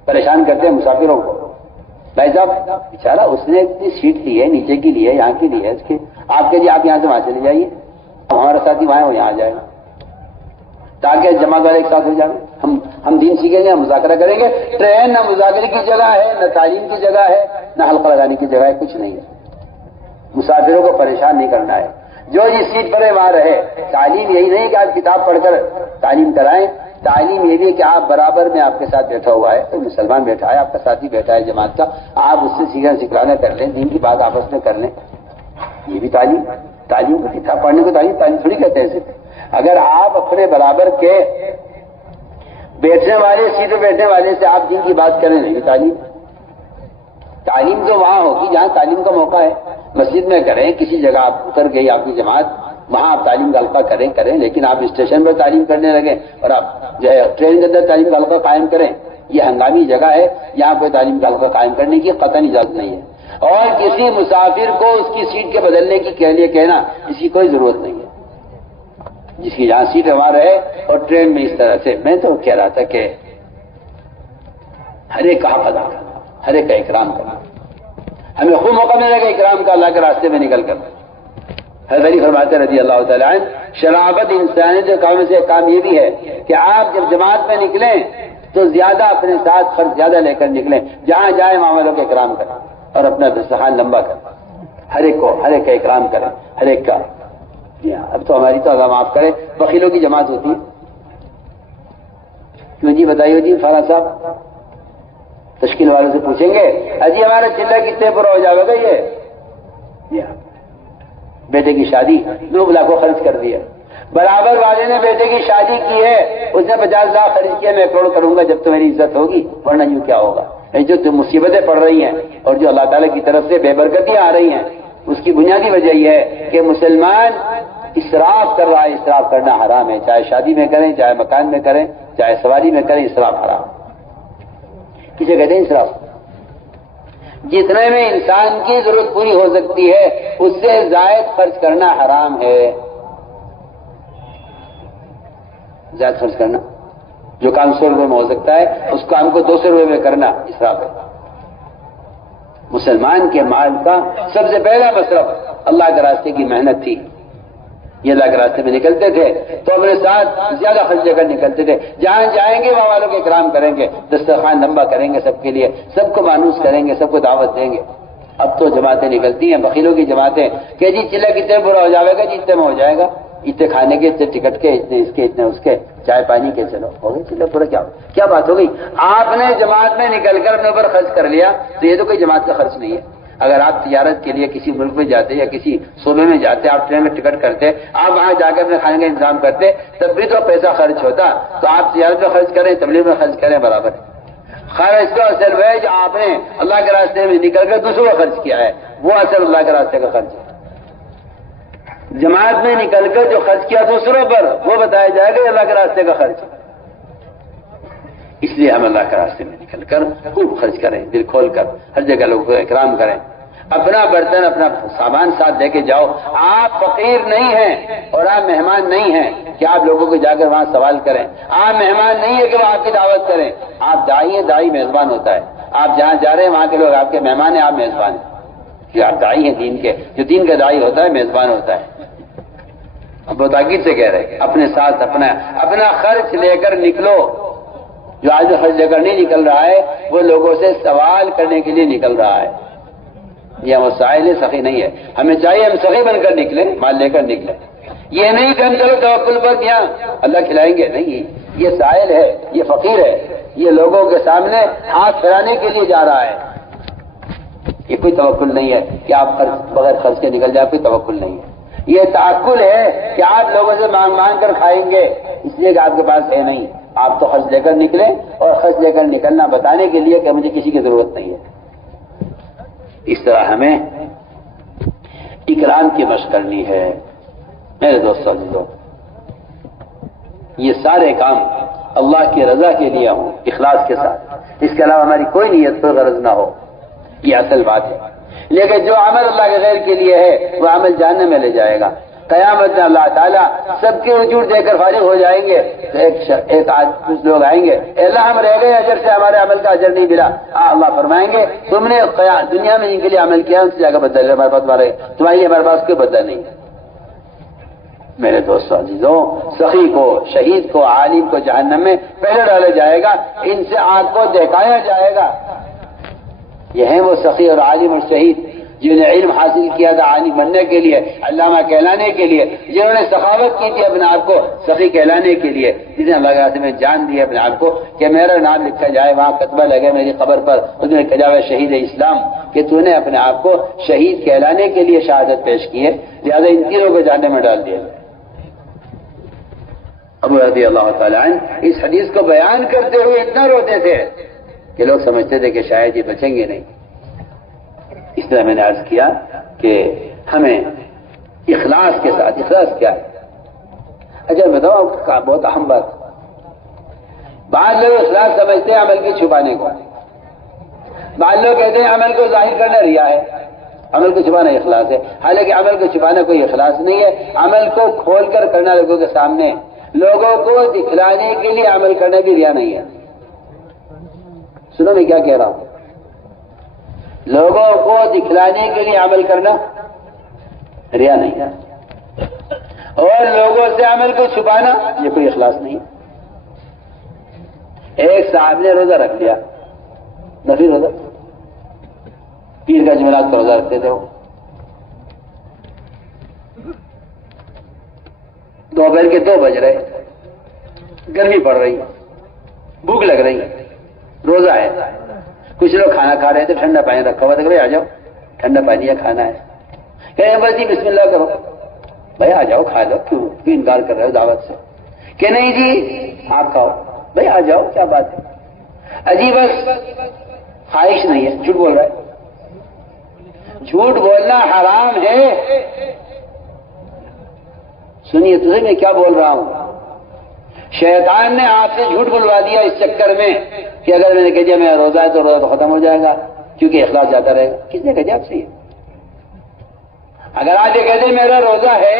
پریشان کرتے ہیں مسافروں کو. بھائی صاحب بیچارہ اس نے اتنی سیٹ لی ہے, نیچے کی لی ہے, یہاں کی لی ہے, اس کی آپ کے لیے آپ یہاں سے وہاں چلے جائیے, ہمارا ساتھی وہاں ہے وہ یہاں آ جائے گا, تاکہ جماعت والے ایک ساتھ ہو جائیں. ہم دین سیکھیں گے, ہم مذاکرہ کریں گے. ٹرین نہ مذاکرے کی جگہ ہے, نہ تعلیم کی جگہ ہے, نہ حلقہ لگانے کی جگہ ہے, کچھ نہیں ہے. مسافروں کو پریشان نہیں کرنا ہے. جو جس سیٹ پر ہے وہاں رہے. تعلیم یہی نہیں کہ آپ کتاب پڑھ کر تعلیم کرائیں. تعلیم یہ بھی ہے کہ آپ برابر میں آپ کے ساتھ بیٹھا ہوا ہے, کوئی مسلمان بیٹھا ہے, آپ کا ساتھی بیٹھا ہے جماعت کا, آپ اس سے سیکھنا سکھلانا کر لیں, دین کی بات آپس میں کر لیں. یہ بھی تعلیم کو کتاب پڑھنے کو تعلیم تھوڑی کہتے ہیں. صرف اگر آپ اپنے برابر کے بیٹھنے والے, سیٹوں بیٹھنے والے سے آپ دین کی بات کریں, نہیں تعلیم تو وہاں ہوگی جہاں تعلیم کا موقع ہے. مسجد میں کریں, کسی جگہ آپ اتر گئی آپ کی جماعت, وہاں آپ تعلیم کا حلقہ کریں, لیکن آپ اسٹیشن پر تعلیم کرنے لگے اور آپ جو ہے ٹرین کے اندر تعلیم کا حلقہ قائم کریں, یہ ہنگامی جگہ ہے. یہاں کوئی تعلیم کا حلقہ قائم کرنے کی قطعاً اجازت نہیں ہے. اور کسی مسافر کو اس کی سیٹ کے بدلنے کے لیے کہنا, اس کی کوئی ضرورت نہیں ہے. جس کی جہاں سیٹ ہے وہاں رہے. اور ٹرین میں اس طرح سے میں تو کہہ رہا تھا کہ ہر ایک کا حق ادا کرنا, ہر ایک کا اکرام کرنا. ہمیں خوب موقع ملے گا اکرام کا اللہ کے راستے میں نکل کر. حضرت علی فرماتے رضی اللہ تعالیٰ عنہ, شرافت انسانی جو کام سے کام یہ بھی ہے کہ آپ جب جماعت میں نکلیں تو زیادہ اپنے ساتھ خرچ زیادہ لے کر نکلیں. جہاں جائیں وہاں والوں کا اکرام کریں اور اپنا دسترخوان لمبا کریں. ہر ایک کا اکرام کریں, ہر ایک کا. اب تو ہماری تو اللہ معاف کرے بخیلوں کی جماعت ہوتی ہے. کیوں جی بتائیے جی فلاں صاحب, تشکیل والوں سے پوچھیں گے اجی ہمارا چلہ کتنے پر ہو جائے گا. یہ بیٹے کی شادی 2 لاکھ کو خرچ کر دیا. برابر والے نے بیٹے کی شادی کی ہے, اس نے 50 لاکھ خرچ کیا, میں کروڑ کروں گا جب تو میری عزت ہوگی, ورنہ یوں کیا ہوگا. جو مصیبتیں پڑ رہی ہیں اور جو اللہ تعالیٰ کی طرف سے بے برکتیاں آ رہی ہیں, اس کی بنیادی وجہ یہ ہے کہ مسلمان اسراف کر رہا ہے. اسراف کرنا حرام ہے, چاہے شادی میں کریں, چاہے مکان میں کریں, چاہے سواری میں کریں, اسراف حرام. کسے کہتے ہیں اسراف؟ جتنے میں انسان کی ضرورت پوری ہو سکتی ہے اس سے زائد خرچ کرنا حرام ہے. زائد خرچ کرنا, جو کام 100 روپے میں ہو سکتا ہے اس کام کو 200 روپے میں کرنا اسراف ہے. مسلمان کے مال کا سب سے پہلا مصرف اللہ کے راستے کی محنت تھی. یہ اللہ کے راستے میں نکلتے تھے تو اپنے ساتھ زیادہ خرچ کر نکلتے تھے. جہاں جائیں گے وہاں والوں کے اکرام کریں گے, دسترخوان لمبا کریں گے سب کے لیے, سب کو مانوس کریں گے, سب کو دعوت دیں گے. اب تو جماعتیں نکلتی ہیں, بخیلوں کی جماعتیں, کہ جی چلہ کتنے برا ہو جائے گا, جی اتنے میں ہو جائے گا, اتنے کھانے کے, اتنے ٹکٹ کے, اتنے اس کے, اتنے اس کے, چائے پانی کے, چلو ہو گئی چلہ پورا. کیا بات ہو گئی؟ آپ نے جماعت میں نکل کر اپنے اوپر خرچ کر لیا تو یہ تو کوئی جماعت کا خرچ نہیں ہے. اگر آپ تجارت کے لیے کسی ملک میں جاتے یا کسی صوبے میں جاتے، آپ ٹرین میں ٹکٹ کرتے، آپ وہاں جا کے اپنے کھانے کا انتظام کرتے، تب بھی تو پیسہ خرچ ہوتا. تو آپ تجارت میں خرچ کریں، تبلیغ میں خرچ کریں، برابر ہے. خرچ تو اصل ہے جو آپ نے اللہ کے راستے میں نکل کر دوسروں کا خرچ کیا ہے، وہ اصل اللہ کے راستے کا خرچ ہے. جماعت میں نکل کر جو خرچ کیا دوسروں پر، وہ بتایا جائے گا اللہ کے راستے کا خرچ. اس لیے ہم اللہ کے راستے میں نکل کر خوب خرچ کریں، دل کھول کر، ہر جگہ لوگوں کو اکرام کریں. اپنا برتن اپنا سامان ساتھ لے کے جاؤ. آپ فقیر نہیں ہیں اور آپ مہمان نہیں ہیں کہ آپ لوگوں کو جا کر وہاں سوال کریں. آپ مہمان نہیں ہے کہ وہ آپ کی دعوت کریں. آپ داعی ہیں، داعی میزبان ہوتا ہے. آپ جہاں جا رہے ہیں وہاں کے لوگ آپ کے مہمان ہیں، آپ میزبان ہیں. کہ آپ داعی ہیں دین کے، جو دین کا داعی ہوتا ہے میزبان ہوتا ہے. اب وہ تاکید سے کہہ رہے ہیں اپنے ساتھ اپنا خرچ لے کر نکلو. جو آج خرچ لے کر نہیں نکل رہا ہے وہ لوگوں سے سوال کرنے کے لیے نکل رہا ہے. یہ ہم سائل سخی نہیں ہے. ہمیں چاہیے ہم سخی بن کر نکلیں، مال لے کر نکلیں. یہ نہیں کہ ہم چلو توکل پر یہاں اللہ کھلائیں گے، نہیں. یہ سائل ہے، یہ فقیر ہے، یہ لوگوں کے سامنے ہاتھ پھیلانے کے لیے جا رہا ہے. یہ کوئی توکل نہیں ہے کہ آپ بغیر خرچ کے نکل جائے، کوئی توکل نہیں ہے. یہ تعقل ہے کہ آپ لوگوں سے مانگ مانگ کر کھائیں گے، اس لیے کہ آپ کے پاس ہے نہیں. آپ تو خرچ لے کر نکلیں، اور خرچ لے کر نکلنا بتانے کے لیے کہ مجھے کسی کی ضرورت نہیں ہے. اس طرح ہمیں اکرام کی مشق کرنی ہے. میرے دوستوں، یہ سارے کام اللہ کی رضا کے لیے ہوں، اخلاص کے ساتھ. اس کے علاوہ ہماری کوئی نیت پر غرض نہ ہو، یہ اصل بات ہے. لیکن جو عمل اللہ کے غیر کے لیے ہے وہ عمل جہنم میں لے جائے گا. قیامت میں اللہ تعالیٰ سب کے وجود دے کر فارغ ہو جائیں گے. ایک کچھ لوگ آئیں گے، اللہ ہم رہ گئے اجر سے، ہمارے عمل کا اجر نہیں ملا. اللہ فرمائیں گے تم نے دنیا میں ان کے لیے عمل کیا، ان سے جا کر بدل ہمارے پاس مارے، تمہاری ہمارے پاس کوئی بدل نہیں. میرے دوستوں عزیزوں، سخی کو، شہید کو، عالم کو جہنم میں پہلے ڈالا جائے گا. ان سے آگ کو دہکایا جائے گا. یہ ہیں وہ سخی اور عالم اور شہید جنہوں نے علم حاصل کیا تھا عالم بننے کے لیے، علامہ کہلانے کے لیے، جنہوں نے سخاوت کی تھی اپنے آپ کو سخی کہلانے کے لیے، جس نے اللہ کے راستے میں جان دی اپنے آپ کو کہ میرا نام لکھا جائے، وہاں کتبہ لگے میری قبر پر، اس نے کہا جائے شہید اسلام، کہ تو نے اپنے آپ کو شہید کہلانے کے لیے شہادت پیش کی ہے، لہٰذا ان تینوں کو جہنم میں ڈال دیا. ابو رضی اللہ تعالیٰ عنہ اس حدیث کو بیان کرتے ہوئے اتنا روتے تھے کہ لوگ سمجھتے تھے کہ شاید یہ بچیں گے نہیں. اس طرح میں نے عرض کیا کہ ہمیں اخلاص کے ساتھ، اخلاص کیا ہے؟ اچھا بتاؤ، بہت اہم بات. بعض لوگ اخلاص سمجھتے ہیں عمل کے چھپانے کو. بعض لوگ کہتے ہیں عمل کو ظاہر کرنا ریا ہے، عمل کو چھپانا اخلاص ہے. حالانکہ عمل کو چھپانا کوئی اخلاص نہیں ہے. عمل کو کھول کر کرنا لوگوں کے سامنے، لوگوں کو دکھلانے کے لیے عمل کرنا بھی ریا نہیں ہے. سنو میں کیا کہہ رہا ہوں. لوگوں کو دکھلانے کے لیے عمل کرنا ریا نہیں ہے، اور لوگوں سے عمل کو چھپانا یہ کوئی اخلاص نہیں. ایک صاحب نے روزہ رکھ لیا، نفلی روزہ، پیر کا جمعرات کا روزہ رکھتے تھے. وہ دوپہر کے 2 بج رہے، گرمی پڑ رہی، بھوک لگ رہی، روزہ ہے. کچھ لوگ کھانا کھا رہے تھے، ٹھنڈا پانی رکھا ہوا تھا کہ بھائی آ جاؤ ٹھنڈا پانی ہے، کھانا ہے. کہ بس جی بسم اللہ کرو، بھائی آ جاؤ کھا لو، کیوں انکار کر رہے ہو دعوت سے؟ کہ نہیں جی آپ کھاؤ. بھائی آ جاؤ، کیا بات ہے؟ اجی بس خواہش نہیں ہے. جھوٹ بول رہا ہے. جھوٹ بولنا حرام ہے. سنیے تجھے میں کیا بول رہا ہوں. شیطان نے آپ سے جھوٹ بلوا دیا اس چکر میں کہ اگر میں نے کہہ دیا میرا روزہ ہے تو روزہ تو ختم ہو جائے گا، کیونکہ اخلاص جاتا رہے گا. کس نے کہا آپ سے یہ؟ اگر آج یہ کہہ دیں میرا روزہ ہے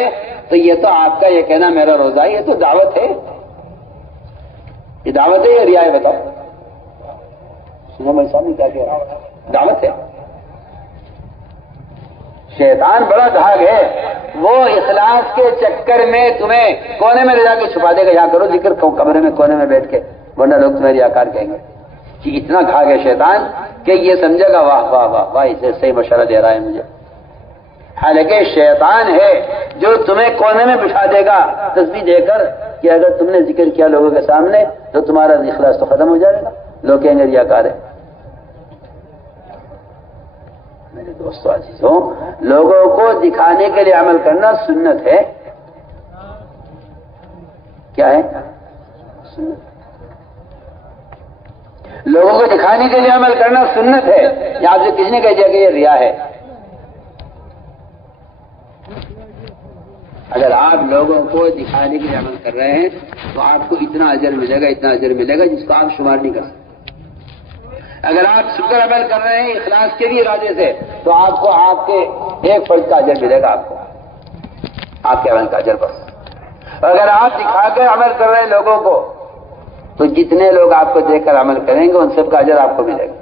تو یہ تو آپ کا یہ کہنا میرا روزہ ہے، یہ تو دعوت ہے. یہ دعوت ہے یا ریا ہے؟ بتاؤ. سنو میں سامنے کیا کہہ رہا ہوں، دعوت ہے. شیطان بڑا دھاگ ہے، وہ اخلاص کے چکر میں تمہیں کونے میں لے جا کے چھپا دے گا. یہاں کرو ذکر، کمرے میں کونے میں بیٹھ کے، ورنہ لوگ تمہیں ریاکار کہیں گے. کہ اتنا دھاگ ہے شیطان کہ یہ سمجھے گا واہ واہ واہ واہ اسے صحیح مشورہ دے رہا ہے مجھے. حالانکہ شیطان ہے جو تمہیں کونے میں بٹھا دے گا تسبیح دے کر کہ اگر تم نے ذکر کیا لوگوں کے سامنے تو تمہارا اخلاص تو ختم ہو جائے گا، لوگ کہیں گے ریاکار ہے. دوستو عزیزوں، لوگوں کو دکھانے کے لیے عمل کرنا سنت ہے. کیا ہے؟ سنت. لوگوں کو دکھانے کے لیے عمل کرنا سنت ہے. یہاں سے کسی نے کہہ دیا کہ یہ ریا ہے. اگر آپ لوگوں کو دکھانے کے لیے عمل کر رہے ہیں تو آپ کو اتنا اجر ملے گا، اتنا اجر ملے گا جس کو آپ شمار نہیں کر سکتے. اگر آپ شکر عمل کر رہے ہیں اخلاص کے لیے ارادے سے تو آپ کو آپ کے ایک فرض کا اجر ملے گا، آپ کو آپ کے عمل کا اجر بس. اگر آپ دکھا کر عمل کر رہے ہیں لوگوں کو تو جتنے لوگ آپ کو دیکھ کر عمل کریں گے ان سب کا اجر آپ کو ملے گا.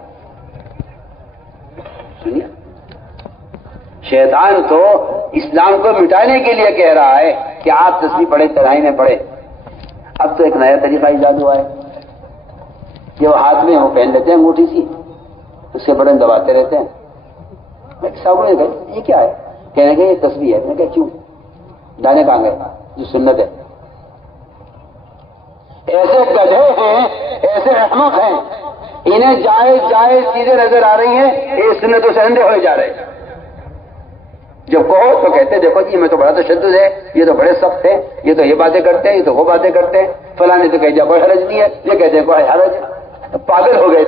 سنیے، شیطان تو اسلام کو مٹانے کے لیے کہہ رہا ہے کہ آپ تسبیح پڑھیں، ترائی میں پڑھیں. اب تو ایک نیا طریقہ ایجاد ہوا ہے کہ وہ ہاتھ میں وہ پہن لیتے ہیں انگوٹھی سی، اس کے بٹن دباتے رہتے ہیں. میں صاحب نے کہا یہ کیا ہے؟ کہنے کہ یہ تسبیح ہے. میں کہا کیوں؟ دانے کہاں گئے جو سنت ہے؟ ایسے گدھے ہیں، ایسے احمق ہیں، انہیں جائز جائز چیزیں نظر آ رہی ہیں، یہ سنتوں سے اندھے ہوئے جا رہے ہیں. جب کہو تو کہتے ہیں دیکھو جی میں تو بڑا تشدد ہے، یہ تو بڑے سخت ہیں، یہ تو یہ باتیں کرتے ہیں، یہ تو وہ باتیں کرتے ہیں. فلاں نے تو کہہ دیا کوئی حرج نہیں ہے، یہ کہتے ہیں کوئی حرج ہے. پاگل ہو گئے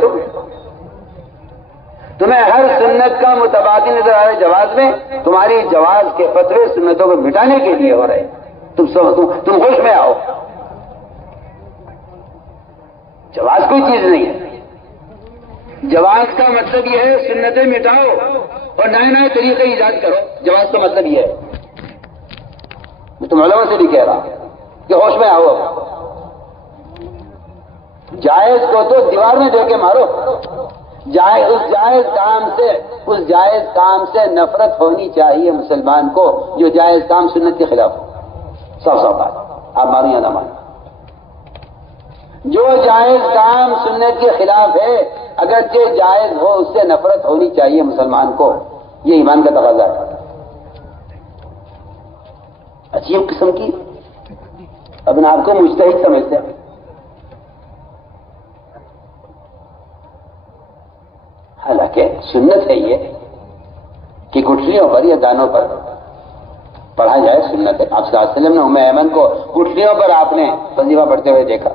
تمہیں ہر سنت کا متبادل نظر آ رہا ہے جواز میں. تمہاری جواز کے فتوے سنتوں کو مٹانے کے لیے ہو رہے ہیں. تم ہوش میں آؤ. جواز کوئی چیز نہیں ہے. جواز کا مطلب یہ ہے سنتیں مٹاؤ اور نئے نئے طریقے ایجاد کرو. جواز کا مطلب یہ ہے. میں تم علماء سے بھی کہہ رہا کہ ہوش میں آؤ. جائز کو تو دیوار میں دے کے مارو. اس جائز کام سے نفرت ہونی چاہیے مسلمان کو جو جائز کام سنت کے خلاف ہو. صاف بات، آپ مانو یا نہ مانو. جو جائز کام سنت کے خلاف ہے اگرچہ جائز ہو اس سے نفرت ہونی چاہیے مسلمان کو. یہ ایمان کا تقاضا ہے. عجیب قسم کی اپنے آپ کو مجتہد سمجھتے ہیں. حالانکہ سنت ہے یہ کہ گٹھلیوں پر یا دانوں پر پڑھا جائے. سنت ہے. آپ صلی اللہ علیہ وسلم نے ام ایمن کو گٹھلیوں پر آپ نے وظیفہ پڑھتے ہوئے دیکھا.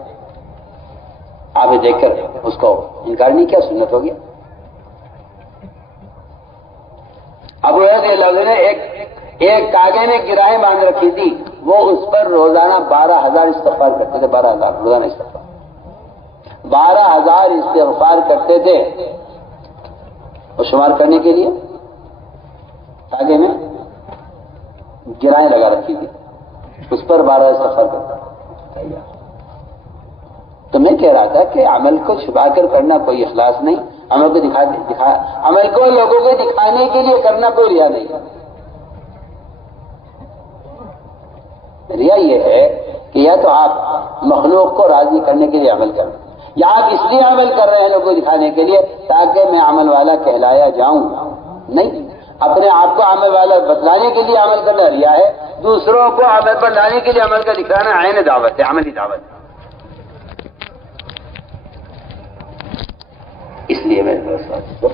آپ نے دیکھ کر اس کو انکار نہیں کیا. سنت ہو گیا. ابو ہریرہ نے ایک کاغے میں گرہیں باندھ رکھی تھی، وہ اس پر روزانہ 12,000 استغفار کرتے تھے. 12,000 روزانہ استغفار. 12,000 استغفار کرتے تھے. اور شمار کرنے کے لیے کاغے میں گرہیں لگا رکھی تھی، اس پر 12 استغفار کرتا. تو میں کہہ رہا تھا کہ عمل کو چھپا کر کرنا کوئی اخلاص نہیں. عمل کو عمل کو لوگوں کو دکھانے کے لیے کرنا کوئی ریا نہیں. ریا یہ ہے کہ یا تو آپ مخلوق کو راضی کرنے کے لیے عمل کریں، یا آپ اس لیے عمل کر رہے ہیں لوگوں کو دکھانے کے لیے تاکہ میں عمل والا کہلایا جاؤں. نہیں، اپنے آپ کو عمل والا بتلانے کے لیے عمل کرنا ریا ہے. دوسروں کو عمل پر لانے کے لیے عمل کا دکھانا عین دعوت ہے، عملی دعوت ہے. اس لیے میرے دوستوں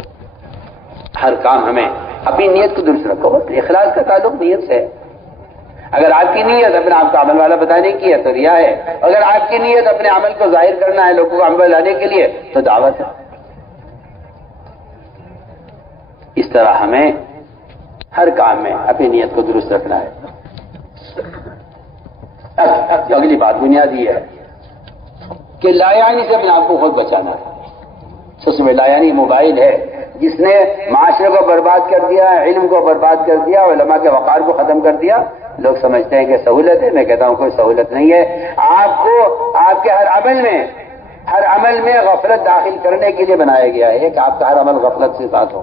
ہر کام ہمیں اپنی نیت کو درست رکھو. اخلاص کا تعلق نیت سے ہے. اگر آپ کی نیت اپنے آپ کو عمل والا بتانے کی ہے تو ریا ہے. اگر آپ کی نیت اپنے عمل کو ظاہر کرنا ہے لوگوں کو عمل لانے کے لیے تو دعوت ہے. اس طرح ہمیں ہر کام میں اپنی نیت کو درست رکھنا ہے. اب اگلی بات بنیادی ہے کہ لایانی سے اپنے آپ کو خود بچانا ہے. سب سے لایانی موبائل ہے جس نے معاشرے کو برباد کر دیا، علم کو برباد کر دیا، علماء کے وقار کو ختم کر دیا. لوگ سمجھتے ہیں کہ سہولت ہے. میں کہتا ہوں کوئی سہولت نہیں ہے. آپ کو آپ کے ہر عمل میں غفلت داخل کرنے کے لیے بنایا گیا ہے کہ آپ کا ہر عمل غفلت سے ساتھ ہو.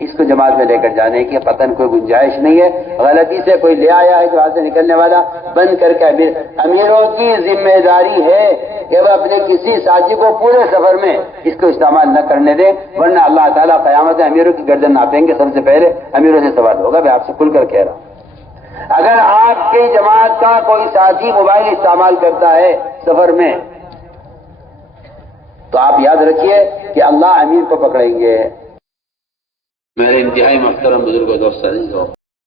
اس کو جماعت میں لے کر جانے کی قطعاً کوئی گنجائش نہیں ہے. غلطی سے کوئی لے آیا ہے جو ہاتھ سے نکلنے والا بند کر کے امیروں کی ذمہ داری ہے کہ وہ اپنے کسی ساتھی کو پورے سفر میں اس کو استعمال نہ کرنے دیں، ورنہ اللہ تعالیٰ قیامت میں امیروں کی گردن ناپیں گے. سب سے پہلے امیروں سے سوال ہوگا. میں آپ سے کھل کر کہہ رہا ہوں اگر آپ کی جماعت کا کوئی ساتھی موبائل استعمال کرتا ہے سفر میں تو آپ یاد رکھیے کہ اللہ امیر کو پکڑیں گے. میرے انتہائی محترم بزرگ و دوست عزیز ہو،